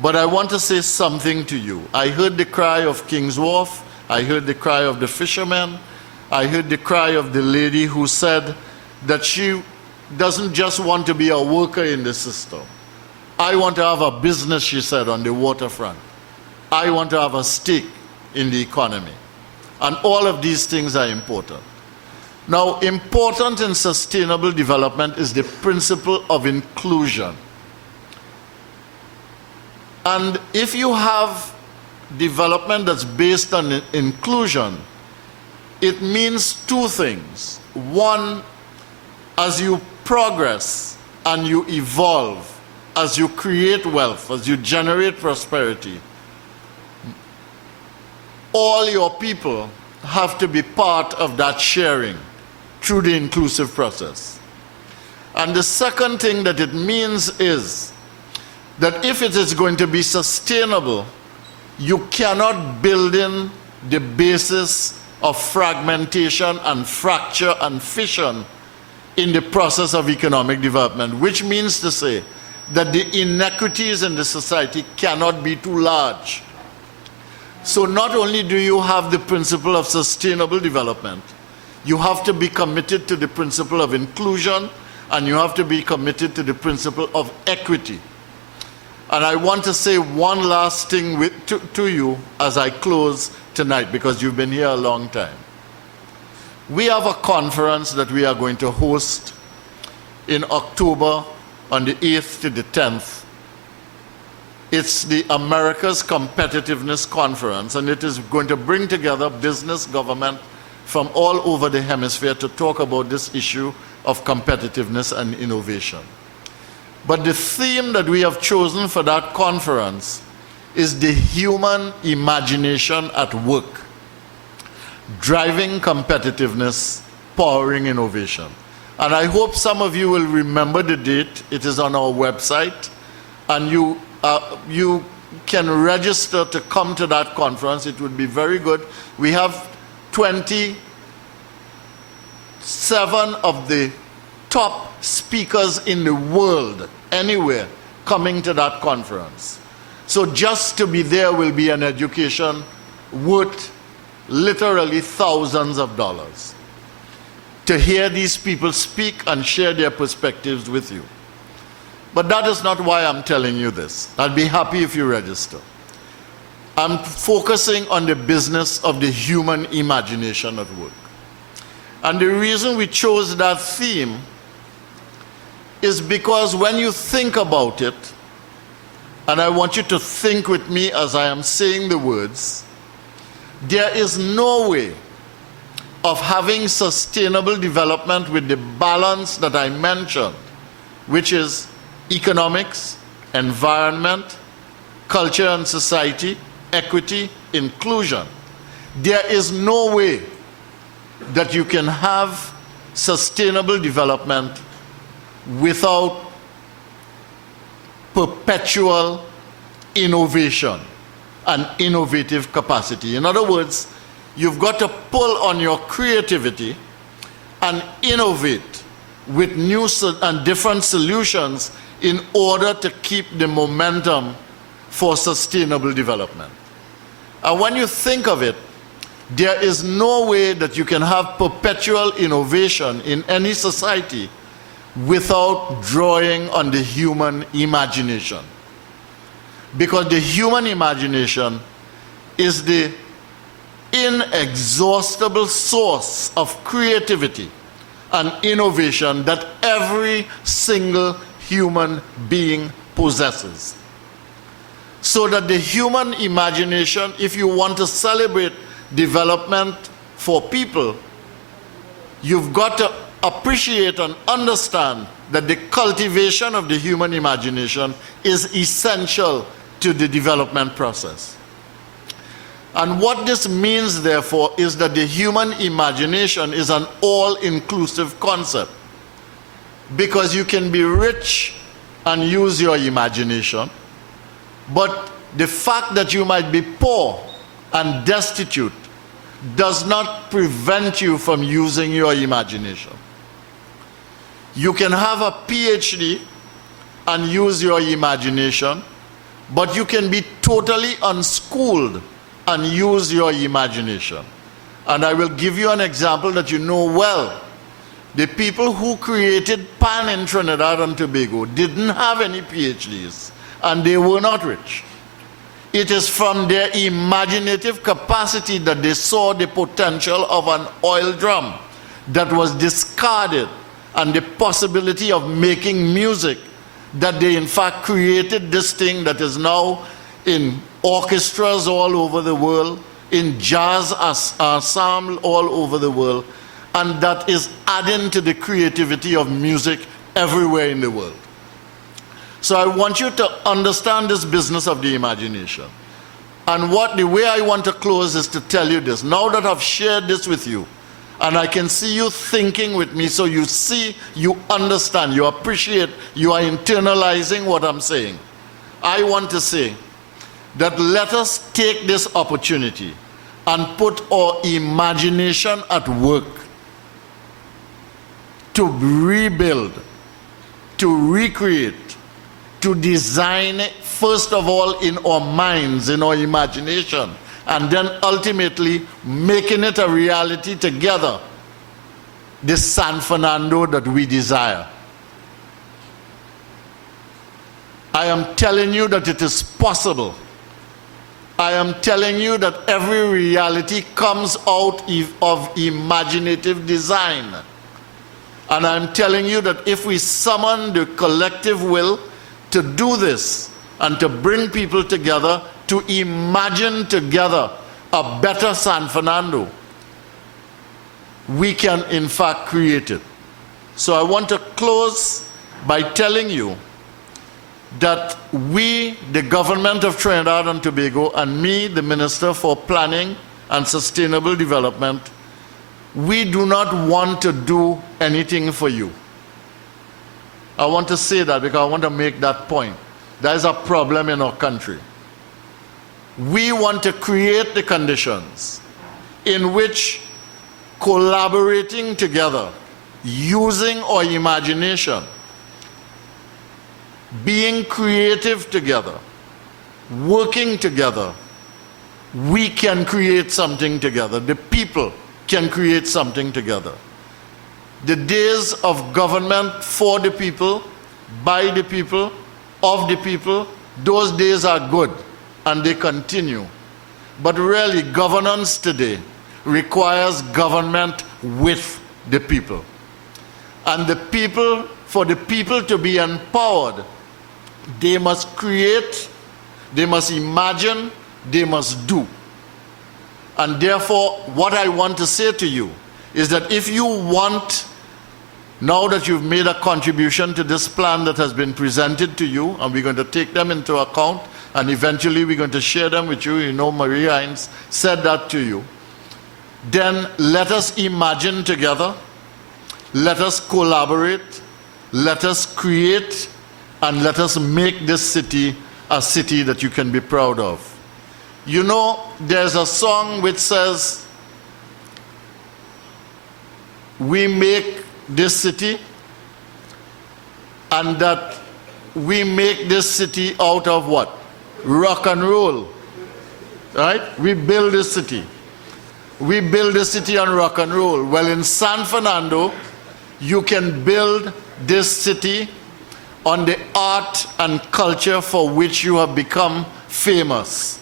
But I want to say something to you. I heard the cry of King's Wharf. I heard the cry of the fishermen. I heard the cry of the lady who said that she doesn't just want to be a worker in the system. I want to have a business, she said, on the waterfront. I want to have a stake in the economy. And all of these things are important. Now, important in sustainable development is the principle of inclusion. And if you have development that's based on inclusion, it means two things. One, as you progress and you evolve, as you create wealth, as you generate prosperity, all your people have to be part of that sharing through the inclusive process. And the second thing that it means is that if it is going to be sustainable, you cannot build in the basis of fragmentation and fracture and fission in the process of economic development, which means to say that the inequities in the society cannot be too large. So not only do you have the principle of sustainable development, you have to be committed to the principle of inclusion, and you have to be committed to the principle of equity. And I want to say one last thing to you as I close tonight, because you've been here a long time. We have a conference that we are going to host in October on the 8th to the 10th. It's the America's Competitiveness Conference, and it is going to bring together business, government from all over the hemisphere to talk about this issue of competitiveness and innovation. But the theme that we have chosen for that conference is the human imagination at work, driving competitiveness, powering innovation. And I hope some of you will remember the date. It is on our website, and you can register to come to that conference. It would be very good. We have 27 of the top speakers in the world, anywhere, coming to that conference. So just to be there will be an education worth literally thousands of dollars, to hear these people speak and share their perspectives with you. But that is not why I'm telling you this. I'll be happy if you register. I'm focusing on the business of the human imagination at work. And the reason we chose that theme is because when you think about it, and I want you to think with me as I am saying the words, there is no way of having sustainable development with the balance that I mentioned, which is economics, environment, culture and society, equity, inclusion. There is no way that you can have sustainable development without perpetual innovation and innovative capacity. In other words, you've got to pull on your creativity and innovate with new and different solutions in order to keep the momentum for sustainable development. And when you think of it, there is no way that you can have perpetual innovation in any society without drawing on the human imagination. Because the human imagination is the inexhaustible source of creativity and innovation that every single human being possesses. So that the human imagination, if you want to celebrate development for people, you've got to appreciate and understand that the cultivation of the human imagination is essential to the development process. And what this means, therefore, is that the human imagination is an all-inclusive concept. Because you can be rich and use your imagination, but the fact that you might be poor and destitute does not prevent you from using your imagination. You can have a PhD and use your imagination, but you can be totally unschooled and use your imagination. And I will give you an example that you know well. The people who created pan in Trinidad and Tobago didn't have any PhDs, and they were not rich. It is from their imaginative capacity that they saw the potential of an oil drum that was discarded and the possibility of making music, that they in fact created this thing that is now in orchestras all over the world, in jazz ensemble all over the world, and that is adding to the creativity of music everywhere in the world. So I want you to understand this business of the imagination. And the way I want to close is to tell you this. Now that I've shared this with you, and I can see you thinking with me, so you see, you understand, you appreciate, you are internalizing what I'm saying. I want to say that let us take this opportunity and put our imagination at work to rebuild, to recreate, to design, first of all, in our minds, in our imagination, and then ultimately making it a reality together, this San Fernando that we desire. I am telling you that it is possible. I am telling you that every reality comes out of imaginative design. And I'm telling you that if we summon the collective will to do this and to bring people together, to imagine together a better San Fernando, we can in fact create it. So I want to close by telling you that we, the government of Trinidad and Tobago, and me, the Minister for Planning and Sustainable Development, we do not want to do anything for you. I want to say that because I want to make that point. There is a problem in our country. We want to create the conditions in which collaborating together, using our imagination, being creative together, working together, we can create something together. The people can create something together. The days of government for the people, by the people, of the people, those days are good and they continue. But really, governance today requires government with the people. And the people, for the people to be empowered, they must create, they must imagine, they must do. And therefore, what I want to say to you is that if you want, now that you've made a contribution to this plan that has been presented to you, and we're going to take them into account, and eventually we're going to share them with you, you know Marie Hines said that to you, then let us imagine together, let us collaborate, let us create, and let us make this city a city that you can be proud of. You know, there's a song which says, we make this city, and that we make this city out of what? Rock and roll. Right? We build this city. We build this city on rock and roll. Well, in San Fernando, you can build this city on the art and culture for which you have become famous.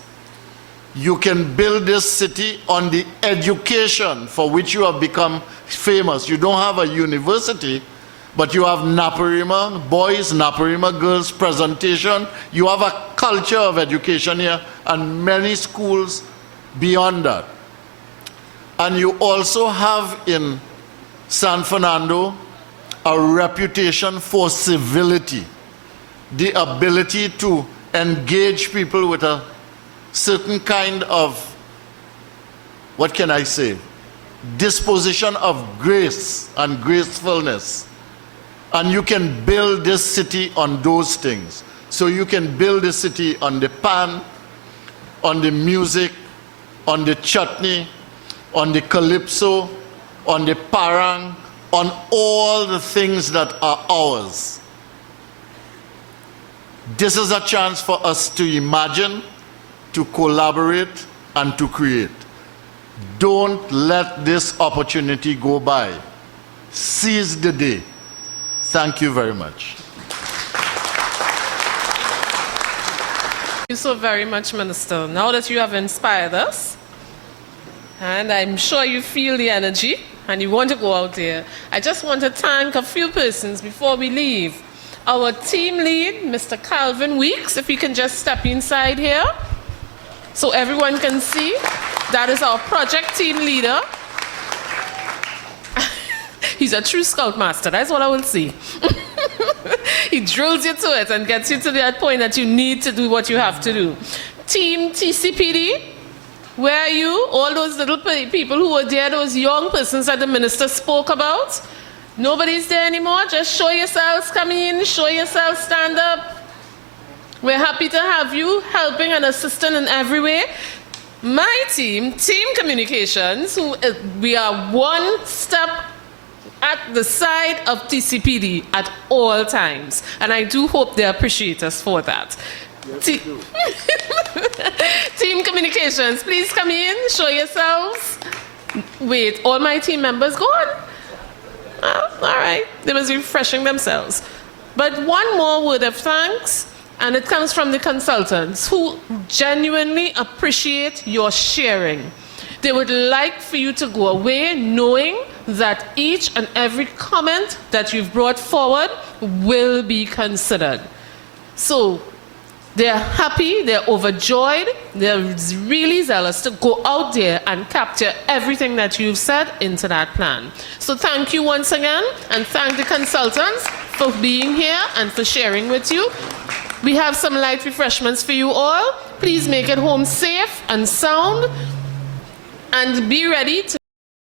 You can build this city on the education for which you have become famous. You don't have a university, but you have Naparima boys, Naparima girls presentation. You have a culture of education here and many schools beyond that. And you also have in San Fernando a reputation for civility, the ability to engage people with a certain kind of, what can I say, disposition of grace and gracefulness. And you can build this city on those things. So you can build the city on the pan, on the music, on the chutney, on the calypso, on the parang, on all the things that are ours. This is a chance for us to imagine, to collaborate, and to create. Don't let this opportunity go by. Seize the day. Thank you very much. Thank you so very much, Minister. Now that you have inspired us, and I'm sure you feel the energy, and you want to go out there, I just want to thank a few persons before we leave. Our team lead, Mr. Calvin Weeks, if you can just step inside here so everyone can see. That is our project team leader. He's a true scoutmaster, that's what I will see. He drills you to it and gets you to that point that you need to do what you have to do. Team TCPD, where are you? All those little people who were there, those young persons that the minister spoke about. Nobody's there anymore. Just show yourselves, come in, show yourselves, stand up. We're happy to have you helping and assisting in every way. My team, Team Communications, we are one step at the side of TCPD at all times. And I do hope they appreciate us for that. Yes, Team Communications, please come in, show yourselves. Wait, all my team members gone? Oh, all right, they was refreshing themselves. But one more word of thanks, and it comes from the consultants who genuinely appreciate your sharing. They would like for you to go away knowing that each and every comment that you've brought forward will be considered. So they're happy, they're overjoyed, they're really zealous to go out there and capture everything that you've said into that plan. So thank you once again, and thank the consultants for being here and for sharing with you. We have some light refreshments for you all. Please make it home safe and sound, and be ready to